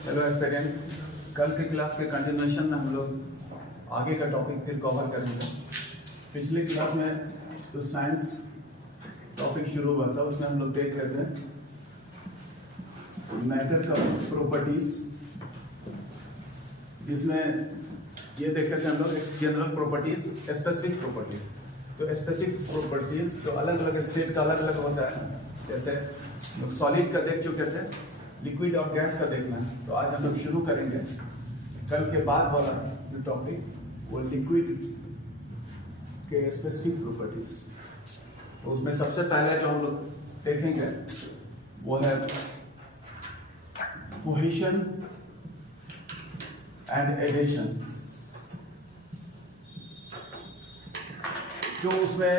Hello aspirant, कल के class के कंटिन्यूएशन में हम लोग आगे का टॉपिक फिर कवर करेंगे। पिछले क्लास में जो साइंस टॉपिक शुरू हुआ था उसमें हम लोग देख रहे थे मैटर का प्रॉपर्टीज, जिसमें ये देख रहे थे हम लोग जनरल प्रॉपर्टीज, स्पेसिफिक प्रॉपर्टीज। तो स्पेसिफिक प्रॉपर्टीज जो अलग अलग स्टेट का अलग अलग होता है, जैसे सॉलिड का देख चुके थे, लिक्विड और गैस का देखना है। तो आज हम लोग शुरू करेंगे कल के बाद वाला जो टॉपिक, वो लिक्विड के स्पेसिफिक प्रॉपर्टीज। तो उसमें सबसे पहले जो हम लोग देखेंगे वो है कोहेशन एंड एडेशन। जो उसमें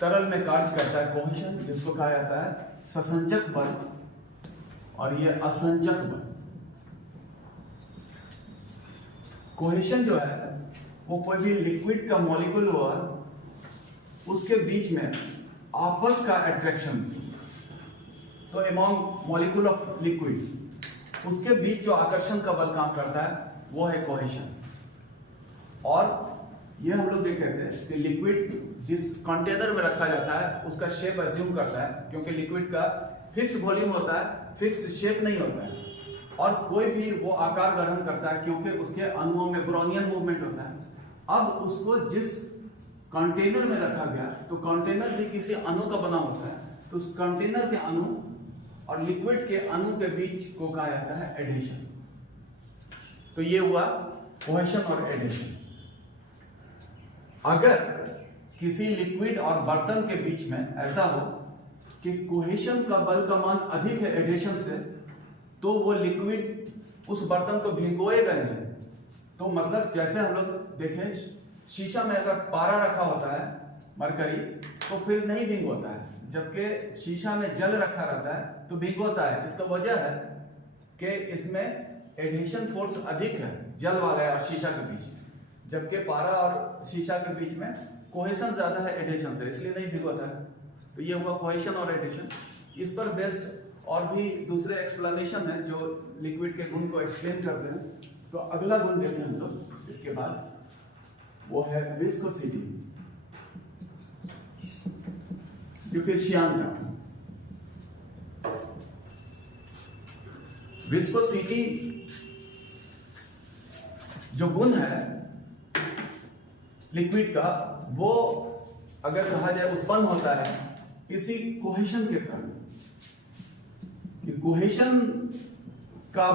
तरल में कार्य करता है कोहेशन, जिसको कहा जाता है ससंजक बल, और ये असंजक बल। कोहेशन जो है वो कोई भी लिक्विड का मॉलिक्यूल हुआ उसके बीच में आपस का अट्रैक्शन। तो अमॉन्ग मॉलिक्यूल ऑफ लिक्विड उसके बीच जो आकर्षण का बल काम करता है वो है कोहेशन। और ये हम लोग देख रहे थे कि लिक्विड जिस कंटेनर में रखा जाता है उसका शेप अज्यूम करता है, क्योंकि लिक्विड का फिक्स्ड वॉल्यूम होता है, फिक्स्ड शेप नहीं होता है। और कोई भी वो आकार ग्रहण करता है क्योंकि उसके अणुओं में ब्रोनियन मूवमेंट होता है। अब उसको जिस कंटेनर में रखा गया, तो कंटेनर भी किसी अणु का बना होता है, तो उस कंटेनर के अणु और लिक्विड के अणु के बीच को कहा जाता है एडेशन। तो ये हुआ कोहेशन और एडेशन। अगर किसी लिक्विड और बर्तन के बीच में ऐसा हो कि कोहेशन का बल का मान अधिक है एडेशन से, तो वो लिक्विड उस बर्तन को भिगोएगा नहीं। तो मतलब जैसे हम लोग देखें शीशा में अगर पारा रखा होता है मरकरी, तो फिर नहीं भिगोता है, जबकि शीशा में जल रखा रहता है तो भिगोता है। इसका वजह है कि इसमें एडिशन फोर्स अधिक है जल वाला और शीशा के बीच, जबकि पारा और शीशा के बीच में कोहेशन ज्यादा है एडिशन से, इसलिए नहीं भिगोता है। तो ये हुआ कोहेशन और एडिशन। इस पर बेस्ड और भी दूसरे एक्सप्लेनेशन है जो लिक्विड के गुण को एक्सप्लेन करते हैं। तो अगला गुण देखें हम लोग इसके बाद, वो है विस्कोसिटी, क्योंकि श्यानता। विस्कोसिटी जो गुण है लिक्विड का, वो अगर कहा जाए उत्पन्न होता है इसी कोहेशन के कारण। कोहेशन का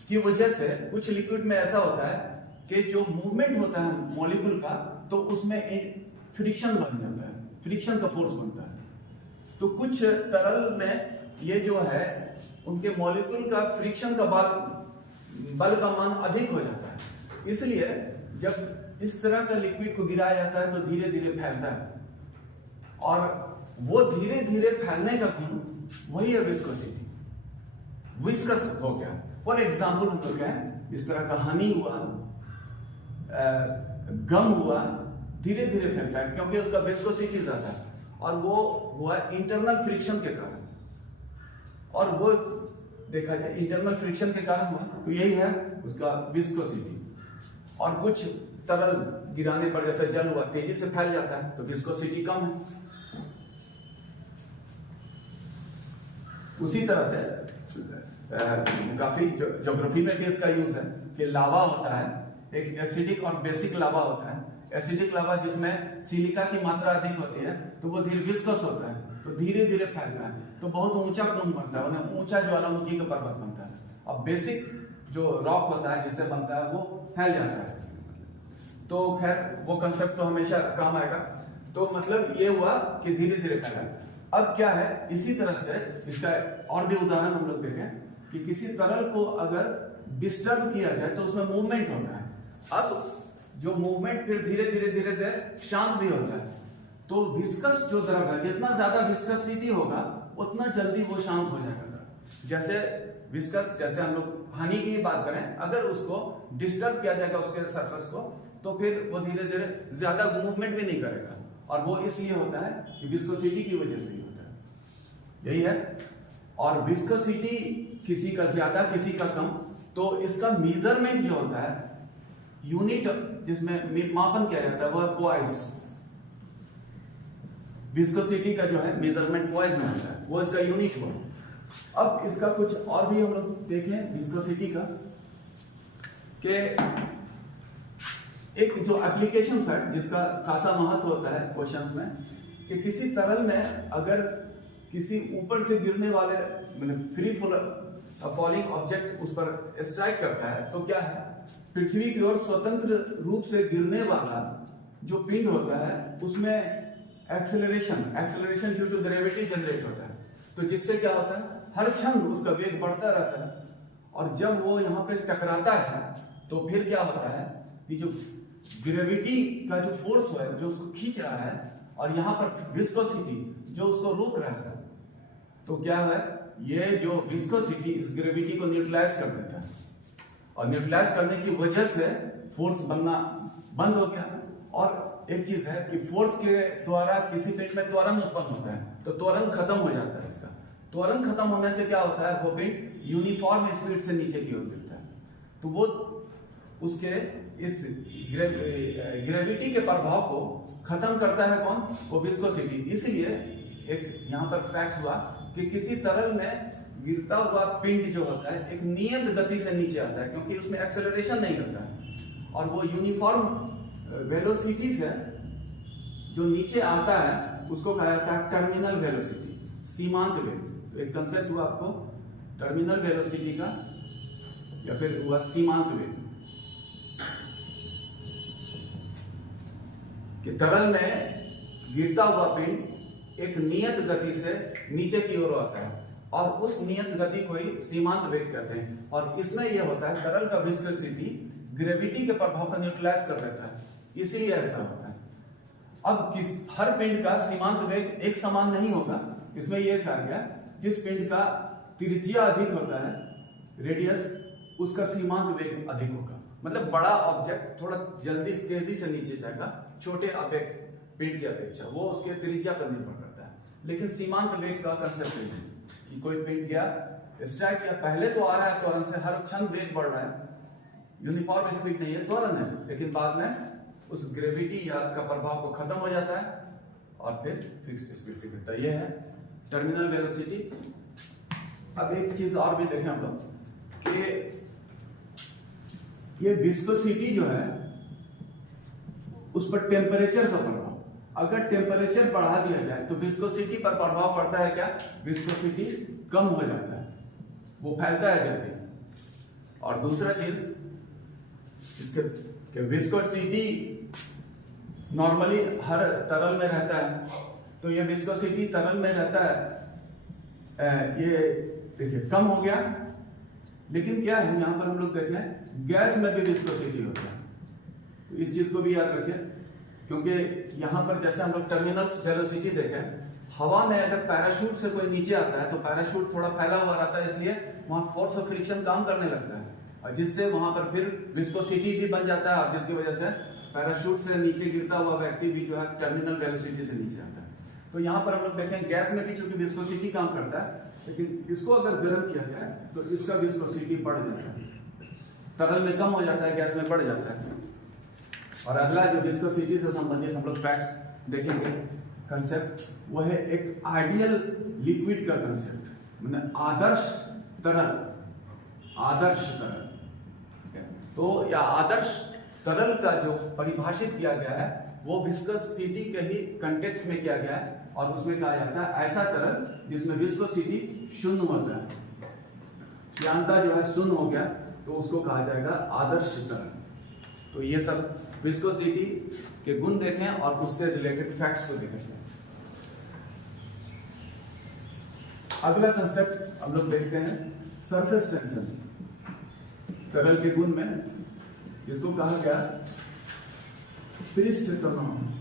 की वजह से कुछ लिक्विड में ऐसा होता है कि जो मूवमेंट होता है मॉलिक्यूल का, तो उसमें एक फ्रिक्शन बन जाता है, फ्रिक्शन का फोर्स बनता है। तो कुछ तरल में ये जो है उनके मॉलिक्यूल का फ्रिक्शन का बल का मान अधिक हो जाता है। इसलिए जब इस तरह का लिक्विड को गिराया जाता है तो धीरे धीरे फैलता है, और वो धीरे धीरे फैलने का गुण वही है विस्कोसिटी। विस्कस हो गया। फॉर एग्जाम्पल हम लोग कहें इस तरह का हनी हुआ, गम हुआ, धीरे धीरे फैलता है क्योंकि उसका विस्कोसिटी ज्यादा है, और वो हुआ इंटरनल फ्रिक्शन के कारण। और वो देखा जाए इंटरनल फ्रिक्शन के कारण हुआ, तो यही है उसका विस्कोसिटी। और कुछ तरल गिराने पर जैसे जल हुआ तेजी से फैल जाता है, तो विस्कोसिटी कम है। उसी तरह से काफी ज्योग्राफी में भी इसका यूज है कि लावा होता है, एक एसिडिक और बेसिक लावा होता है। एसिडिक लावा जिसमें सिलिका की मात्रा अधिक होती है, तो वो धीरे विस्कस होता है, तो धीरे धीरे फैलता है, तो बहुत ऊंचा कुंड बनता है, उन्हें ऊंचा ज्वालामुखी का पर्वत बनता है। अब बेसिक जो रॉक होता है जिससे बनता है वो फैल जाता है। तो खैर वो कंसेप्ट तो हमेशा काम आएगा। तो मतलब ये हुआ कि धीरे धीरे फैला। अब क्या है, इसी तरह से इसका और भी उदाहरण हम लोग देखें कि किसी तरल को अगर डिस्टर्ब किया जाए तो उसमें मूवमेंट होता है। अब जो मूवमेंट फिर धीरे धीरे धीरे धीरे शांत भी होता है। तो विस्कस जो द्रव है, जितना ज्यादा विस्कसिटी होगा उतना जल्दी वो शांत हो जाएगा। जैसे विस्कस, जैसे हम लोग हनी की बात करें, अगर उसको डिस्टर्ब किया जाएगा उसके सरफेस को, तो फिर वो धीरे धीरे ज्यादा मूवमेंट भी नहीं करेगा। और वो इसलिए होता है कि विस्कोसिटी की वजह से ही होता है, यही है। और विस्कोसिटी किसी का ज्यादा किसी का कम, तो इसका मेजरमेंट जो होता है, यूनिट जिसमें मापन किया जाता है वह पॉइस, विस्कोसिटी का जो है मेजरमेंट पॉइस में होता है, वो इसका यूनिट हुआ। अब इसका कुछ और भी हम लोग देखें विस्कोसिटी का, कि एक जो एप्लीकेशन है जिसका खासा महत्व होता है क्वेश्चंस में, कि किसी तरल में अगर किसी ऊपर से गिरने वाले मतलब फ्री फॉलिंग ऑब्जेक्ट उस पर स्ट्राइक करता है, तो क्या है, पृथ्वी की ओर स्वतंत्र रूप से गिरने वाला जो पिंड होता है उसमें acceleration due to gravity generate होता है। तो जिससे क्या होता है, हर क्षण उसका वेग बढ़ता रहता है, और जब वो यहाँ पे टकराता है तो फिर क्या होता है कि जो ग्रेविटी का जो फोर्स है जो उसको खींच रहा है, और यहाँ पर विस्कोसिटी जो उसको रोक रहा है, तो क्या है, ये जो विस्कोसिटी इस ग्रेविटी को न्यूट्रलाइज कर देता है, और न्यूट्रलाइज करने की वजह से फोर्स बनना बंद हो गया। और एक चीज है कि फोर्स के द्वारा किसी पिंड में त्वरण उत्पन्न होता है, तो त्वरण खत्म हो जाता है इसका। त्वरण खत्म होने से क्या होता है, वो पिंड यूनिफॉर्म स्पीड से नीचे की ओर गिरता है, तो वो उसके इस ग्रेविटी के प्रभाव को खत्म करता है कौन, वो विस्कोसिटी। इसलिए एक यहाँ पर फैक्ट हुआ कि किसी तरल में गिरता हुआ पिंड जो होता है एक नियत गति से नीचे आता है, क्योंकि उसमें एक्सेलरेशन नहीं होता है, और वो यूनिफॉर्म वेलोसिटी से जो नीचे आता है उसको कहा जाता है टर्मिनल वेलोसिटी, सीमांत वेग। तो एक कंसेप्ट हुआ आपको टर्मिनल वेलोसिटी का, या फिर हुआ सीमांत वेग, कि तरल में गिरता हुआ पिंड एक नियत गति से नीचे की ओर आता है, और उस नियत गति को ही सीमांत वेग कहते हैं। और इसमें यह होता है तरल का विस्कोसिटी ग्रेविटी के प्रभाव को न्यूट्रलाइज कर देता है, इसलिए ऐसा होता है। अब हर पिंड का सीमांत वेग एक समान नहीं होगा। इसमें यह कहा गया जिस पिंड का त्रिज्या अधिक होता है, रेडियस, उसका सीमांत वेग अधिक होगा। मतलब बड़ा ऑब्जेक्ट थोड़ा जल्दी तेजी से नीचे जाएगा, छोटे ऑब्जेक्ट पिंड की अपेक्षा, वो उसके त्रिज्या पर निर्भर करता है। लेकिन सीमांत वेग का कंसेप्ट नहीं है कि कोई पिंड गया स्ट्राइक किया, पहले तो आ रहा है त्वरण से, हर क्षण वेग बढ़ रहा है, यूनिफॉर्म स्पीड नहीं है, त्वरण है, लेकिन बाद में उस ग्रेविटी या का प्रभाव को खत्म हो जाता है और फिर फिक्स स्पीड से गिरता है। ये है टर्मिनल वेलोसिटी। अब एक चीज और भी देखें हम लोग कि ये विस्कोसिटी जो है उस पर टेम्परेचर का प्रभाव, अगर टेम्परेचर बढ़ा दिया जाए तो विस्कोसिटी पर प्रभाव पड़ता है क्या, विस्कोसिटी कम हो जाता है, वो फैलता है जल्दी। और दूसरा चीज इसके विस्कोसिटी नॉर्मली हर तरल में रहता है, तो ये विस्कोसिटी तरल में रहता है, ये देखिए कम हो गया। लेकिन क्या है, यहां पर हम लोग देखें गैस में भी विस्कोसिटी होता है, तो इस चीज को भी याद रखें, क्योंकि यहां पर जैसे हम लोग टर्मिनल वेलोसिटी देखें, हवा में अगर पैराशूट से कोई नीचे आता है तो पैराशूट थोड़ा फैला हुआ रहता है, इसलिए वहां फोर्स ऑफ फ्रिक्शन काम करने लगता है, और जिससे वहां पर फिर विस्कोसिटी भी बन जाता है, और जिसकी वजह से पैराशूट से नीचे गिरता हुआ व्यक्ति भी जो है टर्मिनल वेलोसिटी से नीचे आता है। तो यहाँ पर हम लोग देखें गैस में भी चूंकि विस्कोसिटी काम करता है, लेकिन इसको अगर गर्म किया जाए तो इसका विस्कोसिटी बढ़ जाता है, तरल में कम हो जाता है, गैस में बढ़ जाता है। और अगला जो विस्कोसिटी से संबंधित हम लोग फैक्ट्स देखेंगे कंसेप्ट, वो है एक आइडियल लिक्विड का कंसेप्ट, मतलब आदर्श तरल। तो या आदर्श तरल का जो परिभाषित किया गया है वो विस्कोसिटी के ही कंटेक्स्ट में किया गया है, और उसमें कहा जाता है ऐसा तरल जिसमें विस्कोसिटी शून्य होता है, श्यानता जो है शून्य हो गया, तो उसको कहा जाएगा आदर्श तरल। तो ये सब विस्कोसिटी के गुण देखें और उससे रिलेटेड फैक्ट्स को देखें। अगला कंसेप्ट हम लोग देखते हैं सरफेस टेंशन, तरल के गुण में, जिसको कहा गया पृष्ठ तनाव।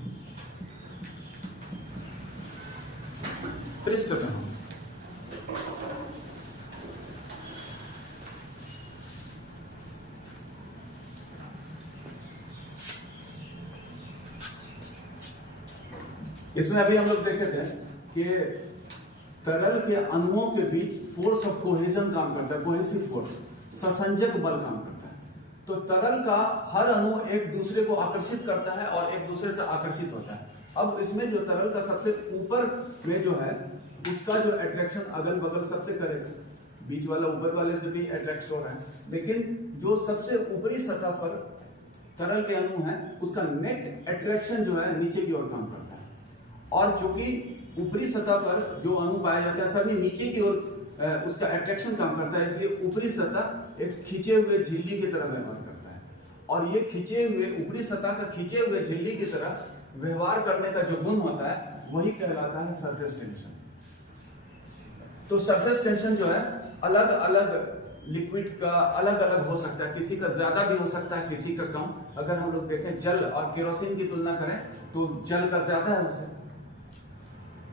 इसमें अभी हम लोग देखे थे कि तरल के अणुओं के बीच फोर्स ऑफ कोहेजन काम करता है, कोहेसिव फोर्स, ससंजक बल काम करता है। तो तरल का हर अणु एक दूसरे को आकर्षित करता है और एक दूसरे से आकर्षित होता है। अब इसमें जो तरल का सबसे ऊपर में जो है उसका जो अट्रैक्शन अगल बगल सबसे करेगा, बीच वाला ऊपर वाले से भी अट्रैक्ट हो रहा है, लेकिन जो सबसे ऊपरी सतह पर तरल के अणु है उसका नेट अट्रैक्शन जो है नीचे की ओर काम करता है। और चूंकि ऊपरी सतह पर जो अणु पाया जाता है सभी नीचे की ओर उसका अट्रैक्शन काम करता है, इसलिए ऊपरी सतह एक खींचे हुए झिल्ली की तरह व्यवहार करता है। और ये खींचे हुए ऊपरी सतह का खींचे हुए झिल्ली की तरह व्यवहार करने का जो गुण होता है वही कहलाता है सरफेस टेंशन। तो सरफेस टेंशन जो है अलग अलग लिक्विड का अलग अलग हो सकता है, किसी का ज्यादा भी हो सकता है, किसी का कम। अगर हम लोग देखें जल और केरोसिन की तुलना करें तो जल का ज्यादा है उससे।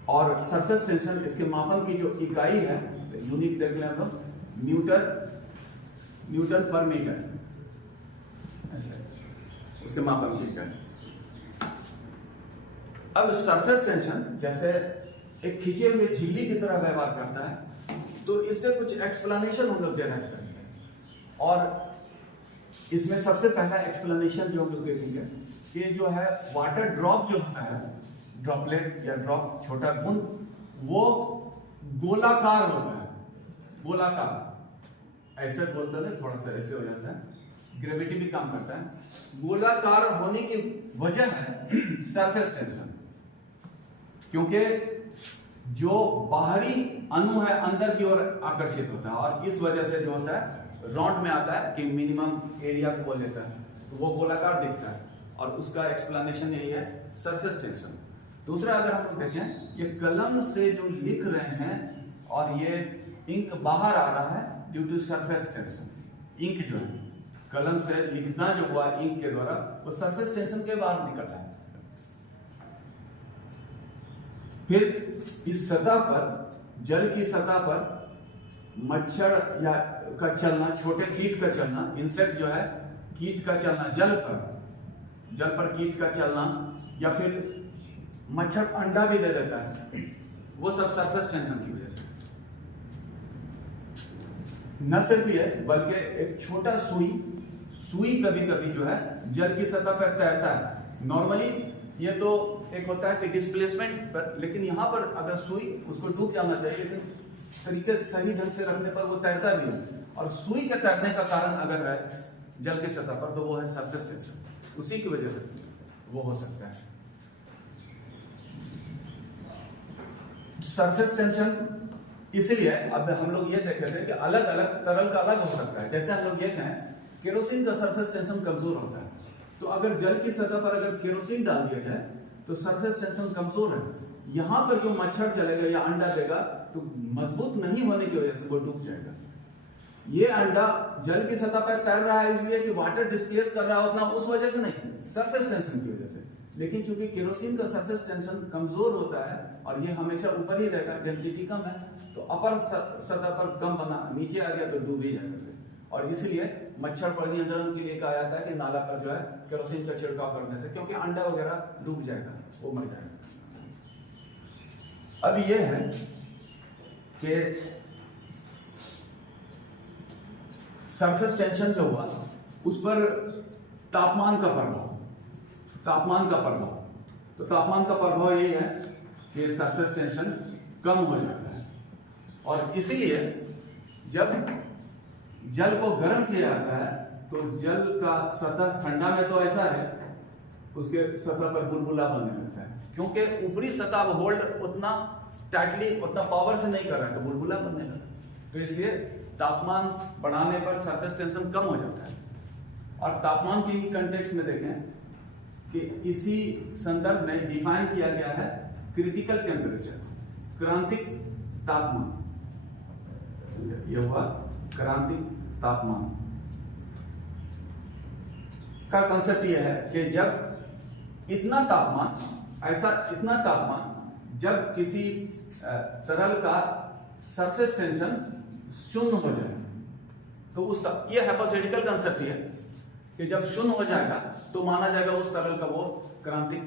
और सरफेस टेंशन इसके मापन की जो इकाई है यूनिट देख लें हम लोग, न्यूटन पर मीटर, उसके मापन की इकाई। अब सरफेस टेंशन जैसे एक खींचे हुए झिल्ली की तरह व्यवहार करता है, तो इससे कुछ एक्सप्लेनेशन हम लोग देना चाहेंगे। और इसमें सबसे पहला एक्सप्लेनेशन जो हम लोग देखेंगे कि जो है वाटर ड्रॉप जो होता है, ड्रॉपलेट या ड्रॉप छोटा बूंद, वो गोलाकार होता है, गोलाकार। ऐसे बोलते हैं, थोड़ा सा ऐसे हो जाता है, ग्रेविटी भी काम करता है। गोलाकार होने की वजह है सरफेस टेंशन, क्योंकि जो बाहरी अणु है अंदर की ओर आकर्षित होता है और इस वजह से जो होता है रॉड में आता है कि मिनिमम एरिया को बोल लेता है, तो वो गोलाकार दिखता है और उसका एक्सप्लेनेशन यही है सरफेस टेंशन। दूसरा अगर हम लोग देखें, ये कलम से जो लिख रहे हैं और ये इंक बाहर आ रहा है due to surface tension. Ink जो है कलम से लिखना जो हुआ इंक के द्वारा वो सरफेस टेंशन के बाहर निकल रहा है। फिर इस सतह पर, जल की सतह पर मच्छर या का चलना, छोटे कीट का चलना, इंसेक्ट जो है कीट का चलना, जल पर कीट का चलना, या फिर मच्छर अंडा भी दे देता है, वो सब सरफेस टेंशन की वजह से। न सिर्फ ये बल्कि एक छोटा सुई कभी कभी जो है जल की सतह पर तैरता है। नॉर्मली ये तो एक होता है कि डिस्प्लेसमेंट पर, लेकिन यहां पर अगर सुई, उसको डूब जाना चाहिए, लेकिन तरीके सही ढंग से रखने पर वो तैरता भी है। और सुई के तैरने का कारण अगर है जल की सतह पर तो वो है सरफेस टेंशन, उसी की वजह से वो हो सकता है। सरफेस टेंशन इसलिए अब हम लोग ये देखे थे कि अलग अलग तरल का अलग हो सकता है। जैसे हम लोग ये कहें केरोसिन का सरफेस टेंशन कमजोर होता है, तो अगर जल की सतह पर अगर केरोसिन डाल दिया जाए तो सरफेस टेंशन कमजोर है। यहां पर जो मच्छर चलेगा या अंडा देगा तो मजबूत नहीं होने की वजह से वो डूब जाएगा। ये अंडा जल की सतह पर तैर रहा है इसलिए कि वाटर डिस्प्लेस कर रहा है उतना, उस वजह से नहीं, सरफेस टेंशन की वजह से। लेकिन चूंकि केरोसिन का सरफेस टेंशन कमजोर होता है और ये हमेशा ऊपर ही रहेगा, डेंसिटी कम है, तो अपर सतह पर कम बना, नीचे आ गया तो डूब ही जाएगा। और इसलिए मच्छर पर नियंत्रण के लिए कहा जाता है कि नाला पर जो है केरोसिन का छिड़काव करने से, क्योंकि अंडा वगैरह डूब जाएगा, वो मर जाएगा। अब ये है कि सरफेस टेंशन जो हुआ उस पर तापमान का प्रभाव, तो तापमान का प्रभाव ये है कि सरफेस टेंशन कम हो जाता है। और इसीलिए जब जल को गर्म किया जाता है तो जल का सतह ठंडा में तो ऐसा है उसके सतह पर बुलबुला बनने लगता है, क्योंकि ऊपरी सतह होल्ड उतना टाइटली, उतना पावर से नहीं कर रहा है, तो बुलबुला बनने लगता है। तो इसलिए तापमान बढ़ाने पर सरफेस टेंशन कम हो जाता है। और तापमान के ही कंटेक्स्ट में देखें कि इसी संदर्भ में डिफाइन किया गया है क्रिटिकल टेम्परेचर, क्रांतिक तापमान। यह हुआ क्रांतिक तापमान का कंसेप्ट यह है कि जब इतना तापमान जब किसी तरल का सरफेस टेंशन शून्य हो जाए तो उस ये हाइपोथेटिकल कंसेप्ट है कि जब शून्य हो जाएगा तो माना जाएगा उस तरल का वो क्रांतिक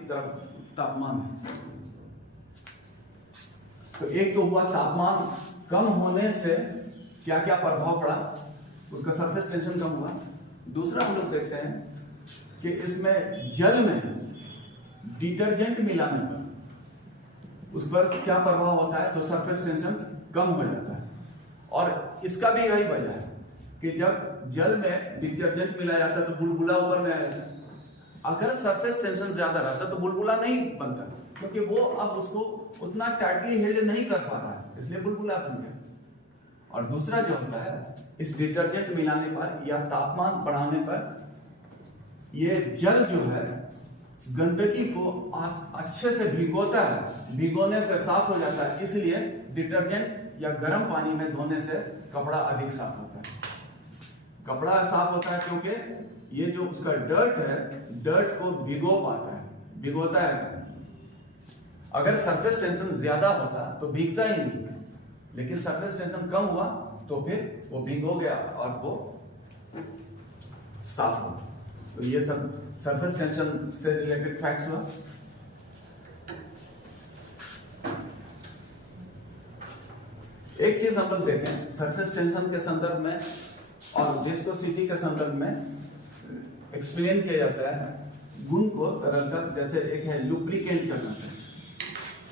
तापमान है। तो एक तो हुआ तापमान कम होने से क्या क्या प्रभाव पड़ा, उसका सरफेस टेंशन कम हुआ। दूसरा हम लोग देखते हैं कि इसमें जल में डिटर्जेंट मिलाने पर उस पर क्या प्रभाव होता है, तो सरफेस टेंशन कम हो जाता है। और इसका भी यही वजह है कि जब जल में डिटर्जेंट मिलाया जाता है तो बुलबुला ऊपर में आ जाता है। अगर सरफेस टेंशन ज्यादा रहता तो बुलबुला नहीं बनता, क्योंकि वो अब उसको उतना टाइटली हेल्ड नहीं कर पा रहा है, इसलिए बुलबुला बन गया। और दूसरा जो होता है, इस डिटर्जेंट मिलाने पर या तापमान बढ़ाने पर ये जल जो है गंदगी को अच्छे से भिगोता है, भिगोने से साफ हो जाता है। इसलिए डिटर्जेंट या गर्म पानी में धोने से कपड़ा अधिक साफ होता है। कपड़ा साफ होता है क्योंकि ये जो उसका डर्ट है, डर्ट को भिगो पाता है, भिगोता है। अगर सरफेस टेंशन ज्यादा होता तो भीगता ही नहीं, लेकिन सरफेस टेंशन कम हुआ तो फिर वो भिगो गया और वो साफ हो। तो ये सब सरफेस टेंशन से रिलेटेड फैक्ट्स हुआ। एक चीज हम लोग देखें सरफेस टेंशन के संदर्भ में और विस्कोसिटी के संदर्भ में एक्सप्लेन किया जाता है गुण को तरल का। जैसे एक है लुब्रिकेंट करने से,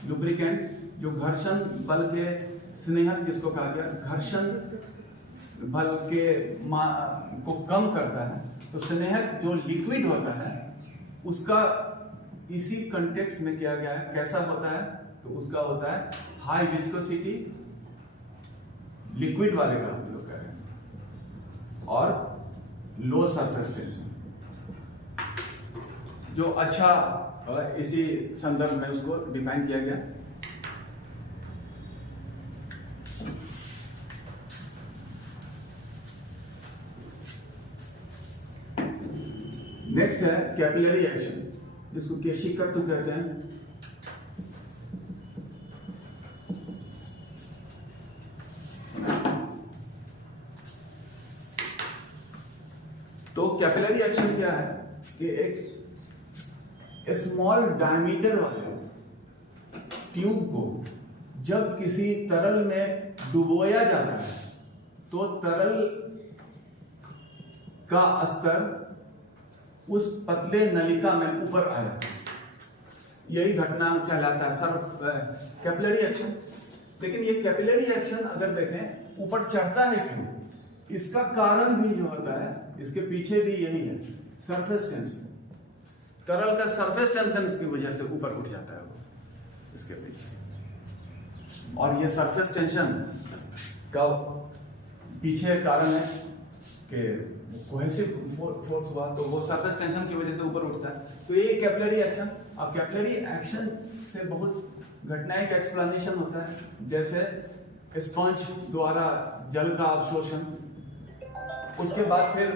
लुब्रिकेंट जो घर्षण बल के स्नेहक जिसको कहा गया, घर्षण बल के को कम करता है। तो स्नेहक जो लिक्विड होता है उसका इसी कंटेक्स्ट में किया गया है। कैसा होता है, तो उसका होता है हाई विस्कोसिटी, लिक्विड वाले का हम लोग कह रहे हैं, और लो सरफेस टेंशन। जो अच्छा इसी संदर्भ में उसको डिफाइन किया गया। नेक्स्ट है कैपिलरी एक्शन, जिसको केशिकत्व कहते हैं। तो कैपिलरी एक्शन क्या है कि एक स्मॉल डायमीटर वाले ट्यूब को जब किसी तरल में डुबोया जाता है तो तरल का स्तर उस पतले नलिका में ऊपर आ जाता है। यही घटना कहलाता है सर कैपिलरी एक्शन। लेकिन ये कैपिलरी एक्शन अगर देखें ऊपर चढ़ता है क्यों, इसका कारण भी जो होता है इसके पीछे भी यही है, सरफेस टेंशन। तरल का सरफेस टेंशन की वजह से ऊपर उठ जाता है वो इसके पीछे। और ये सरफेस टेंशन का पीछे कारण है कि कोहेसिव फोर्स हुआ तो वो सरफेस टेंशन की वजह से ऊपर उठता है। तो ये कैपिलरी एक्शन। अब कैपिलरी एक्शन से बहुत घटनाएं का एक्सप्लेनेशन होता है, जैसे स्पंज द्वारा जल का अवशोषण। उसके बाद फिर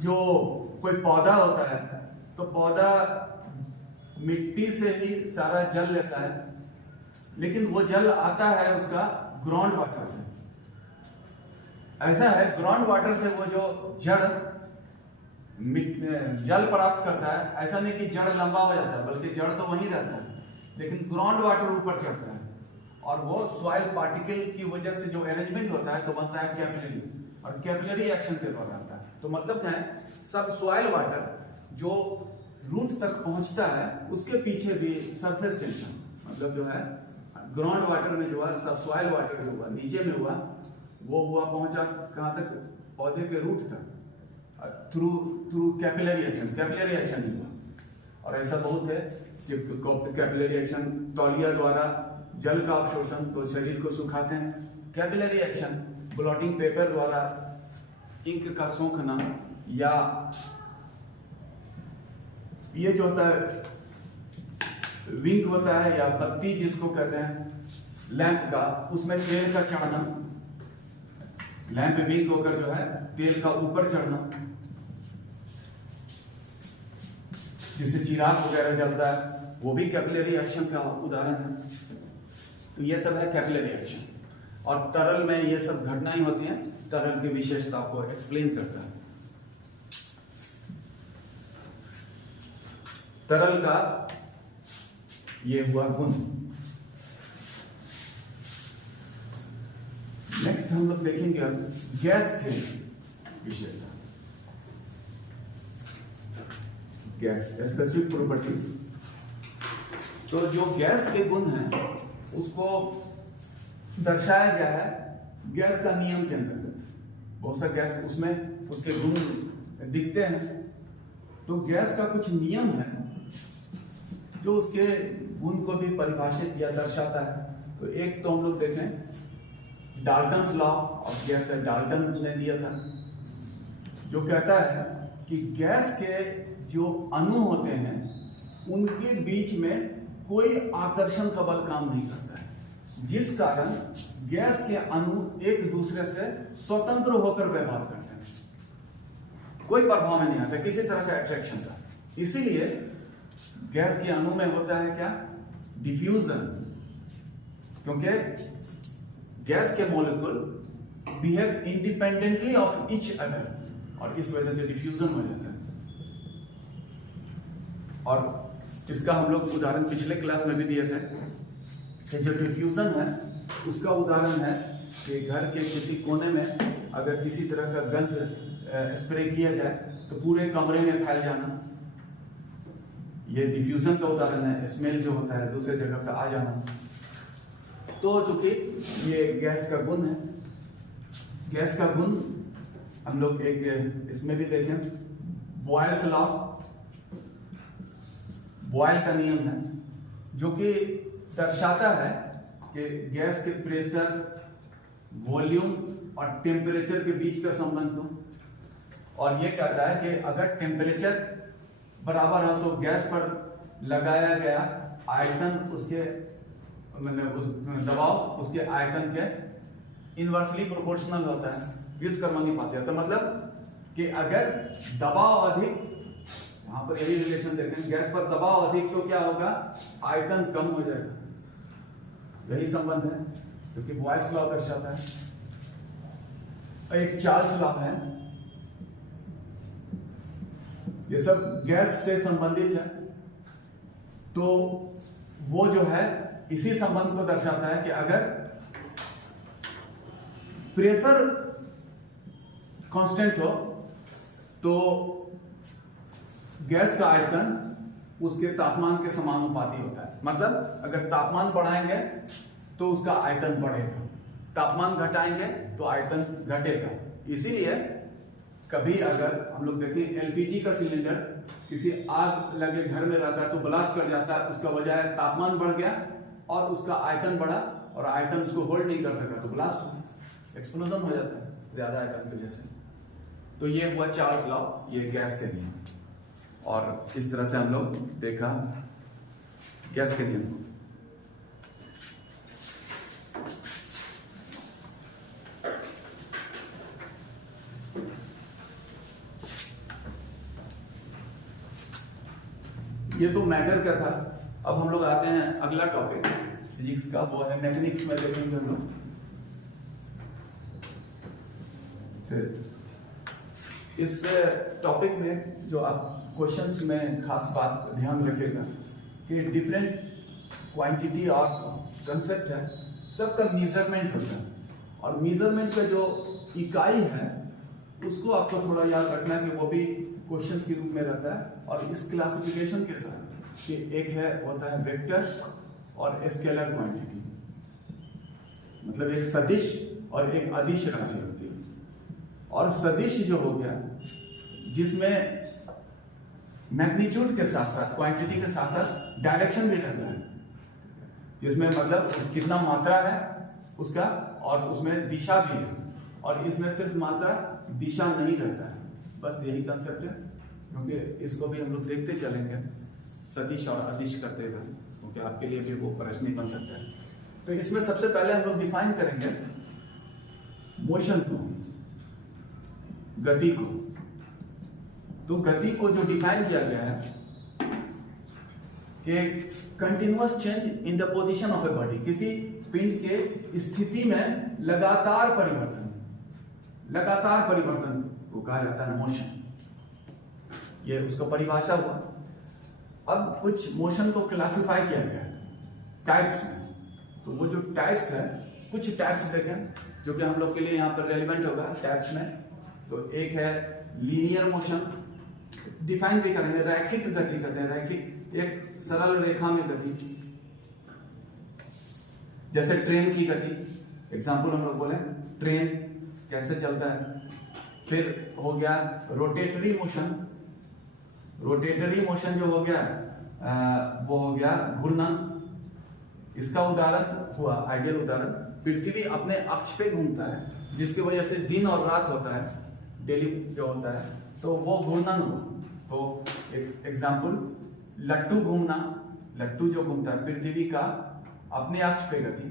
जो कोई पौधा होता है तो पौधा मिट्टी से ही सारा जल लेता है, लेकिन वो जल आता है उसका ग्राउंड वाटर से। ऐसा है ग्राउंड वाटर से वो जो जड़ जल प्राप्त करता है, ऐसा नहीं कि जड़ लंबा हो जाता है, बल्कि जड़ तो वहीं रहता है, लेकिन ग्राउंड वाटर ऊपर चढ़ता है और वो सॉइल पार्टिकल की वजह से जो अरेंजमेंट होता है तो बनता है कैपिलरी, और कैपिलरी एक्शन के द्वारा आता है। तो मतलब क्या है, सब सॉइल वाटर जो रूट तक पहुंचता है उसके पीछे भी सरफेस टेंशन, मतलब जो है ग्राउंड वाटर में जो है सब सॉइल वाटर जो हुआ नीचे में हुआ वो हुआ पहुंचा कहां तक, पौधे के रूट तक, through capillary action. Capillary action ही हुआ। और ऐसा बहुत है कि कैपिलरी एक्शन तौलिया द्वारा जल का अवशोषण, तो शरीर को सुखाते हैं। कैपिलरी एक्शन ब्लॉटिंग पेपर द्वारा इंक का सोखना, या ये जो होता है विंक होता है या बत्ती जिसको कहते हैं लैंप का, उसमें तेल का चढ़ना, लैंप विंक होकर जो है तेल का ऊपर चढ़ना, जिससे चिराग वगैरह जलता है, वो भी कैपिलरी एक्शन का उदाहरण है। तो ये सब है कैपिलरी एक्शन। और तरल में ये सब घटनाएं होती हैं, तरल की विशेषता को एक्सप्लेन करता है। तरल का ये हुआ गुण। नेक्स्ट हम लोग देखेंगे अब गैस के विशेषता, गैस स्पेसिफिक प्रॉपर्टीज। तो जो गैस के गुण हैं उसको दर्शाया गया है गैस का नियम के अंतर्गत। बहुत सा गैस उसमें उसके गुण दिखते हैं, तो गैस का कुछ नियम है जो उसके गुण को भी परिभाषित या दर्शाता है। तो एक तो हम लोग देखें डाल्टन्स लॉ ऑफ गैस है, डाल्टन ने दिया था, जो कहता है कि गैस के जो अणु होते हैं उनके बीच में कोई आकर्षण का बल काम नहीं करता है, जिस कारण गैस के अणु एक दूसरे से स्वतंत्र होकर व्यवहार करते हैं, कोई प्रभाव में नहीं आता किसी तरह का अट्रैक्शन का। इसीलिए गैस के अणु में होता है क्या, डिफ्यूजन, क्योंकि गैस के molecule behave independently of each other, और इस वजह से डिफ्यूजन हो जाता है। और इसका हम लोग उदाहरण पिछले क्लास में भी दिए थे कि जो डिफ्यूजन है उसका उदाहरण है कि घर के किसी कोने में अगर किसी तरह का गंध स्प्रे किया जाए तो पूरे कमरे में फैल जाना, ये डिफ्यूजन का उदाहरण है। स्मेल जो होता है दूसरे जगह पे आ जाना, तो चूंकि ये गैस का गुण है। गैस का गुण हम लोग एक इसमें भी देखें, बॉयल्स लॉ, बॉयल का नियम है, जो कि दर्शाता है कि गैस के प्रेशर, वॉल्यूम और टेम्परेचर के बीच का संबंध हो। और ये कहता है कि अगर टेम्परेचर बराबर हो तो गैस पर लगाया गया आयतन उसके मतलब उस दबाव उसके आयतन के इनवर्सली प्रोपोर्शनल होता है, व्युत्क्रमानुपाती होता है। मतलब कि अगर दबाव अधिक, वहां पर यही रिलेशन देखते हैं, गैस पर दबाव अधिक तो क्या होगा, आयतन कम हो जाएगा। यही संबंध है क्योंकि बॉयल्स लॉ दर्शाता है। एक चार्ल्स लॉ है, ये सब गैस से संबंधित है। तो वो जो है इसी संबंध को दर्शाता है कि अगर प्रेशर कांस्टेंट हो तो गैस का आयतन उसके तापमान के समानुपाती होता है। मतलब अगर तापमान बढ़ाएंगे तो उसका आयतन बढ़ेगा, तापमान घटाएंगे तो आयतन घटेगा। इसीलिए कभी अगर हम लोग देखें एलपीजी का सिलेंडर किसी आग लगे घर में रहता है तो ब्लास्ट कर जाता है, उसका वजह है तापमान बढ़ गया और उसका आयतन बढ़ा और आयतन उसको होल्ड नहीं कर सका तो ब्लास्ट हो, एक्सप्लोजन हो जाता है ज्यादा आयतन की वजह से। तो ये हुआ चार्ल्स लॉ, ये गैस के नियम। और इस तरह से हम लोग देखा गैस के नियम। ये तो मैटर का था। अब हम लोग आते हैं अगला टॉपिक फिजिक्स का, वो है मैकेनिक्स में देखेंगे हम लोग। इस टॉपिक में जो आप क्वेश्चंस में खास बात ध्यान रखिएगा कि डिफरेंट क्वांटिटी और कंसेप्ट है, सबका मेजरमेंट होता है, और मेजरमेंट का जो इकाई है उसको आपको थोड़ा याद रखना है कि वो भी क्वेश्चंस के रूप में रहता है। और इस क्लासिफिकेशन के साथ कि एक है होता है वेक्टर और स्केलर क्वांटिटी, मतलब एक सदिश और एक अदिश राशि होती है। और सदिश जो हो गया जिसमें मैग्नीट्यूड के साथ साथ क्वांटिटी के साथ साथ डायरेक्शन भी रहता है, जिसमें मतलब कितना मात्रा है उसका और उसमें दिशा भी है। और इसमें सिर्फ मात्रा दिशा नहीं रहता है, बस यही कंसेप्ट है। क्योंकि इसको भी हम लोग देखते चलेंगे सदिश और अदिश करते हुए, क्योंकि आपके लिए भी वो प्रश्न ही बन सकता है। तो इसमें सबसे पहले हम लोग डिफाइन करेंगे मोशन को, गति को। तो गति को जो डिफाइन किया गया है कि continuous change in the position of a body, किसी पिंड के स्थिति में लगातार परिवर्तन, लगातार परिवर्तन को कहा जाता है मोशन। ये उसका परिभाषा हुआ। अब कुछ मोशन को क्लासिफाई किया गया टाइप्स में। तो वो जो टाइप्स है, कुछ टाइप्स देखें जो कि हम लोग के लिए यहाँ पर रेलिवेंट होगा टैब्स में। तो एक है लीनियर मोशन, डिफाइन भी करेंगे, रैखिक गति कहते हैं, रैखिक एक सरल रेखा में गति, जैसे ट्रेन की गति। एग्जाम्पल हम लोग बोले ट्रेन कैसे चलता है। फिर हो गया रोटेटरी मोशन, रोटेटरी मोशन जो हो गया वो हो गया घूर्णन। इसका उदाहरण हुआ, आइडियल उदाहरण, पृथ्वी अपने अक्ष पे घूमता है जिसकी वजह से दिन और रात होता है, डेली जो होता है, तो वो घूर्णन हुआ। तो एग्जाम्पल लट्टू घूमना, लट्टू जो घूमता है पृथ्वी का अपने अक्ष पे गति।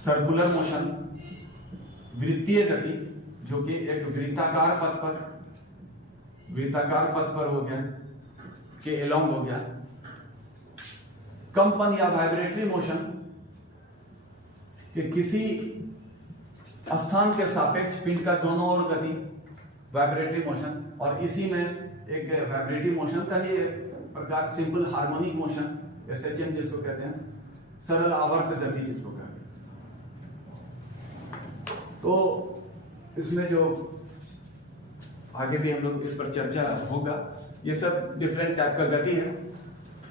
सर्कुलर मोशन, वृत्तीय गति, जो कि एक वृत्ताकार पथ पर हो गया, के एलोंग हो गया। कंपन या वाइब्रेटरी मोशन, कि किसी स्थान के सापेक्ष पिंड का दोनों ओर गति, वाइब्रेटरी मोशन। और इसी में एक वाइब्रेटरी मोशन का ही एक प्रकार सिंपल हार्मोनिक मोशन, SHM जिसको कहते हैं, सरल आवर्त गति जिसको कहते हैं। तो इसमें जो आगे भी हम लोग इस पर चर्चा होगा, ये सब डिफरेंट टाइप का गति है।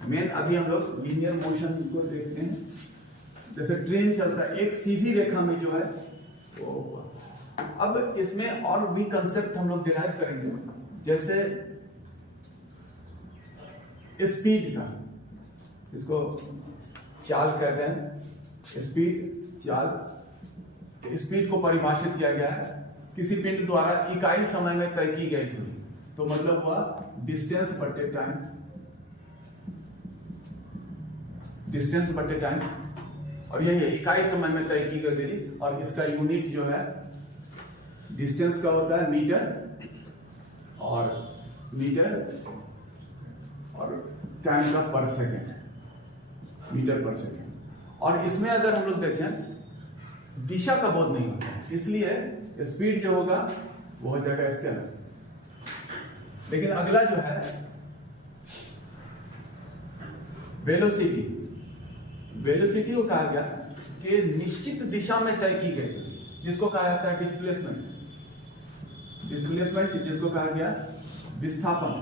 मेन अभी हम लोग लीनियर मोशन को देखते हैं। जैसे ट्रेन चलता है एक सीधी रेखा में जो है वो, अब इसमें और भी कंसेप्ट हम लोग डिराइव करेंगे, जैसे स्पीड का, इसको चाल कहते हैं, स्पीड चाल। स्पीड को परिभाषित किया गया है किसी पिंड द्वारा इकाई समय में तय की गई दूरी, तो मतलब हुआ डिस्टेंस बटे टाइम, डिस्टेंस बटे टाइम। और यही है इकाई समय में तय की गई दूरी, और इसका यूनिट जो है डिस्टेंस का होता है मीटर, और टाइम का पर सेकेंड, मीटर पर सेकेंड। और इसमें अगर हम लोग देखें दिशा का बोध नहीं होता, इसलिए स्पीड जो होगा वो हो जाएगा इसके अंदर। लेकिन अगला जो है वेलोसिटी, वेलोसिटी को कहा गया कि निश्चित दिशा में तय की गई, जिसको कहा जाता है डिस्प्लेसमेंट, डिस्प्लेसमेंट जिसको कहा गया विस्थापन।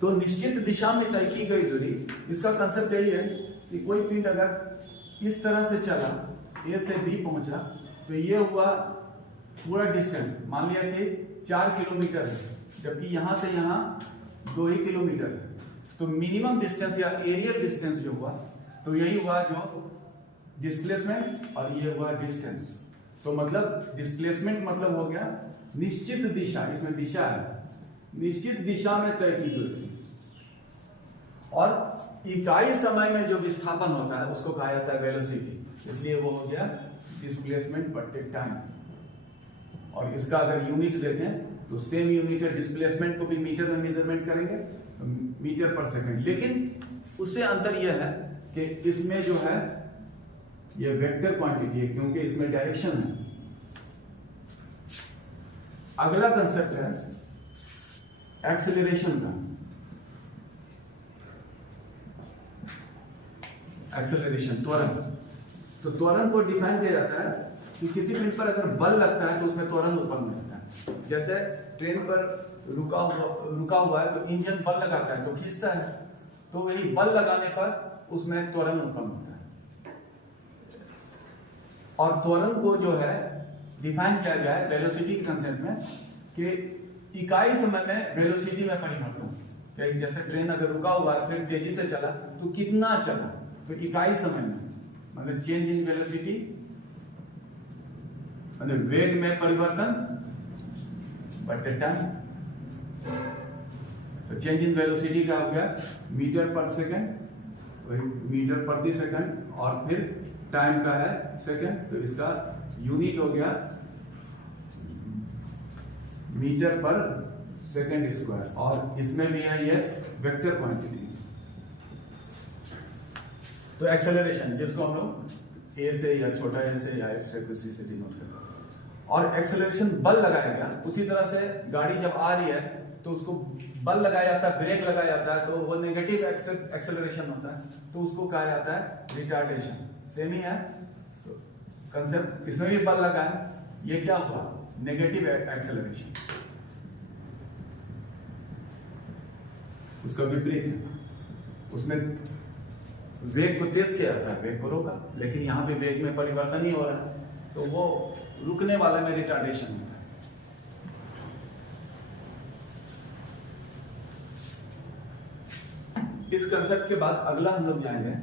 तो निश्चित दिशा में तय की गई दूरी, इसका कंसेप्ट यही है कि कोई पिंड अगर इस तरह से चला, A से B पहुंचा, तो ये हुआ पूरा डिस्टेंस, मान लिया कि 4 किलोमीटर है, जबकि यहां से यहां 2 ही किलोमीटर है। तो मिनिमम डिस्टेंस या एरियल डिस्टेंस जो हुआ, तो यही हुआ जो डिस्प्लेसमेंट, और ये हुआ डिस्टेंस। तो मतलब डिस्प्लेसमेंट मतलब हो गया निश्चित दिशा, इसमें दिशा है, निश्चित दिशा में तय की दूरी, और इकाई समय में जो विस्थापन होता है उसको कहा जाता है वेलोसिटी, इसलिए वो हो गया डिस्प्लेसमेंट बटे टाइम। और इसका अगर यूनिट देखें तो सेम यूनिट है, डिस्प्लेसमेंट को भी मीटर में मेजरमेंट करेंगे, मीटर पर सेकंड। लेकिन उससे अंतर यह है कि इसमें जो है ये वेक्टर क्वांटिटी है, क्योंकि इसमें डायरेक्शन है। अगला कंसेप्ट है एक्सेलरेशन का, एक्सेलरेशन त्वरण। तो त्वरण को डिफाइन किया जाता है कि किसी पिंड पर अगर बल लगता है तो उसमें त्वरण उत्पन्न होता है। जैसे ट्रेन पर रुका हुआ है तो इंजन बल लगाता है तो खींचता है, तो वही बल लगाने पर उसमें त्वरण उत्पन्न होता है। और त्वरण को जो है डिफाइन किया गया है वेलोसिटी के कंसेप्ट में कि इकाई समय में वेलोसिटी में परिवर्तन। जैसे ट्रेन अगर रुका हुआ है फिर तेजी से चला तो कितना चला, तो इकाई समय में, मतलब चेंज इन वेलोसिटी, मतलब वेग में परिवर्तन बटे टाइम। तो चेंज इन वेलोसिटी का हो गया मीटर पर सेकेंड, वही मीटर प्रति सेकंड, और फिर टाइम का है सेकेंड, तो इसका यूनिट हो गया मीटर पर सेकेंड स्क्वायर। और इसमें भी है ये वेक्टर क्वांटिटी। तो एक्सेलरेशन जिसको हम लोग ए से या छोटा ए से या एफ से किसी से डिनोट करते हैं, और एक्सेलरेशन बल लगाया गया। उसी तरह से गाड़ी जब आ रही है तो उसको बल लगाया जाता है, ब्रेक लगाया जाता है, तो वो नेगेटिव एक्सेलरेशन होता है, तो उसको कहा जाता है रिटार्डेशन। सेम ही है कंसेप्ट, इसमें भी बल लगा है, ये क्या हुआ, नेगेटिव एक्सेलरेशन। उसका विपरीत है, उसमें वेग को तेज किया जाता है, वेग को रोका, लेकिन यहां पे वेग में परिवर्तन ही हो रहा है, तो वो रुकने वाले में रिटार्डेशन होता है। इस कंसेप्ट के बाद अगला हम लोग जाएंगे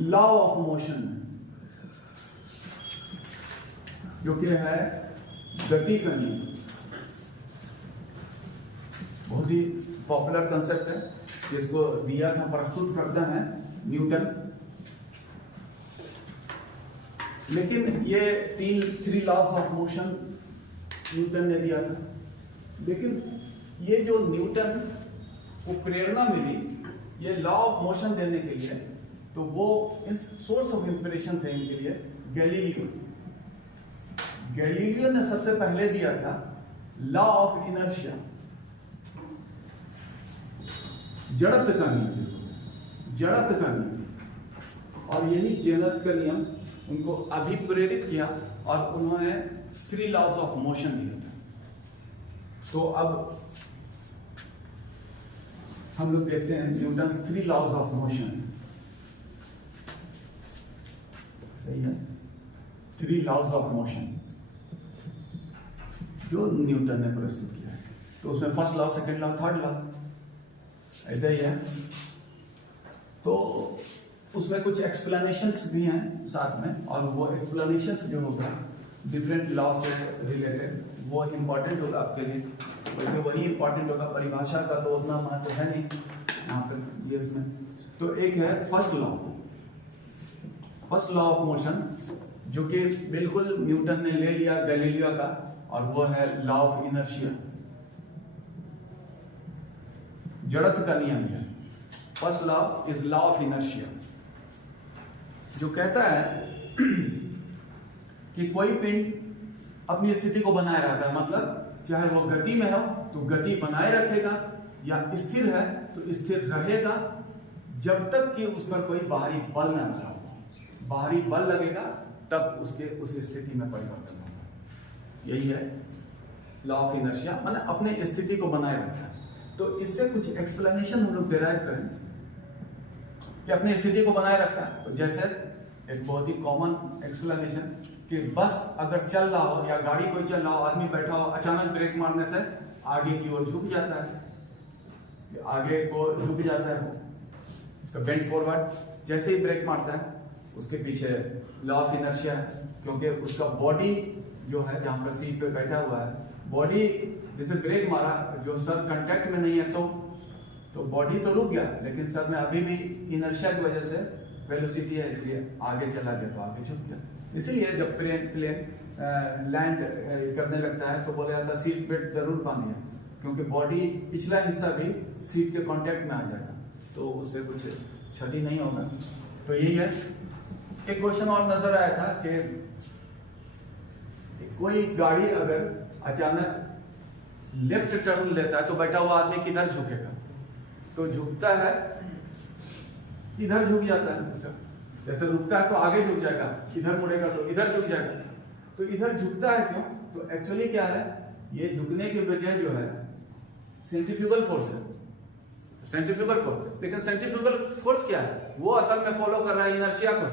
लॉ ऑफ मोशन, जो कि है गति का नियम। बहुत ही पॉपुलर कंसेप्ट है, जिसको दिया था, प्रस्तुत करता है न्यूटन। लेकिन ये three laws of motion Newton ने दिया था, लेकिन ये जो न्यूटन को प्रेरणा मिली ये लॉ ऑफ मोशन देने के लिए, तो वो सोर्स ऑफ इंस्पिरेशन थे इनके लिए गैलीलियो। गैलीलियो ने सबसे पहले दिया था लॉ ऑफ इनर्शिया, जड़त्व का नियम, जड़त्व का नियम, और यही जड़त्व का नियम उनको अभिप्रेरित किया और उन्होंने थ्री लॉज ऑफ मोशन दिया था। तो अब हम लोग देखते हैं Newton's three laws of motion, सही है, थ्री लॉज ऑफ मोशन जो न्यूटन ने प्रस्तुत किया है। तो उसमें first law, second law, third law ऐसा ही है। तो उसमें कुछ एक्सप्लेनेशंस भी हैं साथ में, और वो एक्सप्लेनेशंस जो होगा डिफरेंट लॉ से रिलेटेड, वो इंपॉर्टेंट होगा आपके लिए, बल्कि वही इंपॉर्टेंट होगा, परिभाषा का तो उतना महत्व है नहीं यहाँ पर ये इसमें। तो एक है first law, first law of motion, जो कि बिल्कुल न्यूटन ने ले लिया गैलीलियो का, और वो है लॉ ऑफ इनर्शिया, जड़त्व का नियम है। First law is law of inertia, जो कहता है कि कोई पिंड अपनी स्थिति को बनाए रहता है, मतलब चाहे वो गति में हो तो गति बनाए रखेगा, या स्थिर है तो स्थिर रहेगा, जब तक कि उस पर कोई बाहरी बल न लगा हो। बाहरी बल लगेगा तब उसके उस स्थिति में परिवर्तन होगा। यही है लॉ ऑफ इनर्शिया, माने अपने स्थिति को बनाए रखता है। तो इससे कुछ एक्सप्लेनेशन हम लोग डिराइव करें कि अपनी स्थिति को बनाए रखता है। तो जैसे एक बहुत ही कॉमन एक्सप्लेनेशन कि बस अगर चल रहा हो या गाड़ी कोई चल रहा हो, आदमी बैठा हो, अचानक ब्रेक मारने से आगे की ओर झुक जाता है, आगे को झुक जाता है, उसका बेंड फॉरवर्ड। जैसे ही ब्रेक मारता है उसके पीछे लॉ ऑफ इनर्शिया है, क्योंकि उसका बॉडी जो है जहां पर सीट पे बैठा हुआ है, बॉडी जैसे ब्रेक मारा, जो सर कांटेक्ट में नहीं है तो बॉडी तो रुक गया, लेकिन सर में अभी भी इनर्शिया की वजह से वेलोसिटी है, इसलिए आगे चला गया, तो आगे झुक गया। इसीलिए जब प्लेन लैंड करने लगता है तो बोला जाता है सीट बेल्ट जरूर बांधिए, क्योंकि बॉडी पिछला हिस्सा भी सीट के कांटेक्ट में आ जाएगा, तो उससे कुछ क्षति नहीं होगा। तो यही है। एक क्वेश्चन और नजर आया था कि कोई गाड़ी अगर अचानक लेफ्ट टर्न लेता है तो बैठा हुआ आदमी किधर झुकेगा? तो झुकता है, इधर झुक जाता है उसका, जैसे रुकता है तो आगे झुक जाएगा, इधर मुड़ेगा तो इधर झुक जाएगा। तो इधर झुकता है क्यों? तो एक्चुअली क्या है, ये झुकने की वजह जो है सेंट्रीफ्यूगल फोर्स है, सेंट्रीफ्यूगल फोर्स। लेकिन सेंट्रीफ्यूगल फोर्स क्या है? वो असल में फॉलो कर रहा है इनर्शिया को,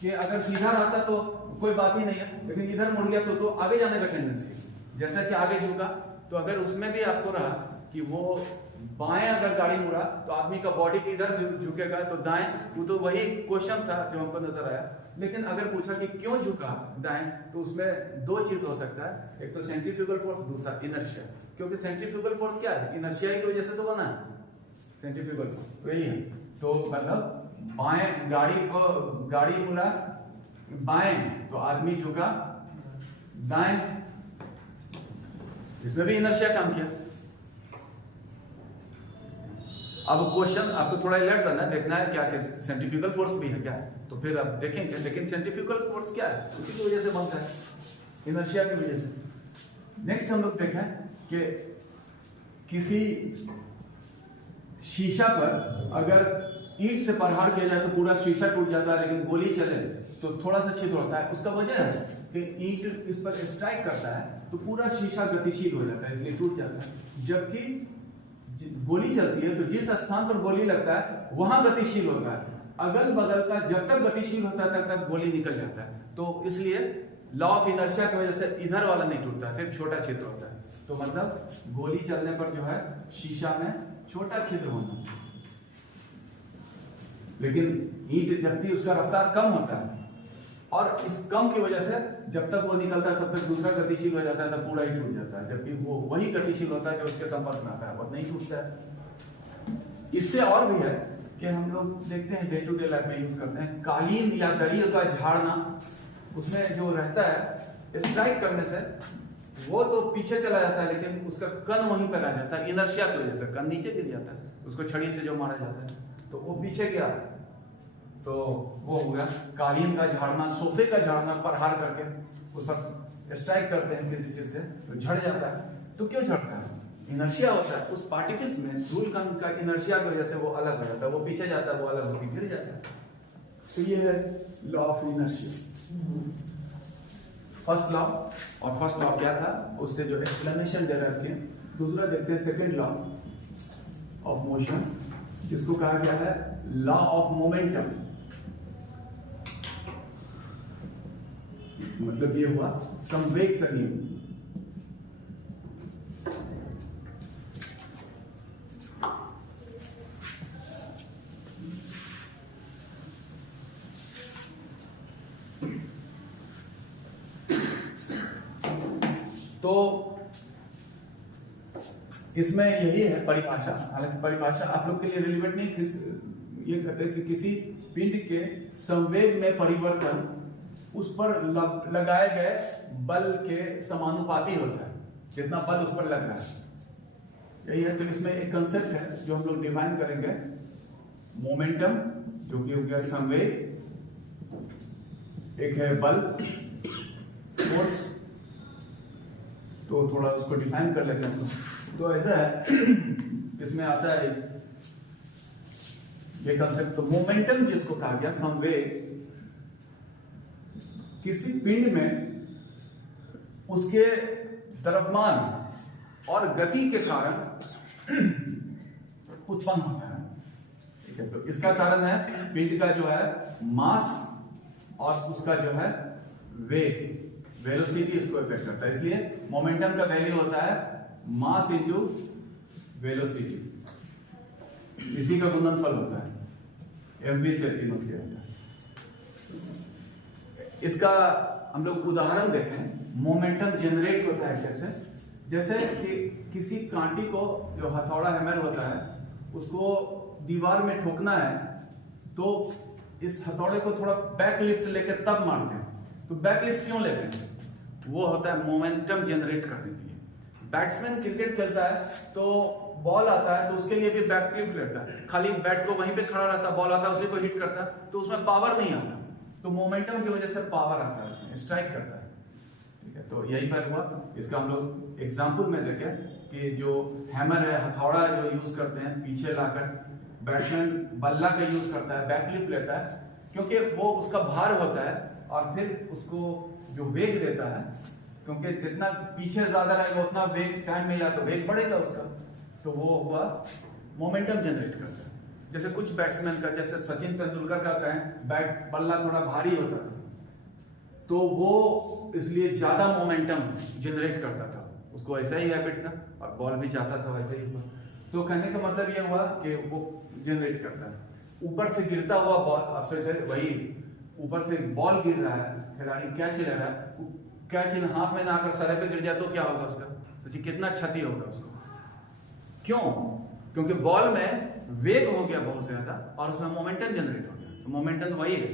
कि अगर सीधा रहता तो कोई बात ही नहीं है, लेकिन इधर मुड़ गया तो आगे जाने का टेंडेंसी। जैसा कि आगे झुका, तो अगर उसमें भी आपको रहा कि वो बाएं अगर गाड़ी मुड़ा तो आदमी का बॉडी किधर झुकेगा, तो दाएं। वो तो वही क्वेश्चन था जो हमको नजर आया। लेकिन अगर पूछा कि क्यों झुका दाएं, तो उसमें दो चीज हो सकता है, एक तो सेंट्रीफ्यूगल फोर्स, दूसरा इनर्शिया। क्योंकि सेंट्रीफ्यूगल फोर्स क्या है? इनर्शिया की वजह से तो बना है सेंट्रीफ्यूगल फोर्स, तो यही है। तो मतलब बाएं गाड़ी मुड़ा बाएं तो आदमी झुका दाएं, इसमें भी इनर्शिया काम किया। अब क्वेश्चन आपको थोड़ा अलर्ट करना है, देखना है क्या सेंट्रीफ्यूगल फोर्स भी है क्या, तो फिर आप देखेंगे। लेकिन सेंट्रीफ्यूगल फोर्स क्या है? उसी की वजह से बनता है, इनर्शिया की वजह से। नेक्स्ट हम लोग देखें कि किसी शीशा पर अगर ईंट से प्रहार किया जाए तो पूरा शीशा टूट जाता है, लेकिन गोली चले तो थोड़ा सा छिद्र होता है। उसका वजह है कि ईंट इस पर स्ट्राइक करता है तो पूरा शीशा गतिशील हो जाता है, इसलिए टूट जाता है। जबकि गोली चलती है तो जिस स्थान पर गोली लगता है वहां गतिशील होता है, अगल बगल का जब तक गतिशील होता है तब तक गोली निकल जाता है। तो इसलिए लॉ ऑफ इनर्शिया की वजह से इधर वाला नहीं टूटता, सिर्फ छोटा छिद्र होता है। तो मतलब गोली चलने पर जो है शीशा में छोटा छिद्र होना, लेकिन ईंट जबकि उसका रफ्तार कम होता है और इस कम की वजह से जब तक वो निकलता है तब तक दूसरा गतिशील हो जाता है, तब पूरा ही टूट जाता है। जबकि वो वही गतिशील होता है जो उसके संपर्क में आता है और नहीं टूटता है। इससे और भी है कि हम लोग देखते हैं डे टू डे लाइफ में यूज करते हैं, कालीन या दरी का झाड़ना, उसमें जो रहता है स्ट्राइक करने से वो तो पीछे चला जाता है, लेकिन उसका कण वहीं पर रह जाता है। इनर्शिया की वजह से कण नीचे गिर जाता है, उसको छड़ी से जो मारा जाता है तो वो पीछे गया, तो वो हो गया कालीन का झाड़ना। सोफे का झाड़ना, प्रहार करके उस पर स्ट्राइक करते हैं किसी चीज से तो झड़ जाता है। तो क्यों झड़ता है? इनर्शिया होता है उस पार्टिकल्स में, धूल कण का इनर्शिया की वजह से वो अलग हो जाता है, वो पीछे जाता है, वो अलग होकर गिर जाता है। तो ये है law of inertia, first law. और फर्स्ट लॉ क्या था, उससे जो एक्सप्लेनेशन दे रहे थे। दूसरा देखते हैं सेकंड लॉ ऑफ मोशन, जिसको कहा गया है लॉ ऑफ मोमेंटम। मतलब ये हुआ संवेग का नियम। तो इसमें यही है परिभाषा, हालांकि परिभाषा आप लोग के लिए रिलेवेंट नहीं। ये कहते हैं कि किसी पिंड के संवेग में परिवर्तन उस पर लगाए गए बल के समानुपाती होता है, जितना बल उस पर लग रहा है। यही है। तो इसमें एक कंसेप्ट है जो हम लोग डिफाइन करेंगे, मोमेंटम जो कि हो गया संवेग, एक है बल फोर्स। तो थोड़ा उसको डिफाइन कर लेते हैं। तो ऐसा है, इसमें आता है ये कंसेप्ट। तो मोमेंटम जिसको कहा गया संवेग, किसी पिंड में उसके द्रव्यमान और गति के कारण उत्पन्न होता है। ठीक है, तो इसका कारण है पिंड का जो है मास और उसका जो है वेग, वेलोसिटी इसको इफेक्ट करता है। इसलिए मोमेंटम का वैल्यू होता है मास इंटू वेलोसिटी, इसी का गुणनफल होता है, mv से तीनों किया जाता है। इसका हम लोग उदाहरण देखें, मोमेंटम जनरेट होता है कैसे। जैसे कि किसी कांटी को, जो हथौड़ा हैमर होता है, उसको दीवार में ठोकना है तो इस हथौड़े को थोड़ा बैक लिफ्ट लेकर तब मारते हैं। तो बैक लिफ्ट क्यों लेते हैं? वो होता है मोमेंटम जनरेट करने के लिए। बैट्समैन क्रिकेट खेलता है तो बॉल आता है तो उसके लिए भी बैक लिफ्ट रहता है, खाली बैट को वहीं पे खड़ा रहता है, बॉल आता है उसी को हिट करता है, तो उसमें पावर नहीं आता। तो मोमेंटम की वजह से पावर आता है, उसमें स्ट्राइक करता है। ठीक है, तो यही बात हुआ। इसका हम लोग एग्जाम्पल में देखें कि जो हैमर है, हथौड़ा जो यूज करते हैं पीछे लाकर, बैट्समैन बल्ला का यूज करता है, बैकलिफ्ट लेता है, क्योंकि वो उसका भार होता है और फिर उसको जो वेग देता है, क्योंकि जितना पीछे ज्यादा रहेगा उतना वेग, टाइम मिला तो वेग बढ़ेगा उसका, तो वो हुआ मोमेंटम जनरेट करता है। जैसे कुछ बैट्समैन का, जैसे सचिन तेंदुलकर का कहें, बैट बल्ला थोड़ा भारी होता था तो वो इसलिए ज्यादा मोमेंटम जनरेट करता था, उसको ऐसा ही हैबिट था और बॉल भी जाता था वैसे ही। तो कहने का मतलब ये हुआ कि वो जनरेट करता है। ऊपर से गिरता हुआ बॉल, आप सोचिए वही ऊपर से बॉल गिर रहा है, खिलाड़ी कैच ले रहा है, कैच इन हाथ में ना आकर सर पे गिर जाए तो क्या होगा उसका? सोचिए कितना क्षति होगा उसको। क्यों? क्योंकि बॉल में वेग हो गया बहुत ज्यादा और उसमें मोमेंटम जनरेट हो गया। तो मोमेंटम वही है।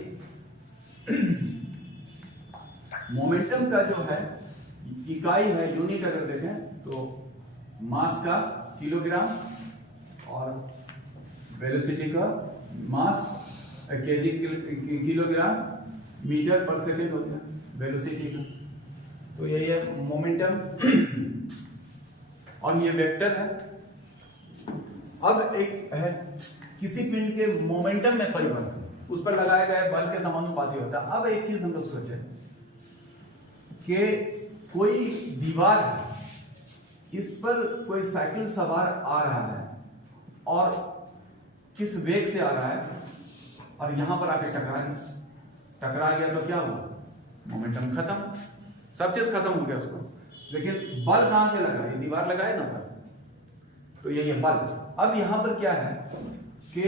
मोमेंटम का जो है इकाई है, यूनिट अगर देखें तो मास का किलोग्राम और वेलोसिटी का मास केजी किलोग्राम मीटर पर सेकेंड होता है वेलोसिटी का। तो यही है मोमेंटम। और ये वेक्टर है, अब एक है किसी पिंड के मोमेंटम में परिवर्तन, उस पर लगाया गया बल के समानुपाती होता है। अब एक चीज हम लोग सोचे कि कोई दीवार है, इस पर कोई साइकिल सवार आ रहा है और किस वेग से आ रहा है, और यहां पर आके टकरा गया तो क्या हुआ, मोमेंटम खत्म, सब चीज खत्म हो गया उसको। लेकिन बल कहां से लगा, ये दीवार लगा है ना बल, तो यही है बल। अब यहां पर क्या है कि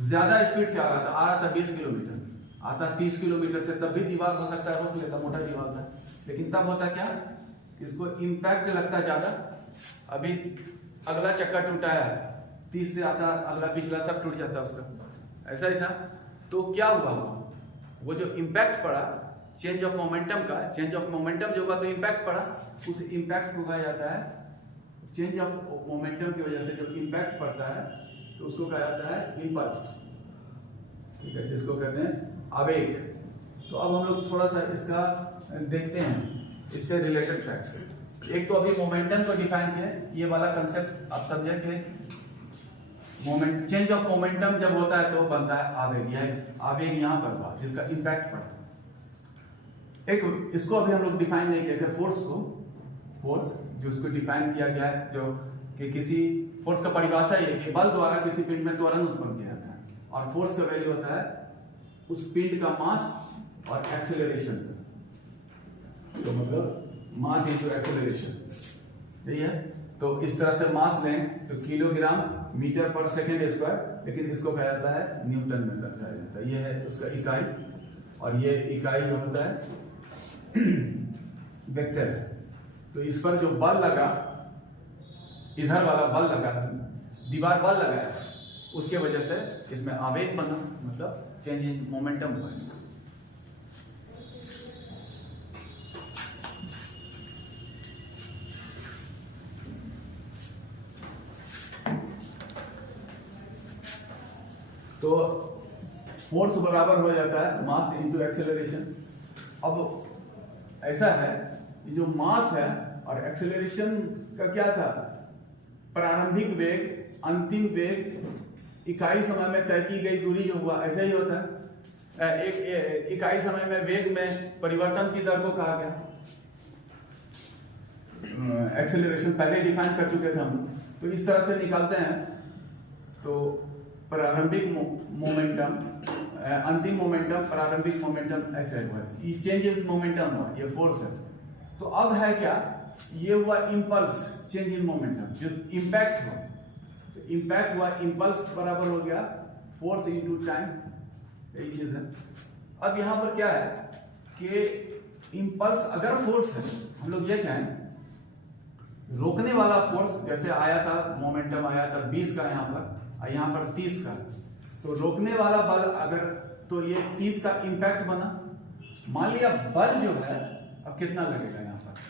ज्यादा स्पीड से आ रहा था 20 किलोमीटर, आता 30 किलोमीटर से, तब भी दीवार हो सकता है रोक लेता, मोटा दीवार था। लेकिन तब होता क्या, इसको इंपैक्ट लगता ज्यादा। अभी अगला चक्का टूटा है, 30 से आता अगला पिछला सब टूट जाता उसका, ऐसा ही था। तो क्या हुआ, वो जो इंपैक्ट पड़ा चेंज ऑफ मोमेंटम का, चेंज ऑफ मोमेंटम जो हुआ तो इंपैक्ट पड़ा, उस इंपैक्ट को कहा जाता है चेंज ऑफ मोमेंटम की वजह से जो इंपैक्ट पड़ता है तो उसको कहा जाता है इंपल्स, ठीक है, जिसको कहते हैं आवेग। तो अब हम लोग थोड़ा सा इसका देखते हैं, इससे रिलेटेड फैक्ट्स। एक तो अभी मोमेंटम को डिफाइन किया, ये वाला कंसेप्ट आप समझे कि मोमेंट, चेंज ऑफ मोमेंटम जब होता है तो बनता है आवेग, यह आवेग यहां पर हुआ जिसका इंपैक्ट पड़ता है। एक इसको अभी हम लोग डिफाइन नहीं किया, फोर्स को, फोर्स जो उसको डिफाइन किया गया है, जो कि किसी फोर्स का परिभाषा ये कि बल द्वारा किसी पिंड में त्वरण उत्पन्न किया जाता है, और फोर्स का वैल्यू होता है उस पिंड का मास और एक्सेलरेशन, तो मतलब मास इनटू एक्सेलरेशन, यही है। तो इस तरह से मास लें तो किलोग्राम मीटर पर सेकेंड स्क्वायर, लेकिन इसको कहा जाता है न्यूटन में दर्शाया जाता है, ये है उसका इकाई, और ये इकाई जो होता है वेक्टर। तो इस पर जो बल लगा, इधर वाला बल लगा, दीवार बल लगा है, उसके वजह से इसमें आवेग बना, मतलब चेंज इन मोमेंटम हुआ इसका। तो फोर्स बराबर हो जाता है मास इनटू एक्सेलरेशन। अब ऐसा है कि जो मास है और एक्सेलरेशन का क्या था, प्रारंभिक वेग, अंतिम वेग, इकाई समय में तय की गई दूरी जो हुआ, ऐसा ही होता है। एक इकाई समय में वेग में परिवर्तन की दर को कहा गया, एक्सेलरेशन पहले डिफाइन कर चुके थे हम। तो इस तरह से निकालते हैं, तो प्रारंभिक मोमेंटम, अंतिम मोमेंटम, प्रारंभिक मोमेंटम, ऐसे हुआ, ये चेंज इन मोमेंटम हुआ, ये फोर्स है। तो अब है क्या, ये हुआ इंपल्स, चेंज इन मोमेंटम, जो इंपैक्ट हुआ, तो इंपैक्ट हुआ, इंपल्स बराबर हो गया फोर्स इनटू टाइम, यही चीज है। अब यहां पर क्या है कि इंपल्स अगर फोर्स है, हम लोग ये कहें रोकने वाला फोर्स, जैसे आया था मोमेंटम आया था 20 का यहाँ पर, यहाँ पर 30 का, तो रोकने वाला बल अगर, तो ये 30 का इंपैक्ट बना। मान लिया बल जो है अब कितना लगेगा यहाँ पर,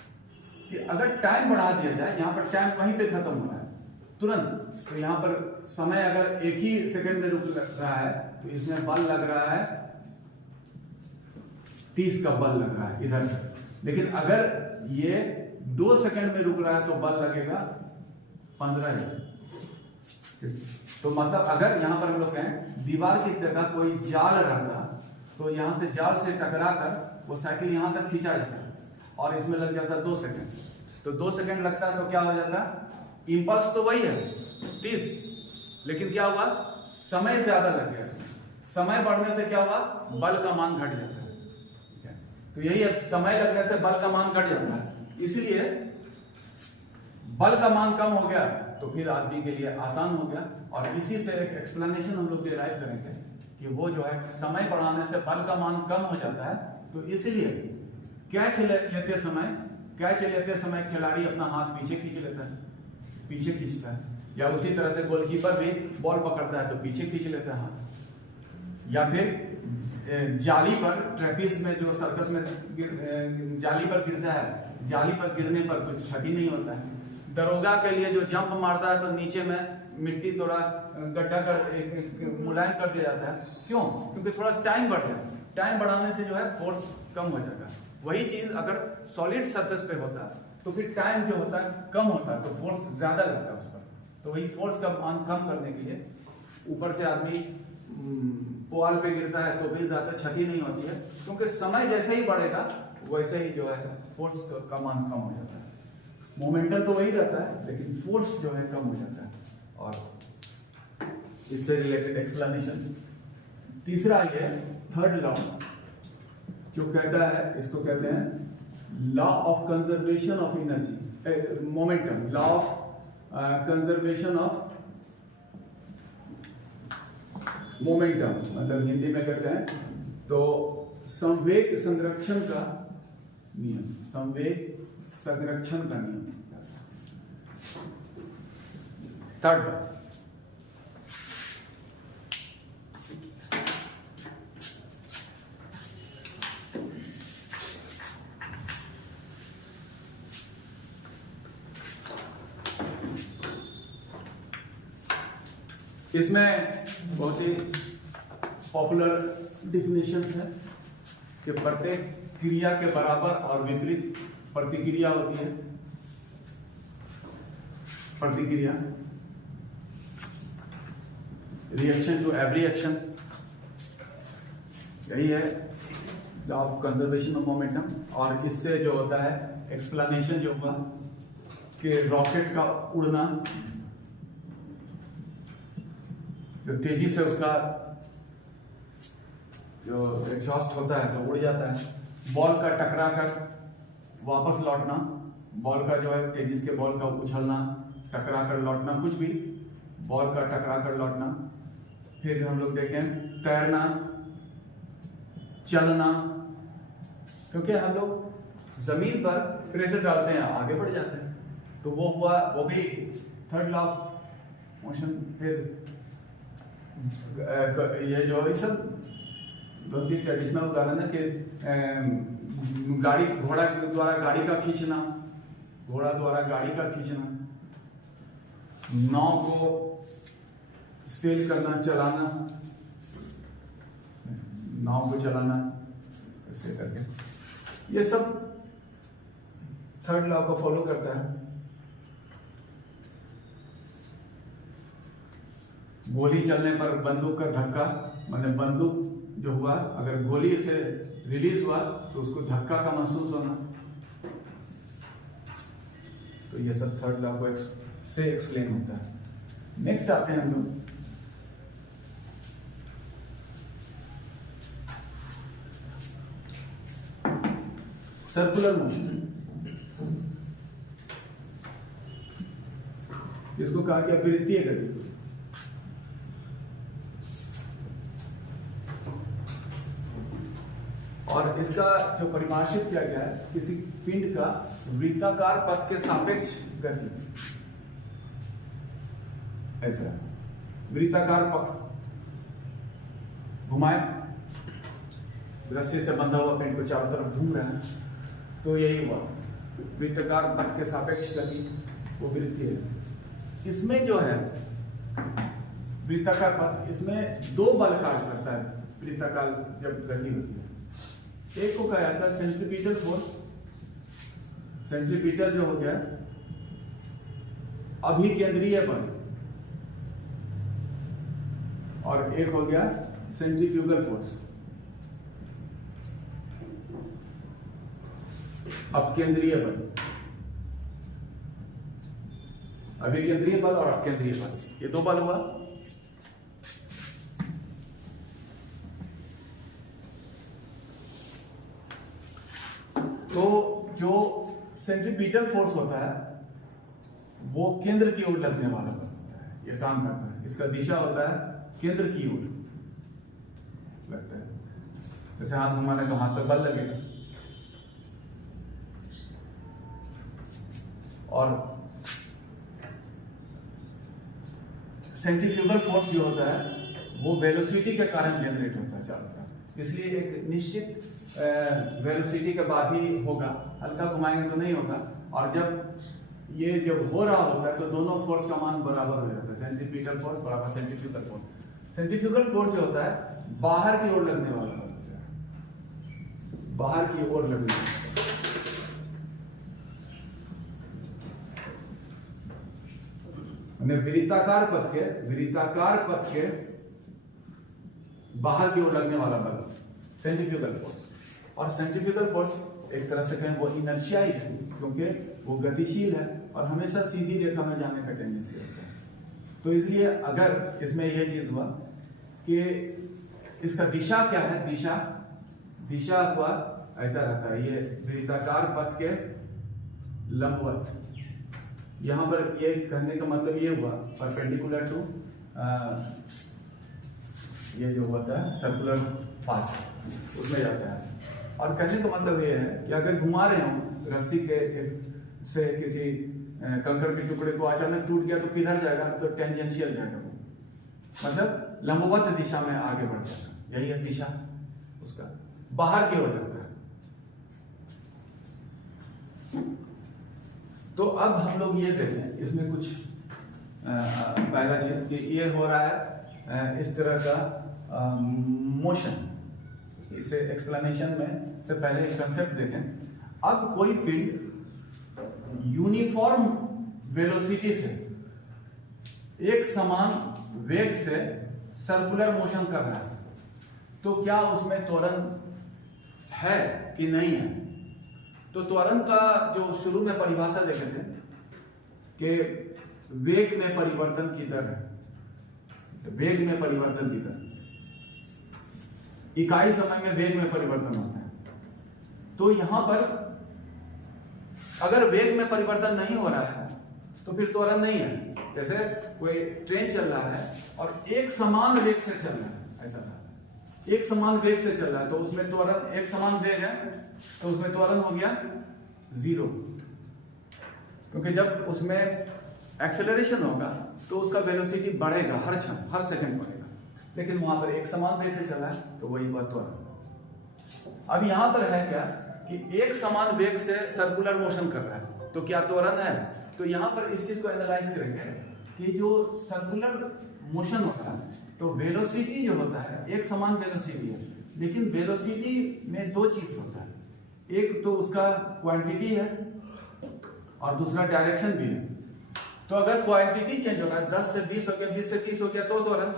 कि अगर टाइम बढ़ा दिया जाए, यहाँ पर टाइम वहीं पे खत्म हो रहा है तुरंत, तो यहाँ पर समय अगर 1 ही सेकंड में रुक रहा है तो इसमें बल लग रहा है 30 का बल लग रहा है इधर से। लेकिन अगर ये 2 सेकंड में रुक रहा है तो बल लगेगा 15 ही। तो मतलब अगर यहाँ पर हम लोग कहें दीवार की जगह कोई जाल रहता, तो यहाँ से जाल से टकरा कर वो साइकिल यहाँ तक खींचा जाता है, और इसमें लग जाता है 2 सेकंड। तो 2 सेकंड लगता है तो क्या हो जाता है, इंपल्स तो वही है 30, लेकिन क्या हुआ, समय ज्यादा लग गया इसमें। समय बढ़ने से क्या हुआ, बल का मान घट जाता है। तो यही है, समय लगने से बल का मान घट जाता है, इसलिए बल का मान कम हो गया तो फिर आदमी के लिए आसान हो गया। और इसी से एक एक्सप्लेनेशन हम लोग डिराइव करेंगे कि वो जो है समय बढ़ाने से बल का मान कम हो जाता है। तो इसलिए कैच लेते समय खिलाड़ी अपना हाथ पीछे खींच लेता है, पीछे खींचता है, या उसी तरह से गोलकीपर भी बॉल पकड़ता है तो पीछे खींच लेता है हाथ। या फिर जाली पर, ट्रेपीज में जो सर्कस में जाली पर गिरता है, जाली पर गिरने पर कुछ क्षति नहीं होता है। दरोगा के लिए जो जंप मारता है तो नीचे में मिट्टी थोड़ा गड्ढा कर मुलायम कर दिया जाता है, क्यों, क्योंकि थोड़ा टाइम बढ़ जाता है। टाइम बढ़ाने से जो है फोर्स कम हो जाएगा। वही चीज अगर सॉलिड सरफेस पे होता है तो फिर टाइम जो होता है कम होता है, तो फोर्स ज्यादा लगता है उस पर। तो वही फोर्स का मान कम करने के लिए ऊपर से आदमी पुआल पे गिरता है तो भी ज्यादा क्षति नहीं होती है, क्योंकि समय जैसे ही बढ़ेगा वैसे ही जो है फोर्स का मान कम हो जाता है। मोमेंटम तो वही रहता है लेकिन फोर्स जो है कम हो जाता है। और इससे रिलेटेड एक्सप्लेनेशन तीसरा ये थर्ड लॉ जो कहता है, इसको कहते हैं law of conservation of energy momentum, law of conservation of momentum, मतलब हिंदी में कहते हैं तो संवेग संरक्षण का नियम, संवेग संरक्षण का नियम। थर्ड लॉ इसमें बहुत ही पॉपुलर डिफिनेशंस है कि प्रत्येक क्रिया के बराबर और विपरीत प्रतिक्रिया होती है। प्रतिक्रिया, रिएक्शन टू एवरी एक्शन, यही है law of conservation of momentum. और इससे जो होता है एक्सप्लेनेशन जो हुआ कि रॉकेट का उड़ना, जो तेजी से उसका जो एग्जॉस्ट होता है तो उड़ जाता है, बॉल का टकरा कर वापस लौटना, बॉल का जो है टेनिस के बॉल का उछलना, टकरा कर लौटना, कुछ भी बॉल का टकरा कर लौटना। फिर हम लोग देखें तैरना, चलना, क्योंकि हम लोग जमीन पर प्रेशर डालते हैं आगे बढ़ जाते हैं, तो वो हुआ, वो भी थर्ड लॉ ऑफ मोशन। फिर ये जो है सब बहुत ही ट्रेडिशनल उदाहरण है कि गाड़ी, घोड़ा द्वारा गाड़ी का खींचना, घोड़ा द्वारा गाड़ी का खींचना, नाव को सेल करना, चलाना, नाव को चलाना, ऐसे करके ये सब थर्ड लॉ को फॉलो करता है। गोली चलने पर बंदूक का धक्का, मतलब बंदूक जो हुआ, अगर गोली से रिलीज हुआ तो उसको धक्का का महसूस होना, तो ये सब थर्ड लॉ को से एक्सप्लेन होता है। नेक्स्ट आते हैं हम लोग सर्कुलर मोशन, जिसको कहा गया वृत्तीय गति। और इसका जो परिभाषित किया गया है, किसी पिंड का वृत्ताकार पथ के सापेक्ष गति, ऐसा वृत्ताकार पथ घुमाए, रस्सी से बंधा हुआ पिंड को चारों तरफ घूम रहा है, तो यही हुआ वृत्ताकार पथ के सापेक्ष गति, वो वृत्तीय है। इसमें जो है वृत्ताकार पथ, इसमें दो बल कार्य करता है वृत्ताकार जब गति होती है। एक को कहा जाता है सेंट्रीपिटल फोर्स, सेंट्रीपिटल जो हो गया अभिकेंद्रीय बल, और एक हो गया सेंट्रीफ्यूगल फोर्स, अपकेंद्रीय बल। अभिकेंद्रीय बल और अपकेंद्रीय बल, ये दो बल हुआ। तो जो सेंट्रीपिटल फोर्स होता है वो केंद्र की ओर लगने वाला बल होता है, ये काम करता है, इसका दिशा होता है केंद्र की ओर लगता है। जैसे हाथ घुमाने तो हाथ पे बल लगेगा, और सेंट्रीफ्यूगल फोर्स जो होता है वो वेलोसिटी के कारण जनरेट होता है चारों तरफ, इसलिए एक निश्चित वेलोसिटी के बाद ही होगा, हल्का घुमाएंगे तो नहीं होगा। और जब ये जब हो रहा होता है तो दोनों फोर्स का मान बराबर हो जाता है, सेंट्रीपिटल फोर्स बराबर सेंट्रीफ्यूगल फोर्स। सेंट्रीफ्यूगल फोर्स जो होता है बाहर की ओर लगने वाला होता है, बाहर की ओर लगने वाला, वृत्ताकार पथ के बाहर की ओर लगने वाला बल सेंट्रीफ्यूगल फोर्स। और सेंट्रीफ्यूगल फोर्स एक तरह से कहें वो इनर्शिया ही है, क्योंकि वो गतिशील है और हमेशा सीधी रेखा में जाने का टेंडेंसी रहता है। तो इसलिए अगर इसमें यह चीज हुआ कि इसका दिशा क्या है, दिशा हुआ ऐसा रहता है, ये वृत्ताकार पथ के लंबवत। यहां पर ये कहने का मतलब ये हुआ परपेंडिकुलर टू ये जो होता है सर्कुलर पाथ उसमें जाता है। और कहने का मतलब ये है कि अगर घुमा रहे हो रस्सी के से किसी कंकड़ के टुकड़े को अचानक टूट गया तो किधर जाएगा, तो टेंजेंशियल जाएगा, वो मतलब लंबवत दिशा में आगे बढ़ जाएगा। यही है दिशा उसका, बाहर की ओर लगता है। तो अब हम लोग ये देखें इसमें कुछ पहला चीज कि ये हो रहा है इस तरह का मोशन। इसे एक्सप्लेनेशन में से पहले एक कंसेप्ट देखें। अब कोई पिंड यूनिफॉर्म वेलोसिटी से एक समान वेग से सर्कुलर मोशन कर रहा है, तो क्या उसमें त्वरण है कि नहीं है? तो त्वरण का जो शुरू में परिभाषा देखे थे कि वेग में परिवर्तन की दर है, वेग में परिवर्तन की दर, इकाई समय में वेग में परिवर्तन होता है। तो यहां पर अगर वेग में परिवर्तन नहीं हो रहा है तो फिर त्वरण नहीं है। जैसे कोई ट्रेन चल रहा है और एक समान वेग से चल रहा है, ऐसा एक समान वेग से चल रहा है, तो उसमें त्वरण, एक समान वेग है तो उसमें त्वरण हो गया 0, क्योंकि जब उसमें एक्सेलरेशन होगा तो उसका वेलोसिटी बढ़ेगा, हर क्षण हर सेकंड बढ़ेगा। लेकिन वहां पर एक समान वेग से चला है तो वही बात त्वरण। अब यहां पर है क्या कि एक समान वेग से सर्कुलर मोशन कर रहा है, तो क्या त्वरण है? तो यहां पर इस चीज को एनालाइज करेंगे कि जो सर्कुलर मोशन होता है तो वेलोसिटी जो होता है एक समान वेलोसिटी है, लेकिन वेलोसिटी में दो चीज होता है, एक तो उसका क्वांटिटी है और दूसरा डायरेक्शन भी है। तो अगर क्वांटिटी चेंज हो रहा है, 10 से 20 हो गया, 20 से 30 हो गया तो त्वरण,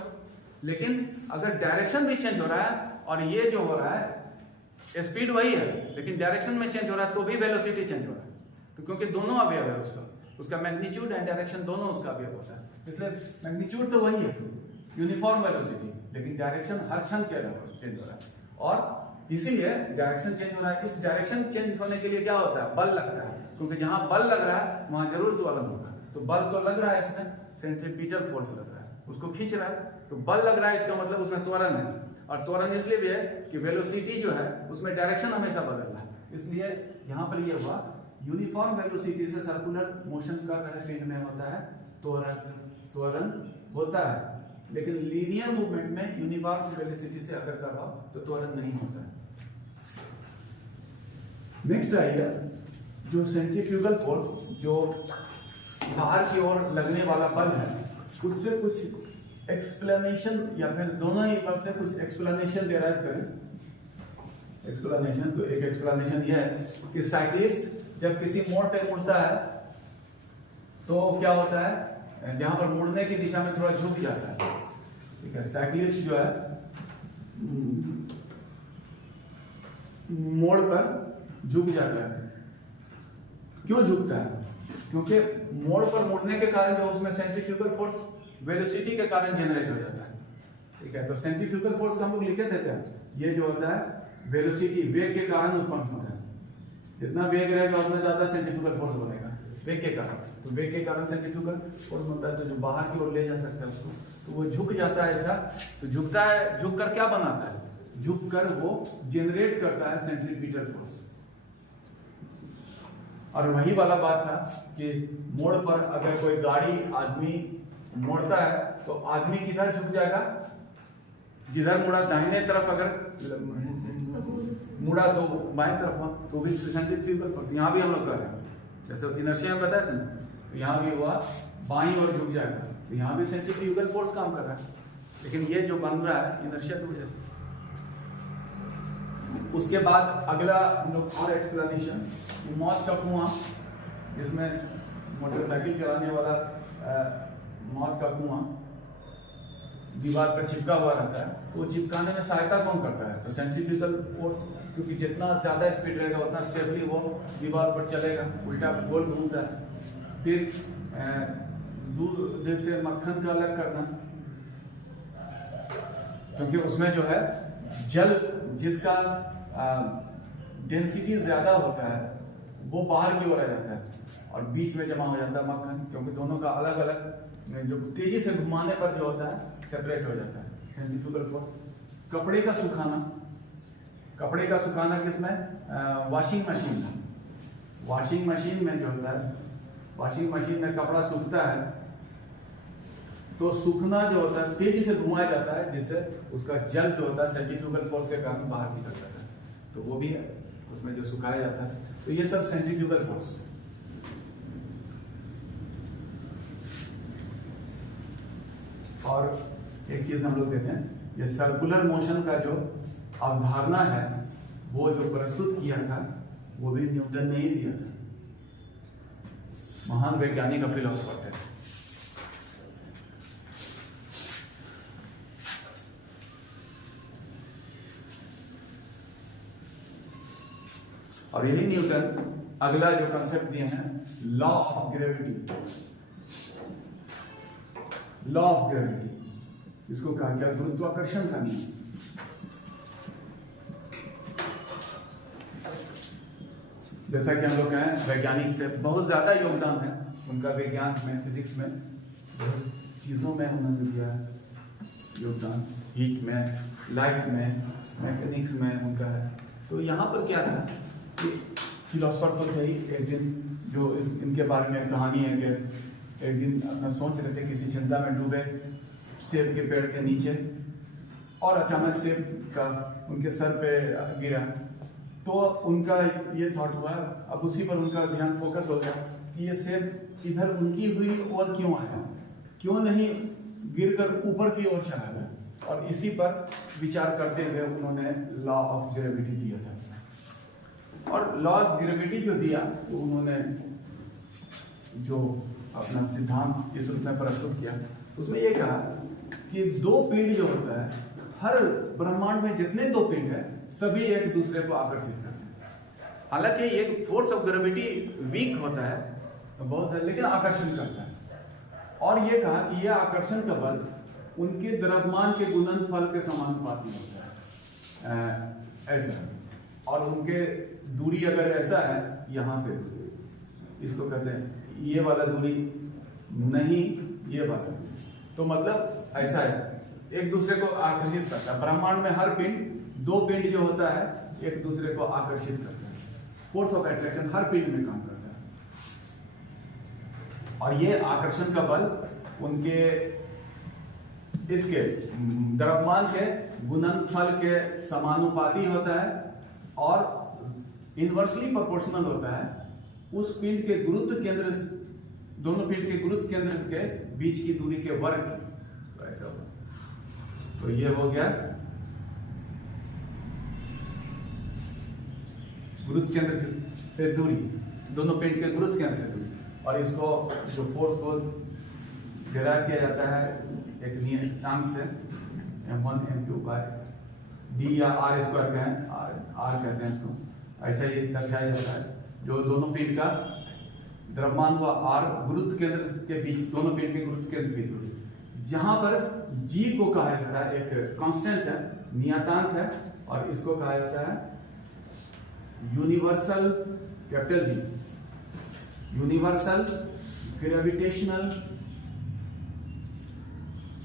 लेकिन अगर डायरेक्शन भी चेंज हो रहा है और ये जो हो रहा है स्पीड वही है लेकिन डायरेक्शन में चेंज हो रहा है तो भी वेलोसिटी चेंज हो रहा है। तो क्योंकि दोनों अवयव है उसका मैग्नीट्यूड एंड डायरेक्शन दोनों उसका अवयव होता है, इसलिए मैग्नीट्यूड तो वही है यूनिफॉर्म वेलोसिटी, लेकिन डायरेक्शन हर क्षण चेंज हो रहा है। और इसीलिए डायरेक्शन चेंज हो रहा है। इस डायरेक्शन चेंज होने के लिए क्या होता है? बल लगता है, क्योंकि जहां बल लग रहा है वहां जरूर त्वरण होगा। तो बल तो लग रहा है, इसमें सेंट्रीपिटल फोर्स लग रहा है, उसको खींच रहा है, तो बल लग रहा है, इसका मतलब उसमें त्वरण है। और त्वरण इसलिए भी है कि वेलोसिटी जो है उसमें डायरेक्शन हमेशा बदल रहा है, इसलिए यहां पर ये हुआ यूनिफॉर्म वेलोसिटी से सर्कुलर मोशन कर रहे पिंड में होता है त्वरण होता है, लेकिन लीनियर मूवमेंट में यूनिफॉर्म वेलोसिटी से अगर कर रहा हो तो त्वरण नहीं होता है। नेक्स्ट आइए जो सेंट्रीफ्यूगल फोर्स, जो बाहर की ओर लगने वाला बल है, उससे कुछ एक्सप्लेनेशन या फिर दोनों ही पद से कुछ एक्सप्लेनेशन डिराइव करें। एक्सप्लेनेशन तो एक एक्सप्लेनेशन यह है कि साइक्लिस्ट जब किसी मोड़ पे मुड़ता है तो क्या होता है, जहां पर मुड़ने की दिशा में थोड़ा झुक जाता है, ठीक है। साइक्लिस्ट जो है मोड़ पर झुक जाता है। क्यों झुकता है? क्योंकि मोड़ पर मुड़ने के कारण जो उसमें सेंट्रीफ्यूगल फोर्स वेलोसिटी के कारण जनरेट हो जाता है, ठीक है। तो सेंट्रीफ्यूगल फोर्स का हम लोग लिखे थे क्या, ये जो होता है वेलोसिटी वेग के कारण उत्पन्न होता है। जितना वेग रहेगा उतना ज्यादा सेंट्रीफ्यूगल फोर्स बनेगा वेग के कारण। तो वेग के कारण सेंट्रीफ्यूगल फोर्स बनता है, तो जो बाहर की ओर ले जा सकता है उसको, तो वो झुक जाता है ऐसा। तो झुकता है, झुक कर क्या बनाता है? झुक कर वो जनरेट करता है सेंट्रीपिटल फोर्स। और वही वाला बात था कि मोड़ पर अगर कोई गाड़ी आदमी मोड़ता है तो आदमी किधर झुक जाएगा? जिधर मुड़ा दाहिने तरफ अगर मुड़ा तो बाएं तरफ हुआ, तो भी सेंट्रीफ्यूगल फोर्स यहाँ भी हम लोग कर रहे हैं, जैसे इनर्शिया में बताया था ना, तो यहाँ भी हुआ बाईं ओर झुक जाएगा, तो यहाँ भी सेंट्रीफ्यूगल फोर्स काम कर रहा है। लेकिन ये जो बन रहा है इनर्शिया की वजह से। उसके बाद अगला हम लोग और एक्सप्लेनेशन, मौत का कुआं, जिसमें मोटरसाइकिल चलाने वाला मौत का कुआं दीवार पर चिपका हुआ रहता है, वो चिपकाने में सहायता कौन करता है? तो सेंट्रीफ्यूगल फोर्स, क्योंकि जितना ज्यादा स्पीड रहेगा उतना सेफली वो दीवार पर चलेगा, उल्टा गोल घूमता है। फिर दूध से मक्खन का अलग करना, क्योंकि उसमें जो है जल जिसका डेंसिटी ज्यादा होता है वो बाहर की ओर आ जाता है और बीच में जमा हो जाता है मक्खन, क्योंकि दोनों का अलग अलग जो तेजी से घुमाने पर जो होता है सेपरेट हो जाता है। Centrifugal force. कपड़े का सुखाना, कपड़े का सुखाना किसमें? वॉशिंग मशीन में। वॉशिंग मशीन में जो होता है, वॉशिंग मशीन में कपड़ा सूखता है तो सूखना जो होता है तेजी से घुमाया जाता है, जिससे उसका जल जो होता है सेंट्रीफ्यूगल फोर्स के कारण बाहर निकल जाता है, तो वो भी है उसमें जो सुखाया जाता है। तो ये सब सेंट्रीफ्यूगल फोर्स। और एक चीज हम लोग देखें, ये सर्कुलर मोशन का जो अवधारणा है वो जो प्रस्तुत किया था वो भी न्यूटन ने ही दिया था, महान वैज्ञानिक और फिलोसोफर थे। और यही न्यूटन अगला जो कंसेप्ट दिए हैं, law of gravity. Law of gravity इसको कहा गया गुरुत्वाकर्षण का नियम। जैसा कि हम लोग कहें वैज्ञानिक के बहुत ज्यादा योगदान है उनका विज्ञान में, फिजिक्स में, चीजों में उन्होंने दिया है योगदान, हीट में, लाइट में, मैकेनिक्स में उनका है। तो यहाँ पर क्या था कि फिलोसोफर तो थे ही, एक दिन जो इनके बारे में कहानी है कि एक दिन अपना सोच रहे थे किसी चिंता में डूबे सेब के पेड़ के नीचे, और अचानक सेब का उनके सर पे गिरा, तो उनका ये थॉट हुआ, अब उसी पर उनका ध्यान फोकस हो गया कि ये सेब इधर उनकी हुई और क्यों आया, क्यों नहीं गिरकर ऊपर की ओर चला गया। और इसी पर विचार करते हुए उन्होंने लॉ ऑफ ग्रेविटी दिया था। और लॉ ऑफ ग्रेविटी जो दिया वो उन्होंने जो अपना सिद्धांत इस रूप में प्रस्तुत किया, उसमें ये कहा कि दो पिंड जो होता है, हर ब्रह्मांड में जितने दो पिंड है सभी एक दूसरे को आकर्षित करते हैं। हालांकि एक फोर्स ऑफ ग्रेविटी वीक होता है तो बहुत है, लेकिन आकर्षण करता है। और ये कहा कि यह आकर्षण का बल उनके द्रव्यमान के गुणनफल के समानुपाती होता है, ऐसा। और उनके दूरी अगर ऐसा है, यहां से इसको कहते हैं ये वाला दूरी नहीं ये वाला दूरी, तो मतलब ऐसा है, एक दूसरे को आकर्षित करता है। ब्रह्मांड में हर पिंड, दो पिंड जो होता है एक दूसरे को आकर्षित करता है, फोर्स ऑफ अट्रैक्शन हर पिंड में काम करता है। और ये आकर्षण का बल उनके इसके द्रव्यमान के गुणनफल के समानुपाती होता है और इनवर्सली प्रोपोर्शनल होता है उस पिंड के गुरुत्व केंद्र, दोनों पिंड के गुरुत्व केंद्र के बीच की दूरी के वर्ग की। तो ऐसा होगा। तो ये हो गया गुरुत्व केंद्र से दूरी, दोनों पिंड के गुरुत्व केंद्र से दूरी। और इसको जो फोर्स को डिराइव किया जाता है एक नियतांक से, m1 m2 बाय d या r स्क्वायर कहें, r कहते हैं इसको, ऐसा ही दर्शाया जाता है। जो दोनों पिंड का द्रव्यमान हुआ r, गुरुत्व केंद्र के बीच, दोनों पिंड के गुरुत्व केंद्र की दूरी, जहां पर g को कहा जाता है एक कांस्टेंट है, नियतांक है, और इसको कहा जाता है universal capital G, universal gravitational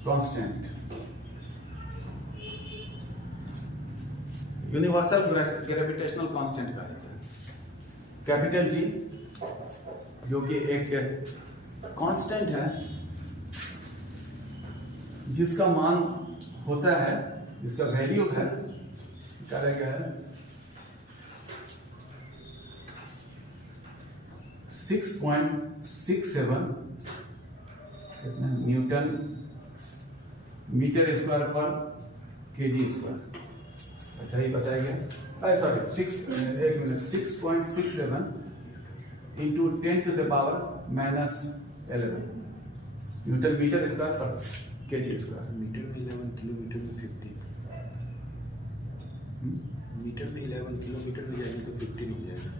constant, universal gravitational constant कहा जाता है कैपिटल G, जो कि एक कांस्टेंट है जिसका मान होता है, जिसका वैल्यू है, क्या है 6.67 न्यूटन मीटर स्क्वायर पर केजी स्क्वायर, ऐसा ही बताया गया। Sorry 6.67 into 10 to the power -11, newton metre square पर केजी स्क्वायर। मीटर में 11 किलोमीटर में 50। मीटर में 11 किलोमीटर में जाएंगे तो 50 हो जाएगा।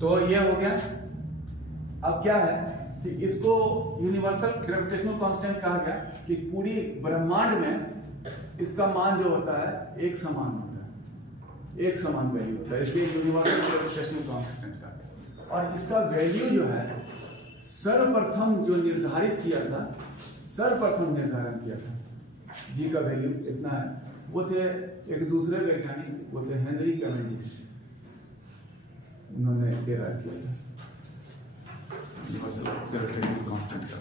तो ये हो गया। अब क्या है कि इसको यूनिवर्सल ग्रेविटेशनल कांस्टेंट कहा गया कि पूरी ब्रह्मांड में इसका मान जो होता है एक समान होता है, एक समान वैल्यू होता है, इसलिए यूनिवर्सल ग्रेविटेशनल कांस्टेंट का। और इसका वैल्यू जो है सर्वप्रथम जो निर्धारित किया था, सर्वप्रथम निर्धारण किया था जी का वैल्यू इतना है, वो थे एक दूसरे वैज्ञानिक, वो थे हेनरी कैवेंडिश। उन्होंने डेराइव किया था यूनिवर्सल ग्रेविटेशनल कांस्टेंट का।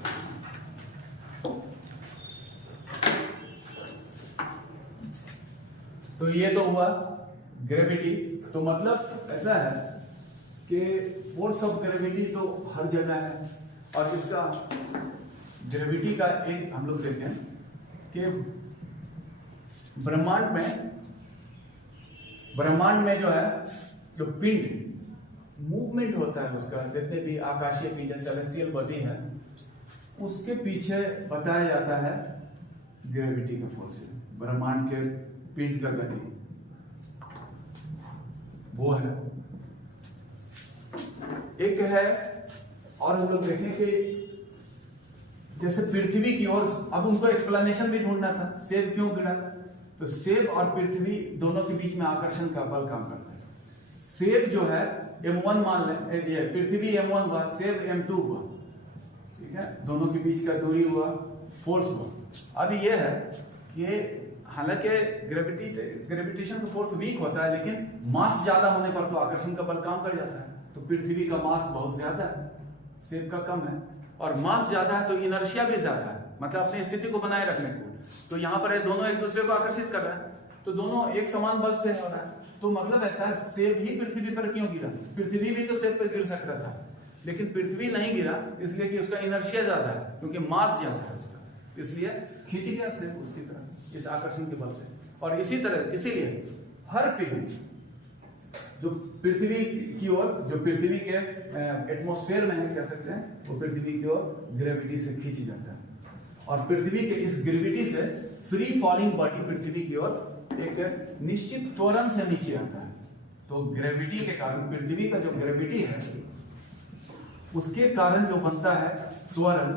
तो ये तो हुआ ग्रेविटी। तो मतलब ऐसा है कि फोर्स ऑफ ग्रेविटी तो हर जगह है, और इसका ग्रेविटी का एक हम लोग देखते हैं कि ब्रह्मांड में जो है, जो पिंड मूवमेंट होता है उसका, जितने भी आकाशीय पिंड सेलेस्टियल बॉडी है, उसके पीछे बताया जाता है ग्रेविटी का फोर्स। ब्रह्मांड के पिंड का गति वो है। एक है, और हम लोग देखें कि जैसे पृथ्वी की ओर, अब उनको एक्सप्लेनेशन भी ढूंढना था सेब क्यों गिरा, तो सेब और पृथ्वी दोनों के बीच में आकर्षण का बल काम करता है। सेब जो है m1 मान लें, ये पृथ्वी m1 हुआ, सेब m2 हुआ, ठीक है, दोनों के बीच का दूरी हुआ, फोर्स हुआ। अब ये है कि हालांकि ग्रेविटेशन का फोर्स वीक होता है, लेकिन मास ज्यादा होने पर तो आकर्षण का बल काम कर जाता है। तो पृथ्वी का मास बहुत ज्यादा है, सेब का कम है, और मास ज्यादा है तो इनर्शिया भी ज्यादा है, मतलब अपनी स्थिति को बनाए रखने को। तो यहाँ पर दोनों एक दूसरे को आकर्षित कर रहे हैं, तो दोनों एक समान बल से हो रहा है। तो मतलब ऐसा है, सेब ही पृथ्वी पर क्यों गिरा? पृथ्वी भी तो सेब पर गिर सकता था, लेकिन पृथ्वी नहीं गिरा, इसलिए कि उसका इनर्शिया ज्यादा है, क्योंकि मास ज्यादा है उसका, इसलिए खींच गया सेब उसकी तरह इस आकर्षण के बल से। और इसी तरह, इसीलिए हर पिंड जो पृथ्वी की ओर, जो पृथ्वी के एटमॉस्फेयर में है, कह सकते हैं, वो पृथ्वी की ओर ग्रेविटी से खींच जाता है। और पृथ्वी के इस ग्रेविटी से फ्री फॉलिंग बॉडी पृथ्वी की ओर एक निश्चित त्वरण से नीचे आता है। तो ग्रेविटी के कारण, पृथ्वी का जो ग्रेविटी है उसके कारण जो बनता है त्वरण,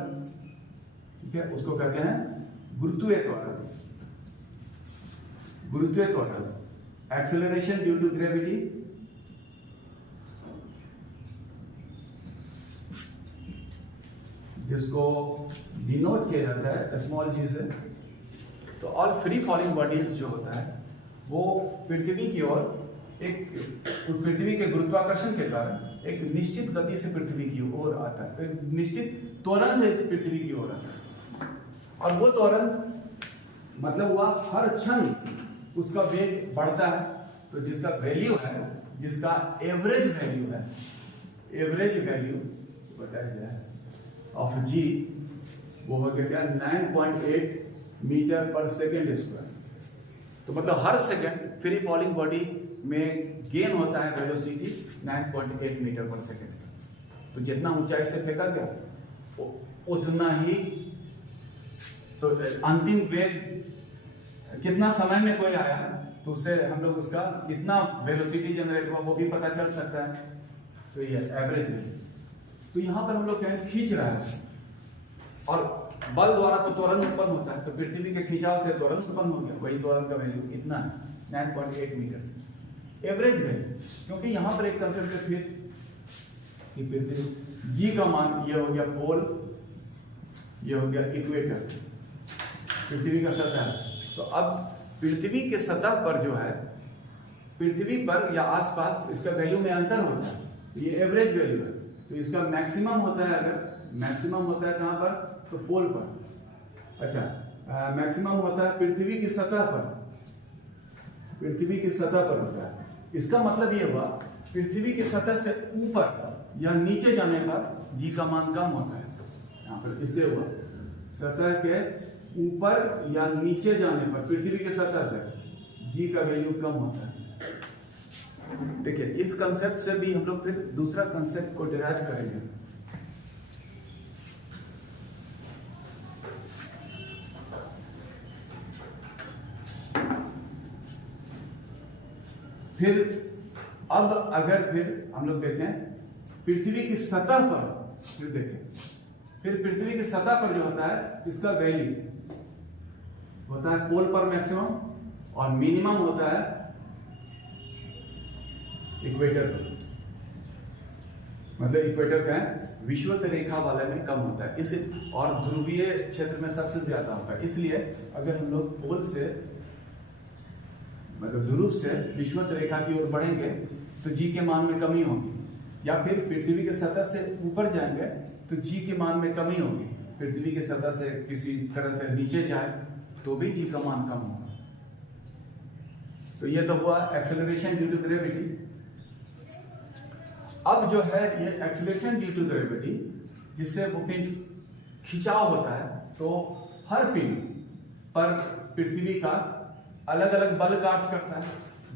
ठीक है, उसको कहते हैं गुरुत्वीय त्वरण। गुरुत्वीय त्वरण, एक्सेलरेशन ड्यू टू ग्रेविटी, जिसको डिनोट किया जाता है स्मॉल जी से। तो और फ्री फॉलिंग बॉडीज जो होता है वो पृथ्वी की ओर पृथ्वी के गुरुत्वाकर्षण के कारण एक निश्चित गति से पृथ्वी की ओर आता है, एक निश्चित त्वरण से पृथ्वी की ओर आता है। और वो त्वरण मतलब हुआ हर क्षण उसका वेग बढ़ता है। तो जिसका वैल्यू है, जिसका एवरेज वैल्यू है, एवरेज वैल्यू बताया गया है ऑफ जी, वो हो गया 9.8 मीटर पर सेकेंड स्क्वायर। तो मतलब हर सेकेंड फ्री फॉलिंग बॉडी में गेन होता है वेलोसिटी 9.8 मीटर पर सेकेंड। तो जितना ऊंचाई से फेंका गया उतना ही, तो अंतिम वेग कितना समय में कोई आया तो उससे हम लोग उसका कितना वेलोसिटी जनरेट हुआ वो भी पता चल सकता है। तो ये एवरेज वैल्यू। तो यहां पर हम लोग कहें खींच रहा है, और बल द्वारा तो त्वरण उत्पन्न होता है, तो पृथ्वी के खिंचाव से त्वरण उत्पन्न हो गया, वही त्वरण का वैल्यू इतना है 9.8 मीटर से एवरेज वैल्यू। क्योंकि यहां पर एक कंसेप्ट है फिर कि पृथ्वी जी का मान, ये हो गया पोल, ये हो गया इक्वेटर, पृथ्वी का सतह। तो अब पृथ्वी के सतह पर जो है, पृथ्वी पर या आसपास इसका वैल्यू में अंतर होता है, ये एवरेज वैल्यू है। तो इसका मैक्सिमम होता है, अगर मैक्सिमम होता है कहां पर, तो पोल पर। अच्छा, मैक्सिमम होता है पृथ्वी की सतह पर, पृथ्वी की सतह पर होता है। इसका मतलब ये हुआ पृथ्वी की सतह से ऊपर या नीचे जाने पर जी का मान कम होता है। यहाँ पर इससे हुआ सतह के ऊपर या नीचे जाने पर पृथ्वी की सतह से जी का वैल्यू कम होता है। देखिए, इस कंसेप्ट से भी हम लोग फिर दूसरा कंसेप्ट को डिराइव करेंगे। फिर अब अगर फिर हम लोग देखें पृथ्वी की सतह पर, फिर देखें फिर पृथ्वी की सतह पर जो होता है इसका वैल्यू होता है पोल पर मैक्सिमम और मिनिमम होता है इक्वेटर पर। मतलब इक्वेटर का है विषुवत रेखा वाले में कम होता है इस, और ध्रुवीय क्षेत्र में सबसे ज्यादा होता है। इसलिए अगर हम लोग पोल से मतलब ध्रुव से विषुवत रेखा की ओर बढ़ेंगे तो जी के मान में कमी होगी, या फिर पृथ्वी के सतह से ऊपर जाएंगे तो जी के मान में कमी होगी। पृथ्वी के सतह से किसी तरह से नीचे जाए तो भी जी का मान कम होगा। तो ये तो हुआ एक्सेलरेशन ड्यू टू ग्रेविटी। अब जो है ये एक्सेलरेशन ड्यू टू ग्रेविटी, जिससे वो पिंड खिंचाव होता है, तो हर पिंड पर पृथ्वी का अलग अलग बल कार्य करता है।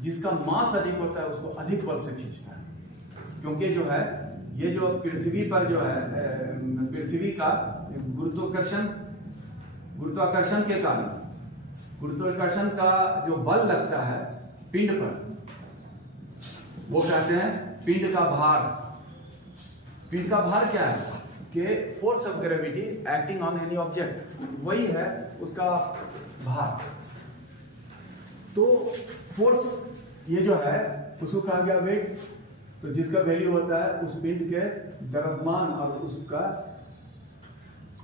जिसका मास अधिक होता है उसको अधिक बल से खींचता है, क्योंकि जो है ये जो पृथ्वी पर जो है पृथ्वी का गुरुत्वाकर्षण के कारण गुरुत्वाकर्षण का जो बल लगता है पिंड पर, वो कहते हैं पिंड का भार। पिंड का भार क्या है कि force of gravity acting on any object, वही है उसका भार। तो फोर्स ये जो है उसको कहा गया वेट, तो जिसका वैल्यू होता है उस पिंड के द्रव्यमान और उसका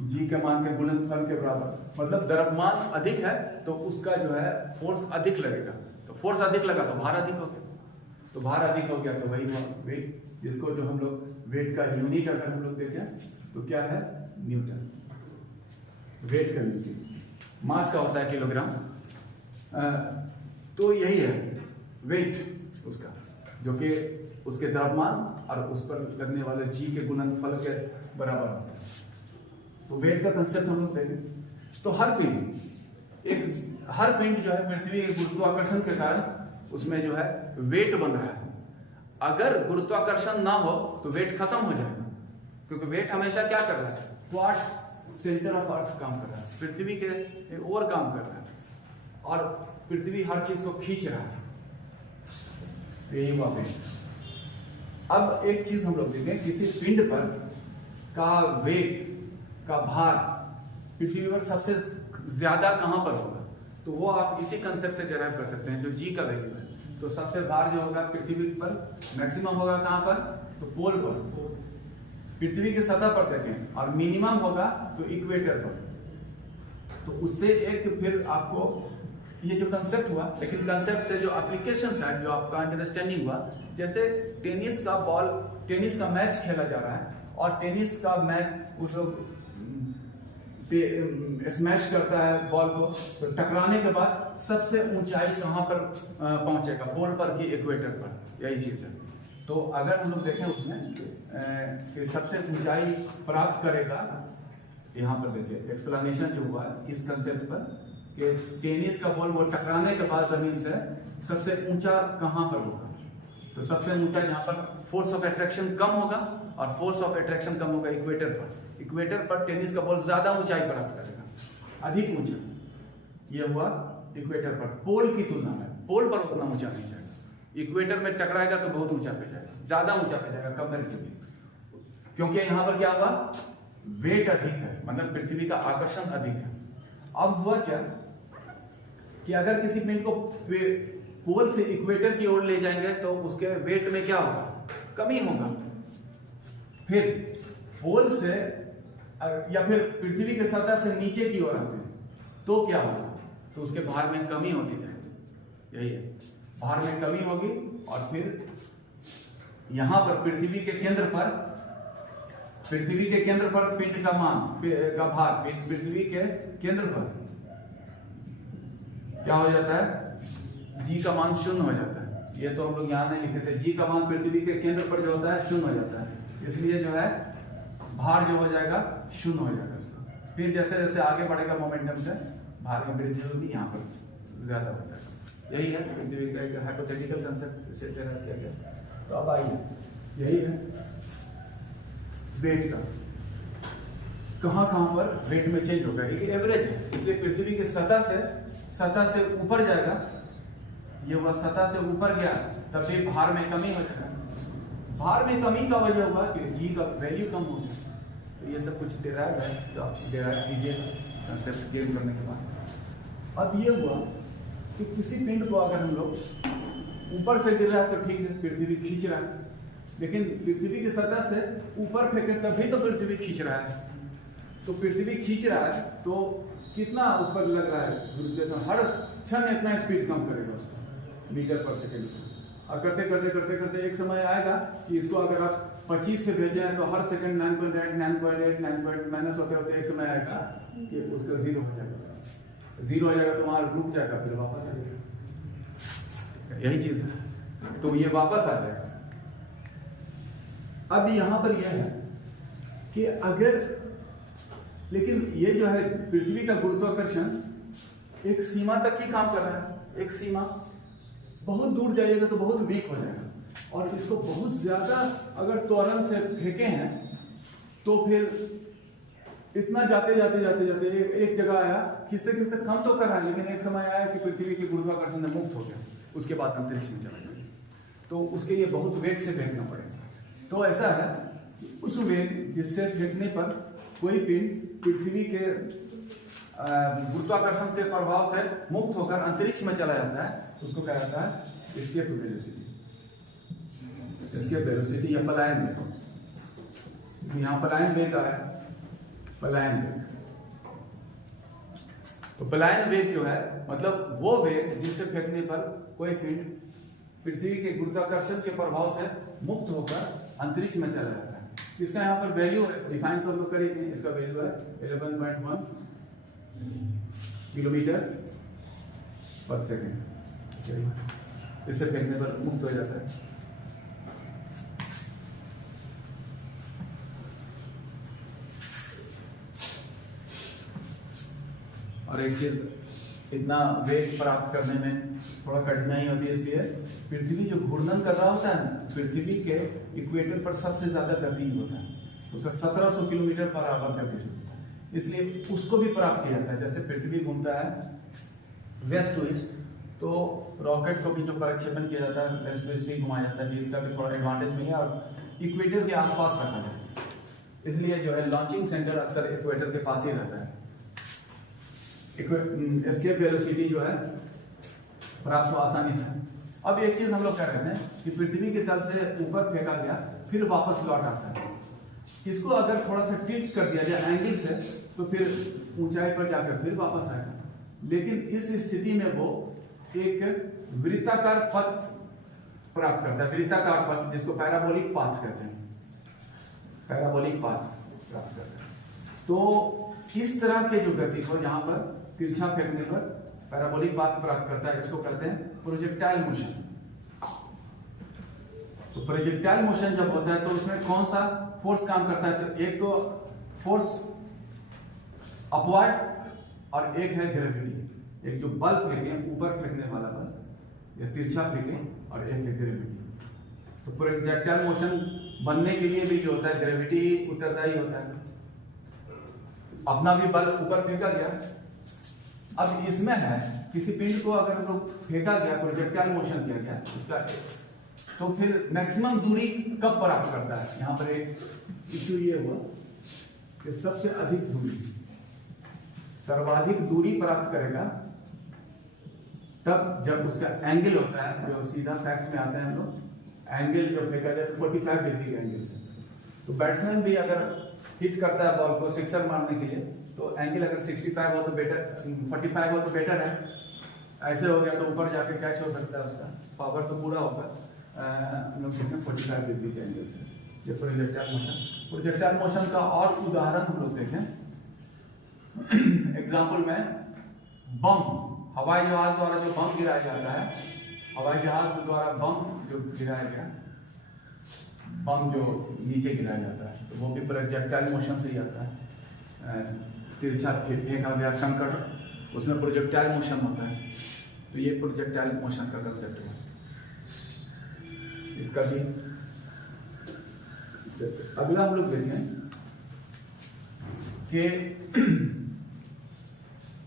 जी के मान के गुणनफल के बराबर। मतलब द्रव्यमान अधिक है तो उसका जो है फोर्स अधिक लगेगा, तो फोर्स अधिक लगा तो भार अधिक हो गया, तो भार अधिक हो गया तो वही हुआ वेट, जिसको जो हम लोग वेट का यूनिट अगर हम लोग देखें तो क्या है न्यूटन। वेट का यूनिट मास का होता है किलोग्राम। तो यही है वेट उसका, जो कि उसके द्रव्यमान और उस पर लगने वाले जी के गुणनफल के बराबर होता है। तो वेट का कंसेप्ट हम लोग देखें तो हर पिंड जो है पृथ्वी के गुरुत्वाकर्षण के कारण उसमें जो है वेट बन रहा है। अगर गुरुत्वाकर्षण ना हो तो वेट खत्म हो जाएगा, क्योंकि वेट हमेशा क्या कर रहा है क्वार्ट्स सेंटर ऑफ अर्थ काम कर रहा है, पृथ्वी के और काम कर रहा है, और पृथ्वी हर चीज को खींच रहा है। यही हुआ वेट। अब एक चीज हम लोग देखें, किसी पिंड पर का वेट का भार पृथ्वी पर सबसे ज्यादा कहां पर होगा, तो वो आप इसी कंसेप्ट से डिराइव कर सकते हैं जो जी का वैल्यू है। तो सबसे भार जो होगा पृथ्वी पर मैक्सिमम होगा कहां पर, तो पोल पर, पृथ्वी की सतह पर देखें, और मिनिमम होगा तो इक्वेटर पर। तो उससे एक फिर आपको ये जो कंसेप्ट हुआ, लेकिन कंसेप्ट से जो एप्लीकेशन है, जो आपका अंडरस्टैंडिंग हुआ, जैसे टेनिस का मैच खेला जा रहा है और टेनिस का मैच उस लोग स्मैश करता है बॉल को, तो टकराने के बाद सबसे ऊंचाई कहां पर पहुंचेगा, पोल पर कि इक्वेटर पर, यही चीज है। तो अगर हम लोग देखें उसमें कि सबसे ऊंचाई प्राप्त करेगा, यहाँ पर देखिए एक्सप्लेनेशन जो हुआ है इस कंसेप्ट पर कि टेनिस का बॉल वो टकराने के बाद जमीन से सबसे ऊंचा कहां पर होगा, तो सबसे ऊंचा जहां पर फोर्स ऑफ अट्रैक्शन कम होगा, और फोर्स ऑफ अट्रैक्शन कम होगा इक्वेटर पर। इक्वेटर पर टेनिस का बॉल ज्यादा ऊंचाई प्राप्त करेगा, अधिक ऊंचा। ये हुआ इक्वेटर पर, पोल की तुलना में पोल पर उतना ऊंचा नहीं जाएगा, इक्वेटर में टकराएगा तो बहुत ऊंचा पे जाएगा, ज्यादा ऊंचा पे जाएगा कंपैरेटिवली, क्योंकि यहां पर क्या हुआ वेट अधिक है, मतलब पृथ्वी का आकर्षण अधिक है। अब हुआ क्या कि अगर किसी पिंड को पोल से इक्वेटर की ओर ले जाएंगे तो उसके वेट में क्या होगा, कमी होगा। फिर पोल से या फिर पृथ्वी के सतह से नीचे की ओर आते हैं तो क्या होगा, तो उसके भार में कमी होती जाएगी। यही है, भार में कमी होगी, और फिर यहां पर पृथ्वी के केंद्र पर पिंड का मान का भार पृथ्वी के केंद्र पर क्या हो जाता है, जी का मान शून्य हो जाता है। ये तो हम लोग यहां नहीं लिखे थे, जी का मान पृथ्वी के केंद्र पर जो होता है शून्य हो जाता है, इसलिए जो है भार जो हो जाएगा शून्य हो जाएगा उसका। फिर जैसे जैसे आगे बढ़ेगा मोमेंटम से भार में वृद्धि होगी, यहाँ पर ज्यादा हो जाएगा। यही है पृथ्वी का एक हाइपोथेटिकल कंसेप्ट इसे डेराइव किया गया। तो अब आइए, यही है वेट का, कहां पर वेट में चेंज होगा, एक एवरेज है, इसलिए पृथ्वी के सतह से ऊपर जाएगा ये हुआ सतह से ऊपर गया तब भी भार में कमी हो जाएगा। भार में कमी का वजह हुआ कि जी का वैल्यू कम हो गया। तो ये सब कुछ डिराइव है, तो आप डिराइव कीजिएगा कंसेप्ट गेन करने के बाद। अब ये हुआ कि किसी पिंड को अगर हम लोग ऊपर से गिर रहा है तो ठीक है, पृथ्वी खींच रहा है, लेकिन पृथ्वी की सतह से ऊपर फेंके तभी तो पृथ्वी खींच रहा है। तो पृथ्वी खींच रहा है तो कितना उस पर लग रहा है गुरुत्वाकर्षण, हर क्षण इतना स्पीड कम करेगा उसका मीटर पर सेकेंड से। और करते करते करते करते एक समय आएगा कि इसको अगर आप 25 से भेजे हैं तो हर सेकंड 9.8 9.8 9. माइनस होते होते एक समय आएगा कि उसका जीरो हो जाएगा। जीरो हो जाएगा तो वहां रुक जाएगा, फिर वापस आ जाएगा। यही चीज है, तो ये वापस आ जाएगा। अब यहां पर यह है कि अगर, लेकिन ये जो है पृथ्वी का गुरुत्वाकर्षण एक सीमा तक ही काम कर रहा है। एक सीमा, बहुत दूर जाइएगा तो बहुत वीक हो जाएगा, और इसको बहुत ज्यादा अगर त्वरण से फेंके हैं तो फिर इतना जाते जाते जाते जाते एक जगह आया, खिसते खिसते कम तो कर रहा है, लेकिन एक समय आया कि पृथ्वी के गुरुत्वाकर्षण से मुक्त हो गया, उसके बाद अंतरिक्ष में चला गया। तो उसके लिए बहुत वेग से फेंकना पड़ेगा। तो ऐसा है, उस वेग जिससे फेंकने पर कोई पिंड पृथ्वी के गुरुत्वाकर्षण के प्रभाव से मुक्त होकर अंतरिक्ष में चला जाता है, उसको कहा जाता है एस्केप वेलोसिटी। एस्केप वेलोसिटी या पलायन वेग। यहाँ पलायन वेग है, पलायन वेग। तो पलायन वेग जो है मतलब वो वेग जिससे फेंकने पर कोई पिंड पृथ्वी के गुरुत्वाकर्षण के प्रभाव से मुक्त होकर अंतरिक्ष में चला जाता है। इसका यहाँ पर वैल्यू है, डिफाइन तो हम लोग करेंगे, इसका वैल्यू है 11.1 किलोमीटर पर सेकेंड। इससे फेंकने पर मुक्त हो जाता है। और एक चीज, इतना वेग प्राप्त करने में थोड़ा कठिनाई होती है, इसलिए पृथ्वी जो घूर्णन कर रहा होता है ना, पृथ्वी के इक्वेटर पर सबसे ज्यादा गति होता है, उसका 1700 किलोमीटर पर आवर गति से होता है, इसलिए उसको भी प्राप्त किया जाता है। जैसे पृथ्वी घूमता है वेस्ट टू ईस्ट, तो रॉकेट को भी जो प्रक्षेपण किया जाता है वेस्ट टू ईस्ट ही घुमाया जाता है, इसका भी थोड़ा एडवांटेज मिले और इक्वेटर के आसपास रखा जाए, इसलिए जो है लॉन्चिंग सेंटर अक्सर इक्वेटर के पास ही रहता है। एस्केप वेलोसिटी जो है प्राप्त हो आसानी से। अब एक चीज हम लोग कर रहे हैं कि पृथ्वी की तल से ऊपर फेंका गया, फिर वापस लौट आता है। इसको अगर थोड़ा सा टिल्ट कर दिया जाए एंगल से, तो फिर ऊंचाई पर जाकर फिर वापस आएगा। लेकिन इस स्थिति में वो एक वृत्ताकार पथ प्राप्त करता है, वृत्ताकार पथ जिसको पैराबोलिक पाथ कहते हैं, पैराबोलिक पाथ प्राप्त करता है। तो इस तरह के जो गति को जहां पर तिरछा फेंकने पर पैराबोलिक पाथ प्राप्त करता है, इसको कहते हैं प्रोजेक्टाइल मोशन। तो प्रोजेक्टाइल मोशन जब होता है तो उसमें कौन सा फोर्स काम करता है? तो एक तो फोर्स अपवर्ड और एक है ग्रेविटी। एक जो बल फेंके ऊपर फेंकने वाला बल या तिरछा फेंके, और एक है ग्रेविटी। तो प्रोजेक्टाइल मोशन बनने के लिए भी जो होता है ग्रेविटी उत्तरदायी होता है। अपना भी बल ऊपर फेंका गया। अब इसमें है किसी पिंड को अगर हम लोग फेंका गया, प्रोजेक्टाइल मोशन किया गया इसका, तो फिर मैक्सिमम दूरी कब प्राप्त करता है? यहाँ पर एक इशू ये हुआ कि सबसे अधिक दूरी, सर्वाधिक दूरी प्राप्त करेगा तब जब उसका एंगल होता है, जो सीधा फैक्ट्स में आते हैं हम लोग, एंगल जब फेंका जाए 45 डिग्री के एंगल से। तो बैट्समैन भी अगर हिट करता है बॉल को सिक्सर मारने के लिए, तो एंगल अगर 65 हो तो बेटर, 45 हो तो बेटर है। ऐसे हो गया तो ऊपर जाके कैच हो सकता है, उसका पावर तो पूरा होगा। हम लोग देखते हैं 45 डिग्री के एंगल से। ये प्रोजेक्टाइल मोशन, प्रोजेक्टाइल मोशन का और उदाहरण हम लोग देखें। एग्जाम्पल में बम, हवाई जहाज द्वारा जो बम गिराया जाता है, हवाई जहाज द्वारा बम जो गिराया गया, बम जो नीचे गिराया जाता है, तो वो भी प्रोजेक्टाइल मोशन से ही आता है। तिरछा फेंका गया कंकड़, उसमें प्रोजेक्टाइल मोशन होता है। तो ये प्रोजेक्टाइल मोशन का कंसेप्ट है। इसका भी अगला हम लोग देखें कि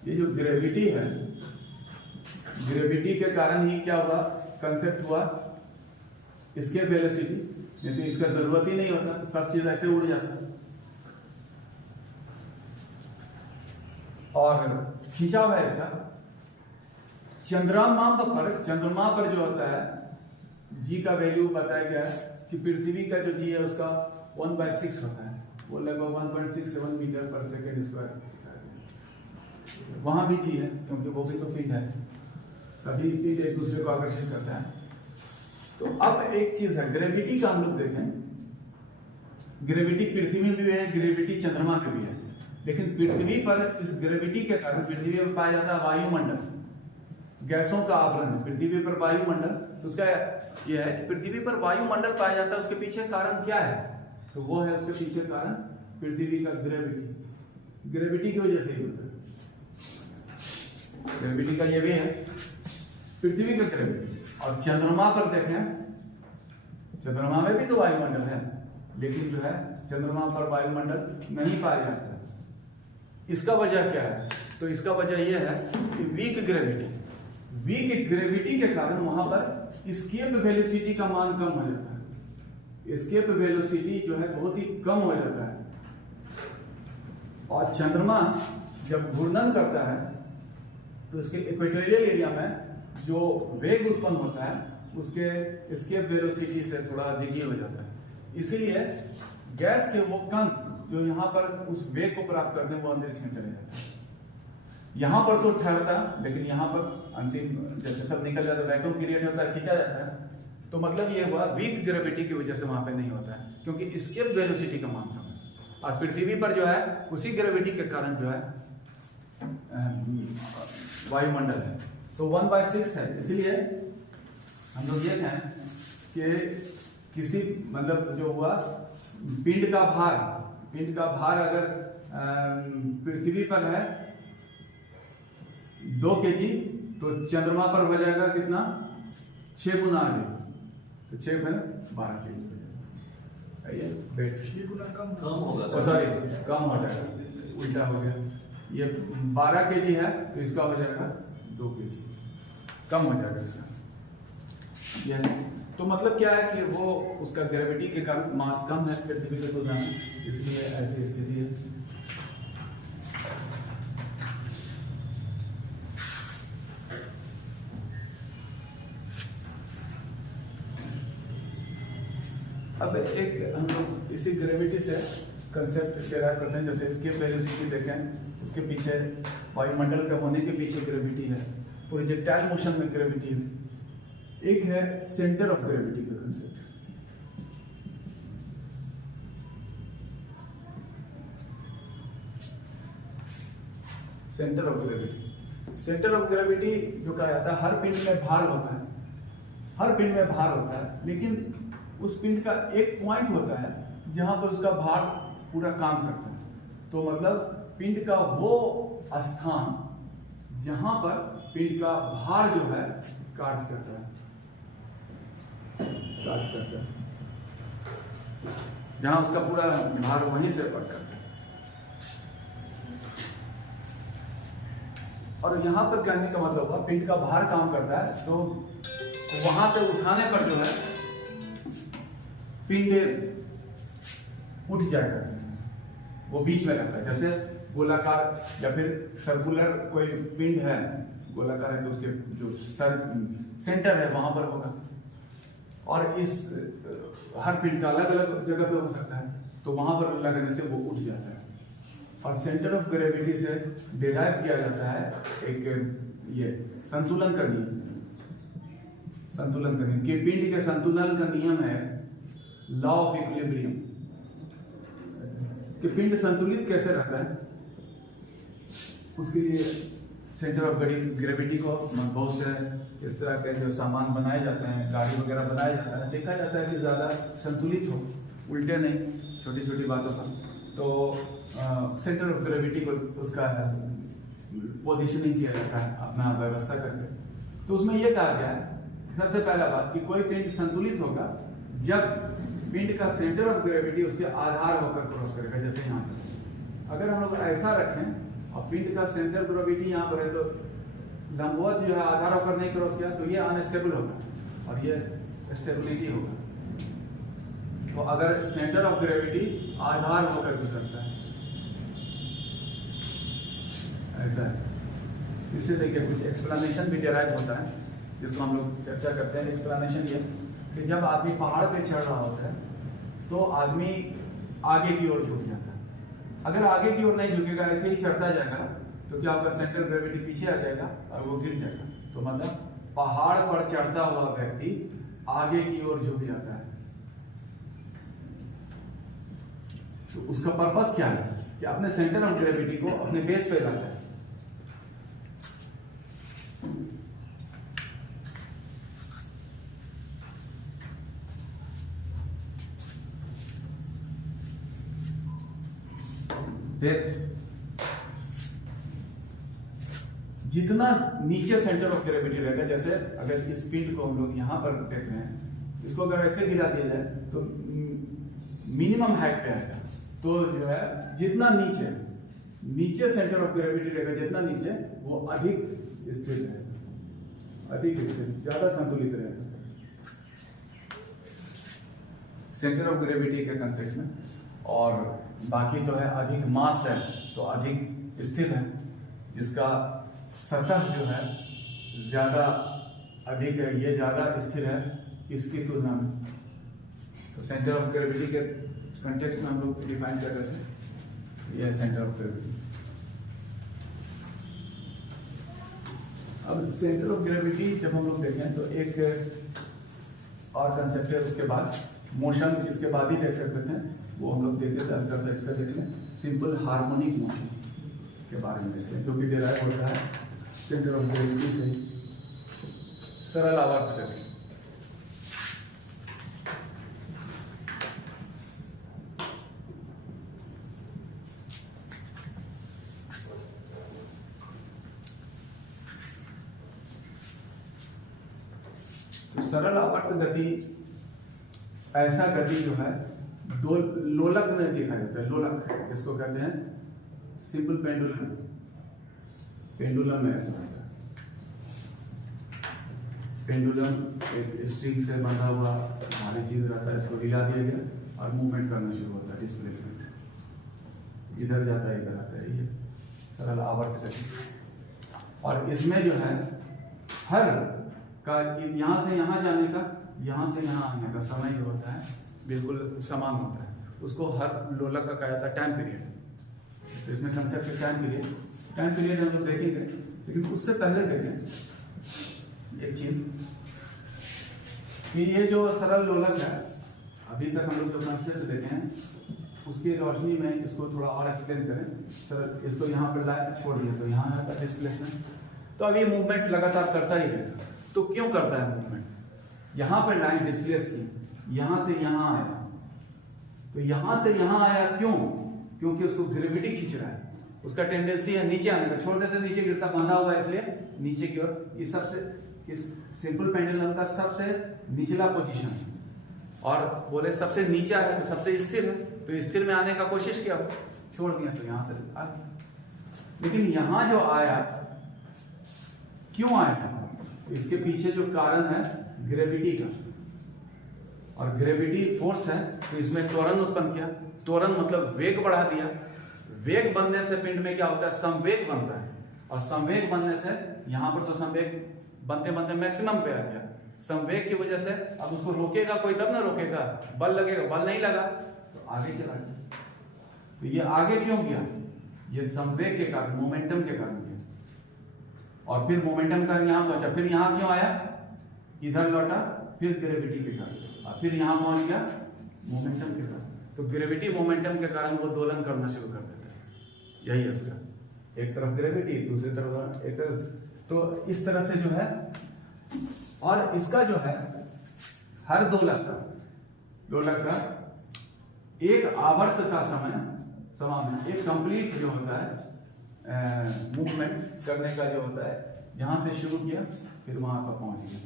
ये जो ग्रेविटी है, ग्रेविटी के कारण ही क्या हुआ, कंसेप्ट हुआ एस्केप वेलोसिटी। नहीं तो इसका जरूरत ही नहीं होता, सब चीज ऐसे उड़ जाता। और खिंचाव है इसका चंद्रमा पर जो होता है जी का वैल्यू बताया गया है कि पृथ्वी का जो जी है उसका 1/6 होता है, वो लगभग 1.67 मीटर पर सेकेंड स्क्वायर। वहां भी जी है क्योंकि वो भी तो पिंड है, सभी पिंड एक दूसरे को आकर्षित करता है। तो अब एक चीज है ग्रेविटी का, हम लोग देखें ग्रेविटी पृथ्वी में भी है, ग्रेविटी चंद्रमा में भी है, लेकिन पृथ्वी पर इस ग्रेविटी के कारण पृथ्वी पर पाया जाता है वायुमंडल, गैसों का आवरण है पृथ्वी पर वायुमंडल। तो उसका यह है कि पृथ्वी पर वायुमंडल पाया जाता है, उसके पीछे कारण क्या है, तो वो है उसके पीछे कारण पृथ्वी का ग्रेविटी। ग्रेविटी की वजह से ही होता है, ग्रेविटी का ये भी है पृथ्वी का ग्रेविटी। और चंद्रमा पर देखें, चंद्रमा में भी तो वायुमंडल है, लेकिन जो है चंद्रमा पर वायुमंडल नहीं पाया जाता है। इसका वजह क्या है, तो इसका वजह यह है कि वीक ग्रेविटी के कारण वहां पर एस्केप वेलोसिटी का मान कम हो जाता है। एस्केप वेलोसिटी जो है बहुत ही कम हो जाता है। और चंद्रमा जब घूर्णन करता है तो इसके इक्वेटोरियल एरिया में जो वेग उत्पन्न होता है उसके एस्केप वेलोसिटी से थोड़ा अधिक ही हो जाता है। इसीलिए गैस के वो कण जो यहाँ पर उस वेग को प्राप्त करते हैं वो अंतरिक्ष में चले जाते हैं। यहाँ पर तो ठहरता, लेकिन यहाँ पर अंतिम जैसे सब निकल जाता है, वैक्यूम क्रिएट होता है, खींचा जाता है। तो मतलब ये हुआ वीक ग्रेविटी की वजह से वहां पे नहीं होता है, क्योंकि एस्केप वेलोसिटी का मान कम है। और पृथ्वी पर जो है उसी ग्रेविटी के कारण जो है वायुमंडल है, तो 1/6 है। इसलिए हम लोग ये कहें कि किसी मतलब जो हुआ पिंड का भार अगर पृथ्वी पर है 2 kg, तो चंद्रमा पर हो जाएगा कितना, 6 गुना अधिक, तो 6 में 12 kg हो जाएगा। वेट 6 गुना कम होगा, सॉरी कम हो जाएगा, उल्टा हो गया। ये 12 kg है तो इसका हो जाएगा 2 kg, कम हो जाएगा इसका। ये तो मतलब क्या है कि वो उसका ग्रेविटी के कारण मास कम है पृथ्वी की तुलना में, इसलिए ऐसी स्थिति है। अब एक हम लोग इसी ग्रेविटी से कंसेप्ट डेराइव करते हैं। जैसे एस्केप वेलोसिटी देखें, उसके पीछे वायुमंडल के होने के पीछे ग्रेविटी है, प्रोजेक्टाइल मोशन में ग्रेविटी है। एक है सेंटर ऑफ ग्रेविटी का कंसेप्ट। सेंटर ऑफ ग्रेविटी जो कहा जाता है, हर पिंड में भार होता है, लेकिन उस पिंड का एक पॉइंट होता है जहां पर उसका भार पूरा काम करता है। तो मतलब पिंड का वो स्थान जहां पर पिंड का भार जो है कार्य करता है, जहां उसका पूरा भार वहीं से पड़ करता है। और यहां पर कहने का मतलब हुआ पिंड का भार काम करता है, तो वहां से उठाने पर जो है पिंड उठ जाएगा, वो बीच में रहता है। जैसे गोलाकार या फिर सर्कुलर कोई पिंड है, गोलाकार है तो उसके जो सेंटर है वहां पर होगा। और इस हर पिंड का अलग अलग जगह पे हो सकता है, तो वहां पर लगने से वो उठ जाता है। और सेंटर ऑफ ग्रेविटी से डिराइव किया जाता है एक ये संतुलन का नियम कि पिंड के संतुलन का नियम है लॉ ऑफ इक्विलिब्रियम, कि पिंड संतुलित कैसे रहता है। उसके लिए सेंटर ऑफ ग्रेविटी को बहुत से इस तरह के जो सामान बनाए जाते हैं, गाड़ी वगैरह बनाया जाता है, देखा जाता है कि ज़्यादा संतुलित हो, उल्टे नहीं, छोटी छोटी बातों पर। तो सेंटर ऑफ ग्रेविटी को उसका पोजिशनिंग किया जाता है अपना व्यवस्था करके। तो उसमें यह कहा गया है सबसे पहला बात कि कोई पिंड संतुलित होगा जब पिंड का सेंटर ऑफ ग्रेविटी उसके आधार होकर क्रॉस करेगा। जैसे यहाँ पर अगर हम लोग ऐसा रखें और पिंड का सेंटर ग्रेविटी यहाँ पर है, तो लंबवत जो है आधार होकर नहीं क्रॉस किया तो ये अनस्टेबल होगा और ये स्टेबिलिटी होगा। तो अगर सेंटर ऑफ ग्रेविटी आधार होकर गुजरता है ऐसा है। इसी तरीके कुछ एक्सप्लेनेशन भी डेराइव होता है जिसको हम लोग चर्चा करते हैं। एक्सप्लेनेशन ये कि जब आदमी पहाड़ पे चढ़ रहा होता है तो आदमी आगे की ओर झुक जाता है। अगर आगे की ओर नहीं झुकेगा, ऐसे ही चढ़ता जाएगा तो क्या होगा, सेंटर ग्रेविटी पीछे आ जाएगा और वो गिर जाएगा। तो मतलब पहाड़ पर चढ़ता हुआ व्यक्ति आगे की ओर झुक जाता है। तो उसका पर्पस क्या है कि अपने सेंटर ऑफ ग्रेविटी को अपने बेस पे लाता है। फिर जितना नीचे सेंटर ऑफ ग्रेविटी रहेगा, जैसे अगर इस पिंड को हम लोग यहां पर देख रहे हैं, इसको अगर ऐसे गिरा दिया जाए तो मिनिमम हाइट पे आएगा। तो जो है जितना नीचे सेंटर ऑफ ग्रेविटी रहेगा, जितना नीचे वो अधिक स्थिर रहेगा, अधिक स्थिर, ज्यादा संतुलित रहेगा सेंटर ऑफ ग्रेविटी के कंटेक्स्ट में। और बाकी तो है अधिक मास है तो अधिक स्थिर है, जिसका सतह जो है ज्यादा अधिक है, ये ज्यादा स्थिर है इसकी तुलना में। तो सेंटर ऑफ ग्रेविटी के कंटेक्स्ट में हम लोग डिफाइन कर रहे थे, ये सेंटर ऑफ ग्रेविटी। अब सेंटर ऑफ ग्रेविटी जब हम लोग देखें तो एक और कंसेप्ट है, उसके बाद मोशन इसके बाद ही देख सकते थे, वो हम लोग देखते थे। हल्का सा इसका देख लें, सिंपल हार्मोनिक मोशन के बारे में देखते हैं, जो कि डिराइव होता है सेंटर ऑफ ग्रेविटी से। सरल आवर्त करें, तो सरल आवर्त गति ऐसा गति जो है दो लोलक में देखा जाता है। लोलक इसको कहते हैं सिंपल पेंडुलम, पेंडुलम है ऐसा। पेंडुलम एक स्ट्रिंग से बंधा हुआ भारी चीज रहता है, इसको हिला दिया गया और मूवमेंट करना शुरू होता है, डिस्प्लेसमेंट, इधर जाता है इधर आता है, ये सरल आवर्त गति। और इसमें जो है हर का यहाँ से यहाँ जाने का, यहाँ से यहाँ आने का समय जो होता है बिल्कुल समान होता है। उसको हर लोलक का कहा जाता है टाइम पीरियड। तो इसमें कंसेप्ट है टाइम पीरियड हम लोग देखेंगे, लेकिन उससे पहले देखें एक चीज कि ये जो सरल लोलक है, अभी तक हम लोग जो कंसेप्ट देखे हैं उसकी रोशनी में इसको थोड़ा और एक्सप्लेन करें। सर इसको यहाँ पर लाइन छोड़ दिया तो यहाँ आता है डिस्प्लेसमेंट, तो अब ये मूवमेंट लगातार करता ही रहेगा। तो क्यों करता है मूवमेंट? यहाँ पर लाइन डिस्प्लेस की, यहाँ से यहाँ आया, तो यहाँ से यहाँ आया क्यों? क्योंकि उसको ग्रेविटी खींच रहा है, उसका टेंडेंसी है नीचे आने का, छोड़ देते नीचे गिरता, बांधा हुआ है इसलिए नीचे की ओर। ये सबसे इस सिंपल पेंडुलम का सबसे निचला पोजीशन है, और बोले सबसे नीचा है तो सबसे स्थिर है, तो स्थिर में आने का कोशिश किया, छोड़ दिया तो यहाँ से आ गया। लेकिन यहाँ जो आया, क्यों आया? इसके पीछे जो कारण है ग्रेविटी का, और ग्रेविटी फोर्स है तो इसमें त्वरण उत्पन्न किया। त्वरण मतलब वेग बढ़ा दिया। वेग बनने से पिंड में क्या होता है? संवेग बनता है, और संवेग बनने से यहाँ पर तो संवेग बनते बनते मैक्सिमम पे आ गया। संवेग की वजह से अब उसको रोकेगा कोई तब ना रोकेगा, बल लगेगा, बल नहीं लगा तो आगे चला गया। तो ये आगे क्यों किया? ये संवेग के कारण, मोमेंटम के कारण किया। और फिर मोमेंटम का यहाँ पहुंचा, फिर यहाँ क्यों आया? इधर लौटा, फिर ग्रेविटी के कारण, और फिर यहाँ पहुंच गया मोमेंटम के कारण। तो ग्रेविटी मोमेंटम के कारण वो दोलन करना शुरू कर देता है। यही है उसका, एक तरफ ग्रेविटी, दूसरी तरफ एक तरफ। तो इस तरह से जो है, और इसका जो है हर लोलक का एक आवर्त का समय समान है। एक कंप्लीट जो होता है मूवमेंट करने का जो होता है, यहां से शुरू किया फिर वहां पर पहुंच गया,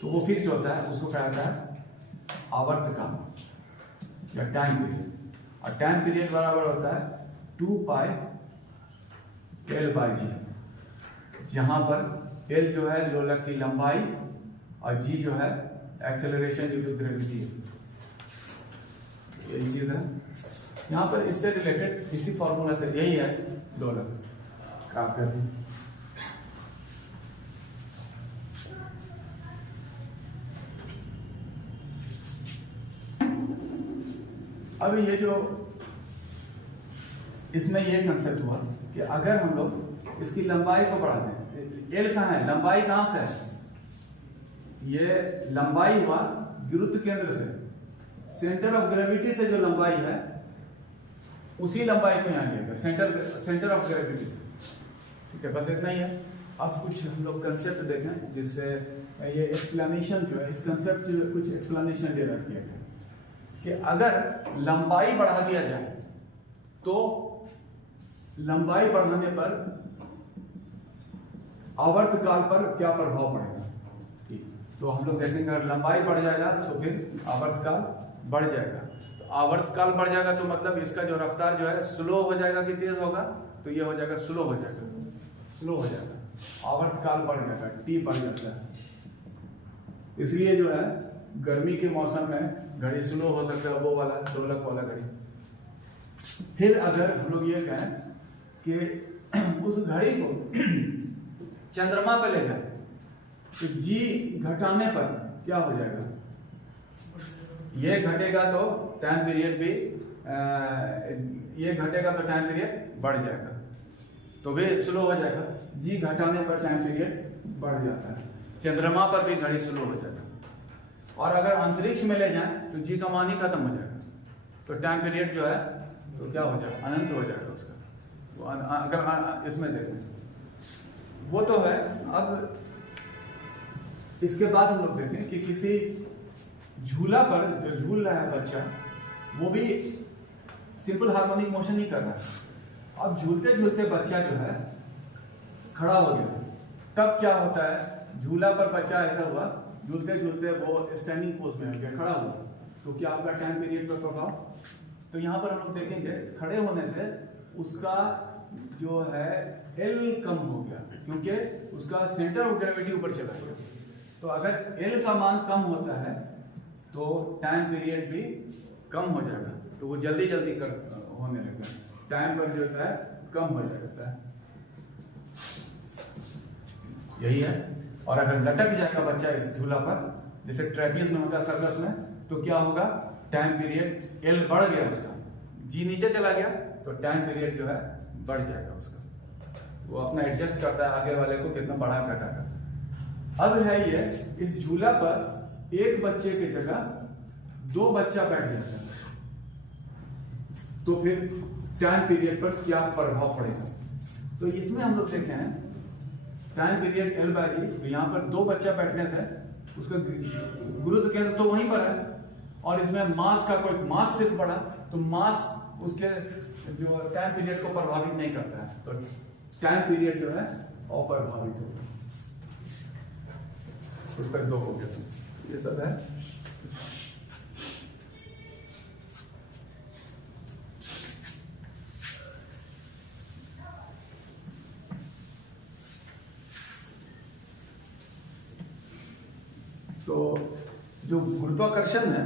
तो वो फिक्स होता है, उसको कहा जाता है आवर्त का या टाइम पीरियड। और टाइम पीरियड बराबर होता है 2 पाई L/G। जहां पर एल जो है लोलक की लंबाई और जी जो है एक्सेलरेशन ड्यू टू ग्रेविटी, यही चीज है यहाँ पर। इससे रिलेटेड इसी फॉर्मूला से यही है लोलक का आप करते हैं। अब ये जो इसमें ये कंसेप्ट हुआ कि अगर हम लोग इसकी लंबाई को बढ़ा दें, एल कहाँ है, लंबाई कहाँ से है, ये लंबाई हुआ गुरुत्व केंद्र से, सेंटर ऑफ ग्रेविटी से जो लंबाई है उसी लंबाई को यहाँ लिया गया, सेंटर ऑफ ग्रेविटी से। ठीक है, बस इतना ही है। अब कुछ हम लोग कंसेप्ट देखें जिससे ये एक्सप्लेनेशन जो है, इस कंसेप्ट जो कुछ एक्सप्लेनेशन डेवलप किया गया कि अगर लंबाई बढ़ा दिया जाए तो लंबाई बढ़ाने पर आवर्तकाल पर क्या प्रभाव पड़ेगा। ठीक, तो हम लोग देखेंगे अगर लंबाई बढ़ जाएगा तो फिर आवर्तकाल बढ़ जाएगा। तो आवर्तकाल बढ़ जाएगा तो मतलब इसका जो रफ्तार जो है स्लो हो जाएगा कि तेज होगा, तो ये हो जाएगा स्लो हो जाएगा, स्लो हो जाएगा, आवर्तकाल बढ़ जाएगा, टी बढ़ जाता है। इसलिए जो है गर्मी के मौसम में घड़ी स्लो हो सकता है, वो वाला दोलक वाला घड़ी। फिर अगर हम लोग ये कहें कि उस घड़ी को चंद्रमा पे ले जाए तो जी घटाने पर क्या हो जाएगा, ये घटेगा तो टाइम पीरियड भी ये घटेगा तो टाइम पीरियड बढ़ जाएगा, तो भी स्लो हो जाएगा। जी घटाने पर टाइम पीरियड बढ़ जाता है, चंद्रमा पर भी घड़ी स्लो हो जाएगा। और अगर अंतरिक्ष में ले जाएं तो जी का मान ही खत्म हो जाएगा, तो टाइम पीरियड जो है तो क्या हो जाएगा, अनंत हो जाएगा उसका। तो अगर इसमें देखें वो तो है। अब इसके बाद हम लोग देखें कि किसी झूला पर जो झूल रहा है बच्चा, वो भी सिंपल हार्मोनिक मोशन ही कर रहा है। अब झूलते झूलते बच्चा जो है खड़ा हो गया, तब क्या होता है, झूला पर बच्चा ऐसा हुआ, झूलते झूलते वो स्टैंडिंग पोज में हट गया, खड़ा हुआ, तो क्या आपका टाइम पीरियड पर प्रभाव। तो यहाँ पर हम लोग देखेंगे खड़े होने से उसका जो है एल कम हो गया, क्योंकि उसका सेंटर ऑफ ग्रेविटी ऊपर चला गया। तो अगर एल का मान कम होता है तो टाइम पीरियड भी कम हो जाएगा, तो वो जल्दी जल्दी कर होने लगता है, टाइम पर जो है कम हो जाता है, यही है। और अगर लटक जाएगा बच्चा इस झूला पर, जैसे ट्रेपीज में होता है सर्कस में, तो क्या होगा, टाइम पीरियड एल बढ़ गया उसका, जी नीचे चला गया तो टाइम पीरियड जो है बढ़ जाएगा उसका, वो अपना एडजस्ट करता है आगे वाले को कितना बढ़ा घटाएगा। अब है ये, इस झूला पर एक बच्चे की जगह दो बच्चा बैठ जाता है, तो फिर टाइम पीरियड पर क्या प्रभाव पड़ेगा। तो इसमें हम लोग देखते हैं टाइम पीरियड एल बाय जी, तो यहाँ पर दो बच्चा बैठने से उसका गुरुत्व केंद्र तो वहीं पर है, और इसमें मास का कोई मास सिर्फ बढ़ा, तो मास उसके जो टाइम पीरियड को प्रभावित नहीं करता है, तो टाइम पीरियड जो है अप्रभावित होगा, उस पर दो हो गया। ये सब है। तो जो गुरुत्वाकर्षण है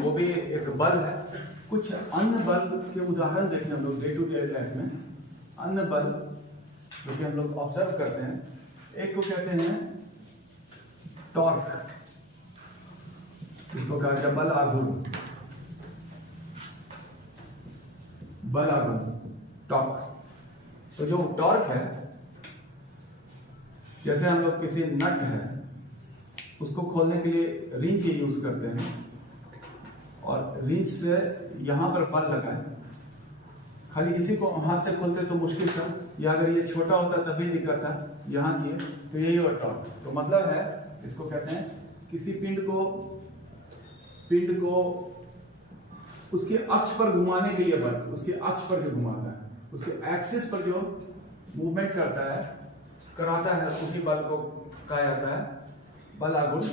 वो भी एक बल है। कुछ अन्य बल के उदाहरण देखें हम लोग डे टू डे लाइफ में, अन्य बल जो कि हम लोग ऑब्जर्व करते हैं, एक को कहते हैं टॉर्क, इसको कहा जाए बल आघूर्ण, बल आघूर्ण टॉर्क। तो जो टॉर्क है, जैसे हम लोग किसी नट है उसको खोलने के लिए रिंच यूज करते हैं, और रिंच से यहां पर बल लगाए, खाली इसी को हाथ से खोलते तो मुश्किल था, या अगर ये छोटा होता तभी दिक्कत था, यहाँ किए तो यही और टॉर्क। तो मतलब है, इसको कहते हैं किसी पिंड को उसके अक्ष पर घुमाने के लिए बल, उसके अक्ष पर जो घुमाता है, उसके एक्सिस पर जो मूवमेंट करता है, कराता है, उसी बल को कहा जाता है बल आघूर्ण।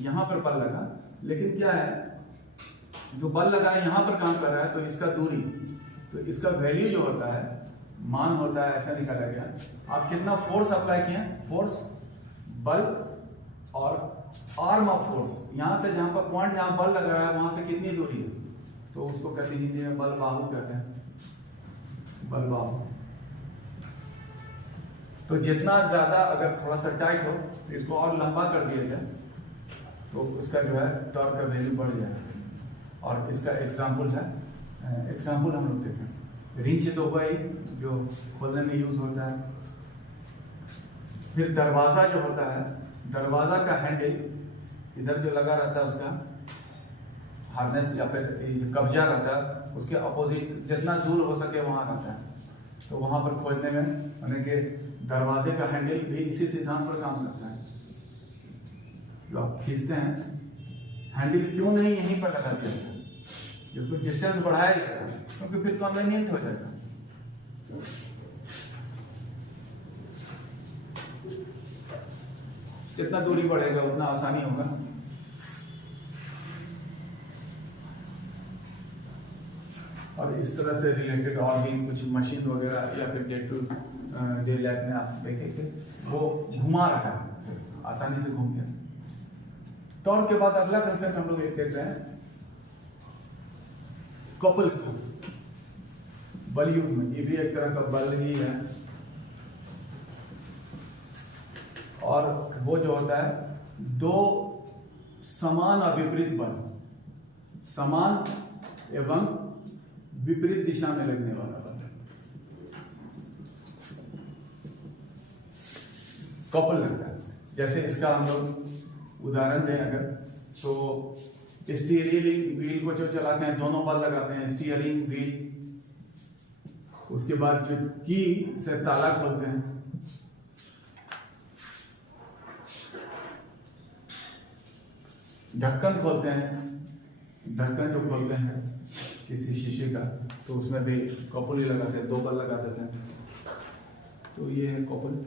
यहां पर बल लगा, लेकिन क्या है, जो बल लगा है यहां पर काम कर रहा है, तो इसका दूरी, तो इसका वैल्यू जो होता है मान होता है ऐसा निकाला गया। आप कितना फोर्स अप्लाई किए, फोर्स बल और आर्म ऑफ फोर्स, यहां से जहां पर पॉइंट जहां बल लग रहा है वहां से कितनी दूरी है, तो उसको कहते हैं हिंदी में बल बाहु कहते हैं, बल बाहु। तो जितना ज्यादा अगर थोड़ा सा टाइट हो तो इसको और लंबा कर दिया जाए तो उसका जो है टॉर्क का वैल्यू बढ़ जाएगा। और इसका एग्जांपल है, एग्जांपल हम लोग देखें। रिंच तो वही जो खोलने में यूज होता है। फिर दरवाजा जो होता है, दरवाजा का हैंडल इधर जो लगा रहता है उसका हार्नेस या फिर कब्जा रहता है, उसके अपोजिट जितना दूर हो सके वहां रहता है। तो वहां पर खोलने में यानी कि दरवाजे का हैंडल भी इसी सिद्धांत पर काम करता है। जो आप खींचते हैं, हैंडल क्यों नहीं यहीं पर लगा दिया जाता है, उसको डिस्टेंस बढ़ाया जाता है क्योंकि फिर कन्वीनियंट हो जाता है। जितना दूरी बढ़ेगा उतना आसानी होगा। और इस तरह से रिलेटेड और भी कुछ मशीन वगैरह या फिर डे टू डे लाइफ में आप देखेंगे वो घुमा रहा है, आसानी से घूम गया। टॉर्क के बाद अगला कंसेप्ट हम लोग एक देख रहे हैं, कपल बल युग्म। ये भी एक तरह का बल ही है। और वो जो होता है दो समान और विपरीत बल, समान एवं विपरीत दिशा में लगने वाला बल, कपल लगता है। जैसे इसका हम लोग उदाहरण दें अगर, तो स्टीयरिंग व्हील को जो चलाते हैं दोनों बल लगाते हैं, स्टीयरिंग व्हील। उसके बाद जो की से ताला खोलते हैं, ढक्कन खोलते हैं, ढक्कन जो खोलते हैं किसी शीशे का तो उसमें भी कपल ही लगाते हैं, दो बल लगा देते हैं। तो ये है कपल।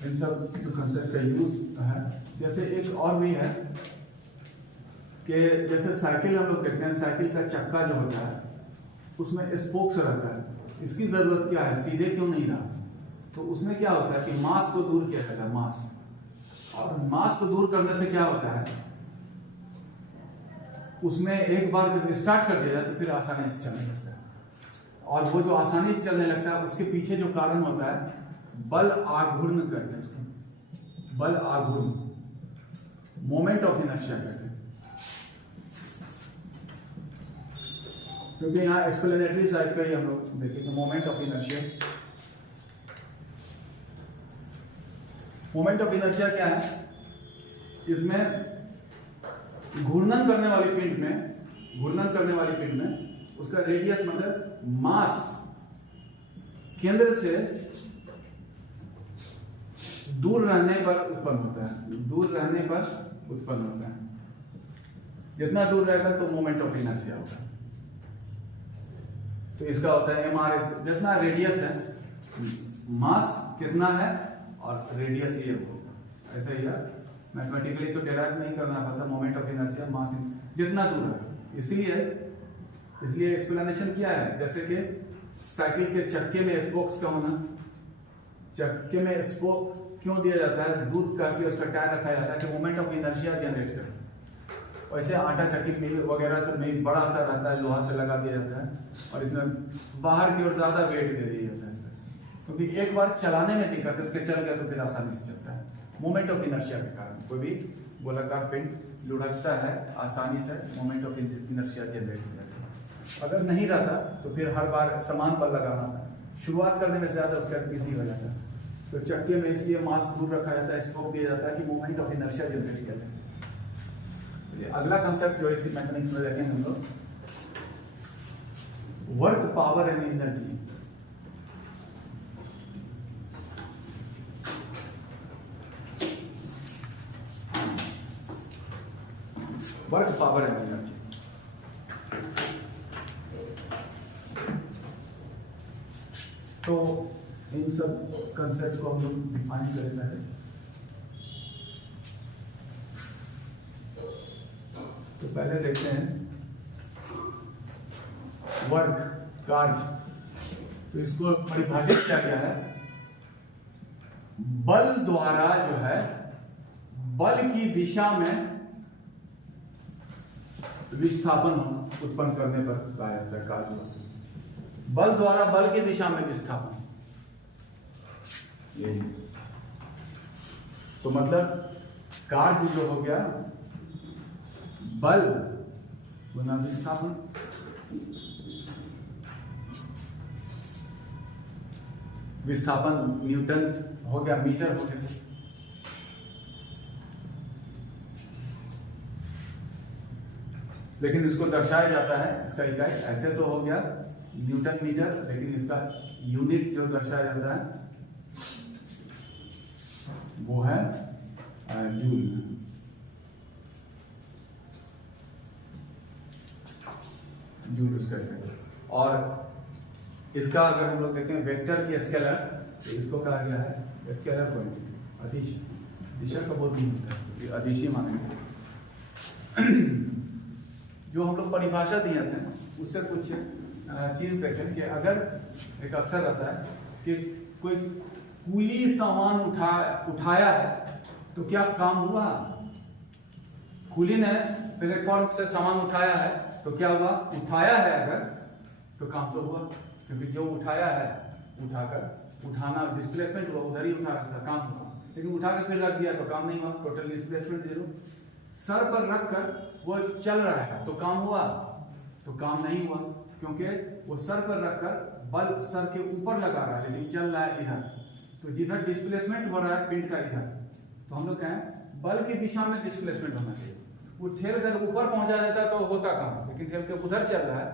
इन सब जो कंसेप्ट का यूज है। जैसे एक और भी है कि जैसे साइकिल हम लोग देखते हैं, साइकिल का चक्का जो होता है उसमें स्पोक्स रहता है। इसकी जरूरत क्या है, सीधे क्यों नहीं रहा? तो उसमें क्या होता है कि मास को दूर किया जाता है, मास। और मास को दूर करने से क्या होता है, उसमें एक बार जब स्टार्ट कर दिया जाए तो फिर आसानी से चलने लगता है। और वो जो आसानी से चलने लगता है उसके पीछे जो कारण होता है बल आघूर्ण करते हैं उसको, बल आघूर्ण, मोमेंट ऑफ इनर्शिया कहते हैं। क्योंकि यहाँ एक्सप्लेनेटरी साइड का ही हम लोग देखेंगे moment of inertia. Moment of inertia क्या है, इसमें घूर्णन करने वाली पिंड में, घूर्णन करने वाली पिंड में उसका रेडियस मतलब मास केंद्र से दूर रहने पर उत्पन्न होता है, दूर रहने पर उत्पन्न होता है। जितना दूर रहेगा तो मोमेंट ऑफ इनर्शिया होगा। तो इसका होता है एमआरएस, जितना रेडियस है, मास कितना है और रेडियस ये होगा। ऐसा ही है, मैथमेटिकली तो डेराइव नहीं करना पड़ता, मोमेंट ऑफ इनर्शिया मास जितना दूर है। इसलिए एक्सप्लेनेशन क्या है, जैसे कि साइकिल के चक्के में स्पोक्स का होना, चक्के में स्पोक क्यों दिया जाता है, दूर काफी उसका टायर रखा जाता है कि मोमेंट ऑफ इनर्शिया जनरेट करे। वैसे आटा चक्की मिल वगैरह से नहीं, बड़ा सा रहता है, लोहा से लगा दिया जाता है और इसमें बाहर की ओर ज्यादा वेट दे दिया जाता है, क्योंकि एक बार चलाने में दिक्कत है, उसके चल गया तो फिर आसानी से चलता है। मोमेंट ऑफ इनर्शिया के कारण कोई भी गोलाकार पिंड लुढ़कता है आसानी से, मोमेंट ऑफ इनर्शिया जनरेट हो जाता है। अगर नहीं रहता तो फिर हर बार समान बल लगाना था, शुरुआत करने में ज्यादा उसका बिजी हो जाता है। तो चक्के में इसलिए मास दूर रखा जाता है, स्पोक दिया जाता है कि मोमेंट ऑफ इनर्शिया जनरेट करते हैं। अगला कंसेप्ट जो इसी मैकेनिक्स में देखेंगे हम लोग, work power and energy. Work power and energy. तो इन सब कंसेप्ट को हम लोग डिफाइन करें पहले। पहले देखते हैं वर्क, कार्य। तो इसको परिभाषित किया गया है, बल द्वारा जो है बल की दिशा में विस्थापन उत्पन्न करने पर कहा जाता है कार्य। बल द्वारा बल की दिशा में विस्थापन, ये तो मतलब कार्य जो हो गया बल गुना विस्थापन। विस्थापन न्यूटन हो गया, मीटर हो गया। लेकिन इसको दर्शाया जाता है, इसका इकाई ऐसे तो हो गया न्यूटन मीटर, लेकिन इसका यूनिट जो दर्शाया जाता है वो है जूल। जूल उसका है। और इसका अगर हम लोग देखें वेक्टर की स्केलर, तो इसको कहा गया है स्केलर पॉइंट, अदिश। दिशा का बहुत नहीं होता है, ये अदिशी मानेंगे। जो हम लोग परिभाषा दिए थे उससे कुछ चीज देखें कि अगर एक अक्सर रहता है कि कोई कुली सामान उठाया है तो क्या काम हुआ? कुली ने प्लेटफॉर्म से सामान उठाया है तो क्या हुआ? उठाया है अगर तो काम तो हुआ, क्योंकि जो उठाया है उठाना डिस्प्लेसमेंट हुआ, उधर ही उठा रखा था, काम हुआ। लेकिन उठा के फिर रख दिया तो काम नहीं हुआ, टोटल डिस्प्लेसमेंट जीरो। सर पर रखकर वो चल रहा है तो काम हुआ? तो काम नहीं हुआ, क्योंकि वो सर पर रखकर बल सर के ऊपर लगा रहा है लेकिन चल रहा है इधर। तो जिधर डिस्प्लेसमेंट हो रहा है पिंड का इधर, तो हम लोग कहें बल की दिशा में डिस्प्लेसमेंट होना चाहिए। वो ठेल कर ऊपर पहुंचा देता तो होता काम, लेकिन ठेल के उधर चल रहा है।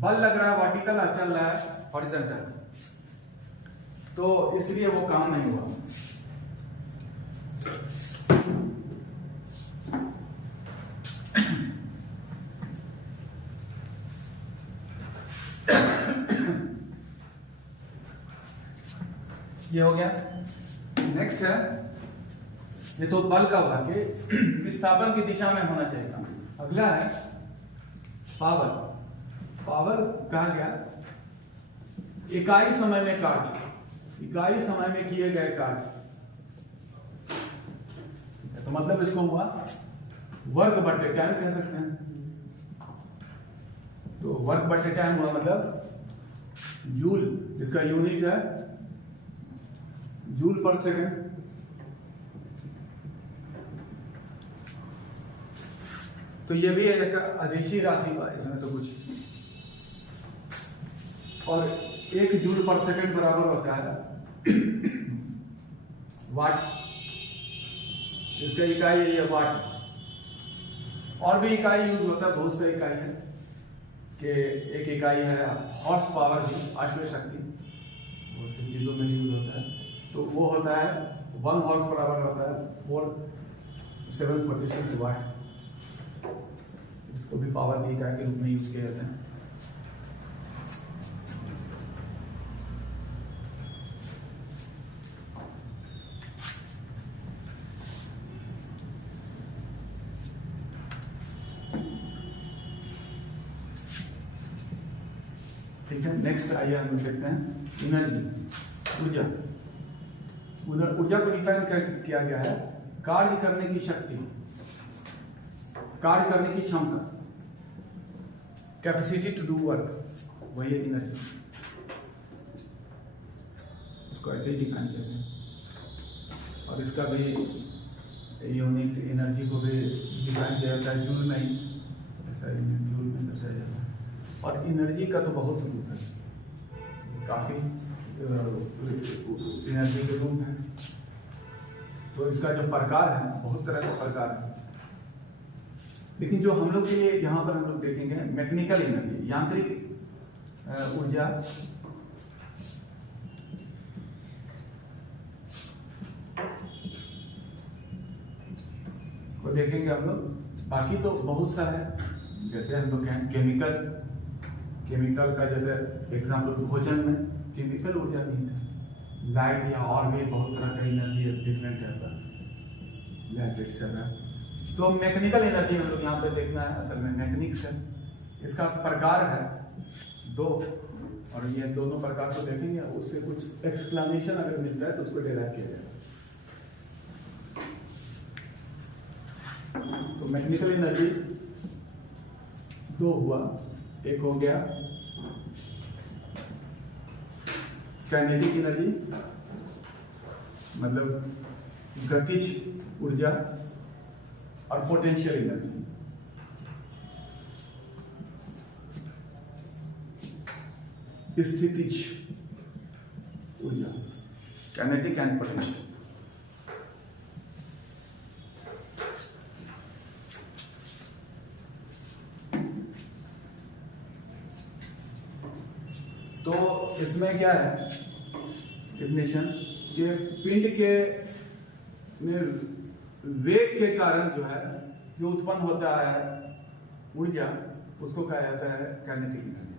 बल लग रहा है वर्टिकल, चल रहा है हॉरिजॉन्टल, तो इसलिए वो काम नहीं हुआ। ये हो गया। नेक्स्ट है, ये तो बल का हुआ कि विस्थापन की दिशा में होना चाहिए काम। अगला है पावर। पावर कहा गया इकाई समय में कार्य, इकाई समय में किए गए कार्य। तो मतलब इसको हुआ वर्क बटे टाइम कह सकते हैं। तो वर्क बटे टाइम हुआ मतलब जूल, जिसका यूनिट है जूल पर सेकंड। तो ये भी एक अदिशी राशि हुआ इसमें तो कुछ। और 1 जूल पर सेकंड बराबर होता है वाट, इसका इकाई है ये वाट। और भी इकाई यूज होता है, बहुत से इकाई है कि एक इकाई है हॉर्स पावर भी, अश्व शक्ति, बहुत सी चीजों में यूज होता है। तो वो होता है 1 हॉर्स बराबर होता है 746 वाट। इसको भी पावर की इकाई के रूप में यूज किया जाता है। ठीक है, नेक्स्ट आइए हम देखते हैं एनर्जी, ऊर्जा। उधर ऊर्जा को डिफाइन किया गया है कार्य करने की शक्ति, कार्य करने की क्षमता, कैपेसिटी टू डू वर्क, वही एनर्जी। इसको ऐसे ही डिफाइन करते हैं। और इसका भी यूनिट एनर्जी को भी डिफाइन किया जाता है जूल में ही, ऐसा जूल में दर्शाया जाता है। और एनर्जी का तो बहुत रूप है, काफी एनर्जी के रूप है। तो इसका जो प्रकार है बहुत तरह का प्रकार है, लेकिन जो हम लोग के लिए यहाँ पर हम लोग देखेंगे मैकेनिकल एनर्जी, यांत्रिक ऊर्जा। को देखेंगे हम लोग। बाकी तो बहुत सा है, जैसे हम लोग कहें केमिकल का जैसे एग्जाम्पल भोजन में केमिकल ऊर्जा भी है। लाइट या और भी बहुत तरह का एनर्जी डिफरेंट रहता है, लाइट एक्सेट्रा। तो मैकेनिकल एनर्जी हम लोग यहाँ पे देखना है, असल में मैकेनिक्स है। इसका प्रकार है दो, और ये दोनों प्रकार को देखेंगे, उससे कुछ एक्सप्लेनेशन अगर मिलता है तो उसको डिराइव किया जाएगा। तो मैकेनिकल एनर्जी दो हुआ, एक हो गया काइनेटिक एनर्जी मतलब गतिज ऊर्जा, और पोटेंशियल एनर्जी। स्थितिज ऊर्जा, काइनेटिक एंड पोटेंशियल। तो इसमें क्या है डेफिनेशन कि पिंड के वेग के कारण जो है जो उत्पन्न होता है ऊर्जा, उसको कहा जाता है काइनेटिक एनर्जी,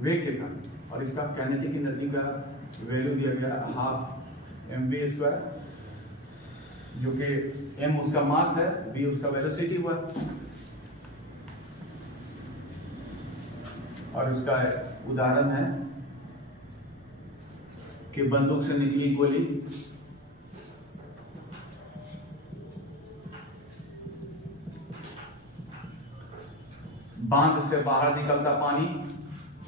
वेग के कारण। और इसका काइनेटिक एनर्जी का वैल्यू दिया गया 12mv², जो कि m उसका मास है, v उसका वेलोसिटी हुआ, और उसका उदाहरण है कि बंदूक से निकली गोली, बांध से बाहर निकलता पानी,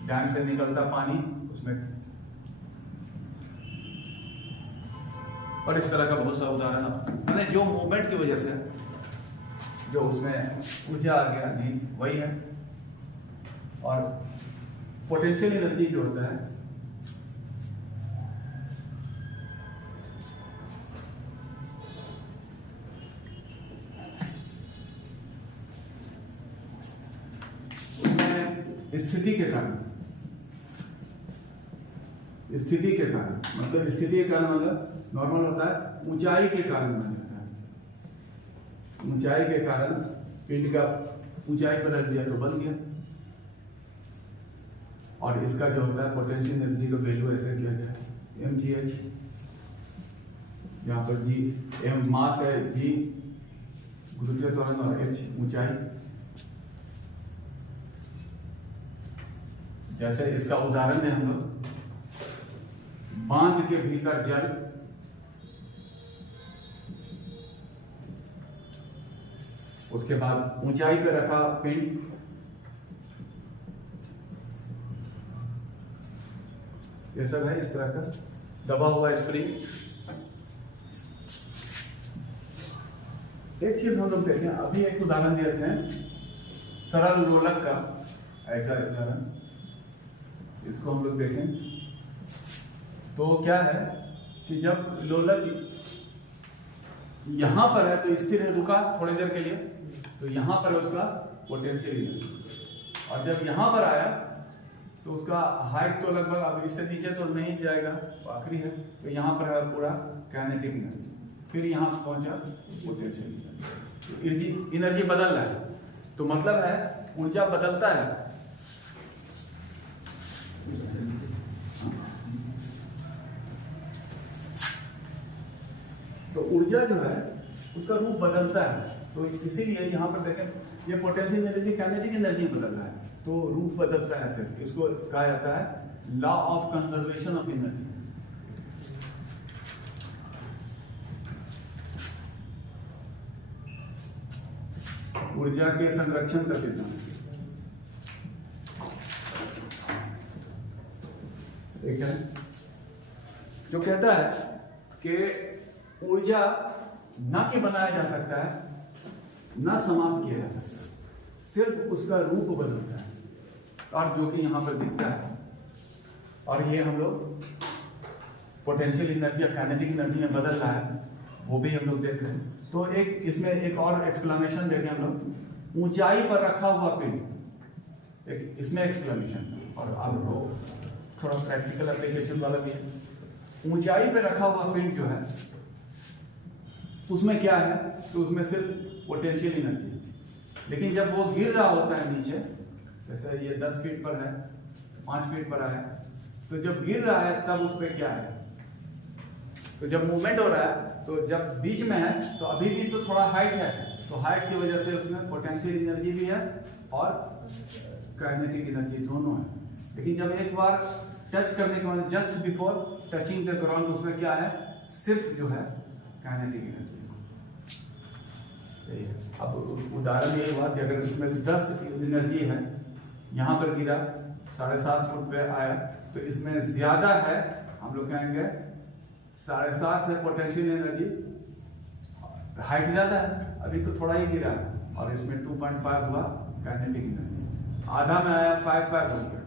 डैम से निकलता पानी उसमें, और इस तरह का बहुत सा उदाहरण मैंने जो मूवमेंट की वजह से जो उसमें ऊर्जा आ गया नहीं वही है। और पोटेंशियल एनर्जी जो होता है स्थिति के कारण, स्थिति के कारण मतलब स्थिति के कारण मतलब नॉर्मल होता है, ऊंचाई के कारण बन जाता है। ऊंचाई के कारण पिंड का ऊंचाई पर रख दिया तो बन गया। और इसका जो होता है पोटेंशियल एनर्जी का वैल्यू ऐसे किया गया mgh, यहाँ पर g m मास है, g गुरुत्वीय त्वरण और h ऊंचाई। जैसे इसका उदाहरण है हम लोग बांध के भीतर जल, उसके बाद ऊंचाई पे रखा पिंड, ये सब है इस तरह का दबा हुआ स्प्रिंग। एक चीज हम लोग देखें, अभी एक उदाहरण देते हैं सरल लोलक का, ऐसा उदाहरण इसको हम लोग देखें तो क्या है कि जब लोलक यहां पर है तो स्थिर रुका थोड़ी देर के लिए, तो यहां पर है उसका पोटेंशियल एनर्जी, और जब यहां पर आया तो उसका हाइट तो लगभग अब इससे नीचे तो नहीं जाएगा, तो आखिरी है, तो यहाँ पर है पूरा काइनेटिक एनर्जी, फिर यहाँ पहुंचा पोटेंशियल एनर्जी। एनर्जी बदल रहा है, तो मतलब है ऊर्जा बदलता है। तो ऊर्जा जो है उसका रूप बदलता है, तो इसीलिए यहाँ पर देखें ये पोटेंशियल एनर्जी काइनेटिक एनर्जी बदल रहा है, तो रूप बदलता है सिर्फ। इसको कहा जाता है law of conservation of energy. ऊर्जा के संरक्षण का सिद्धांत ठीक है, जो कहता है कि ऊर्जा ना कि बनाया जा सकता है ना समाप्त किया जा सकता है, सिर्फ उसका रूप बदलता है, और जो कि यहां पर दिखता है। और ये हम लोग पोटेंशियल एनर्जी या काइनेटिक एनर्जी में बदल रहा है, वो भी हम लोग देख रहे हैं। तो एक इसमें एक और एक्सप्लेनेशन देखें हम लोग, ऊंचाई पर रखा हुआ पिंड, एक इसमें एक्सप्लेनेशन, और अब थोड़ा प्रैक्टिकल एप्लीकेशन वाला भी है। ऊंचाई पर रखा हुआ पिंड जो है उसमें क्या है, तो उसमें सिर्फ पोटेंशियल एनर्जी, लेकिन जब वो गिर रहा होता है नीचे, जैसे ये 10 फीट पर है, 5 फीट पर है, तो जब गिर रहा है तब उस पर क्या है, तो जब मूवमेंट हो रहा है, तो जब बीच में है तो अभी भी तो थोड़ा हाइट है, तो हाइट की वजह से उसमें पोटेंशियल एनर्जी भी है और काइनेटिक एनर्जी दोनों है। लेकिन जब एक बार टच करने के बाद just before touching the ground उसमें क्या है, सिर्फ जो है काइनेटिक एनर्जी। सही है। अब उदाहरण ये हुआ कि अगर इसमें 10 एनर्जी है, यहाँ पर गिरा 7.5 फुट पे आया, तो इसमें ज्यादा है, हम लोग कहेंगे 7.5 है पोटेंशियल एनर्जी, हाइट ज्यादा है, अभी तो थोड़ा ही गिरा और इसमें 2.5 हुआ काइनेटिक एनर्जी। आधा में आया 5.5 हो गया,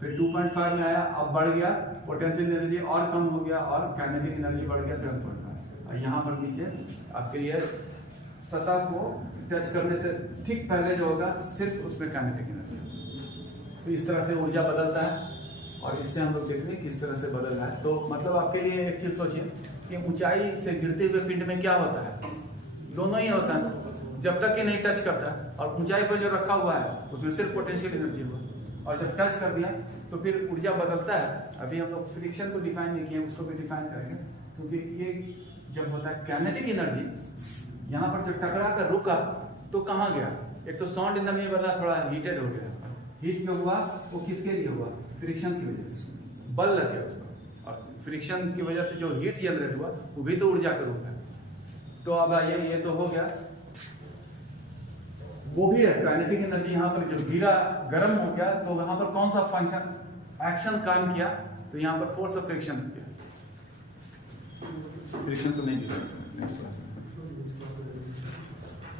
फिर 2.5 में आया, अब बढ़ गया पोटेंशियल एनर्जी और कम हो गया और काइनेटिक एनर्जी बढ़ गया 7.5। और यहाँ पर नीचे आपके ये सतह को टच करने से ठीक पहले जो होगा सिर्फ उसमें काइनेटिक एनर्जी। तो इस तरह से ऊर्जा बदलता है और इससे हम लोग देखते हैं किस तरह से बदल रहा है। तो मतलब आपके लिए एक चीज सोचिए कि ऊंचाई से गिरते हुए पिंड में क्या होता है, दोनों ही होता है जब तक कि नहीं टच करता है, और ऊंचाई पर जो रखा हुआ है उसमें सिर्फ पोटेंशियल एनर्जी हुआ, और जब टच कर दिया तो फिर ऊर्जा बदलता है। अभी हम लोग फ्रिक्शन को डिफाइन नहीं किए, उसको भी डिफाइन करेंगे, क्योंकि ये जब होता है काइनेटिक एनर्जी, यहाँ पर जो टकरा कर रुका तो कहाँ गया, एक तो साउंड इन द में बता थोड़ा हीटेड हो गया, हीट जो हुआ वो किसके लिए हुआ, फ्रिक्शन की वजह से बल लग गया उसको, और फ्रिक्शन की वजह से जो हीट जनरेट हुआ वो भी तो ऊर्जा का रूप है। तो अब ये तो हो गया, वो भी है काइनेटिक एनर्जी। यहाँ पर जो गिरा गर्म हो गया तो वहां पर कौन सा फंक्शन एक्शन काम किया, तो यहाँ पर फोर्स ऑफ फ्रिक्शन किया, फ्रिक्शन तो नहीं किया। नेक्स्ट क्लास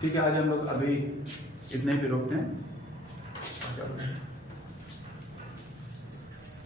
ठीक है, आज हम लोग अभी इतने पे रोकते हैं।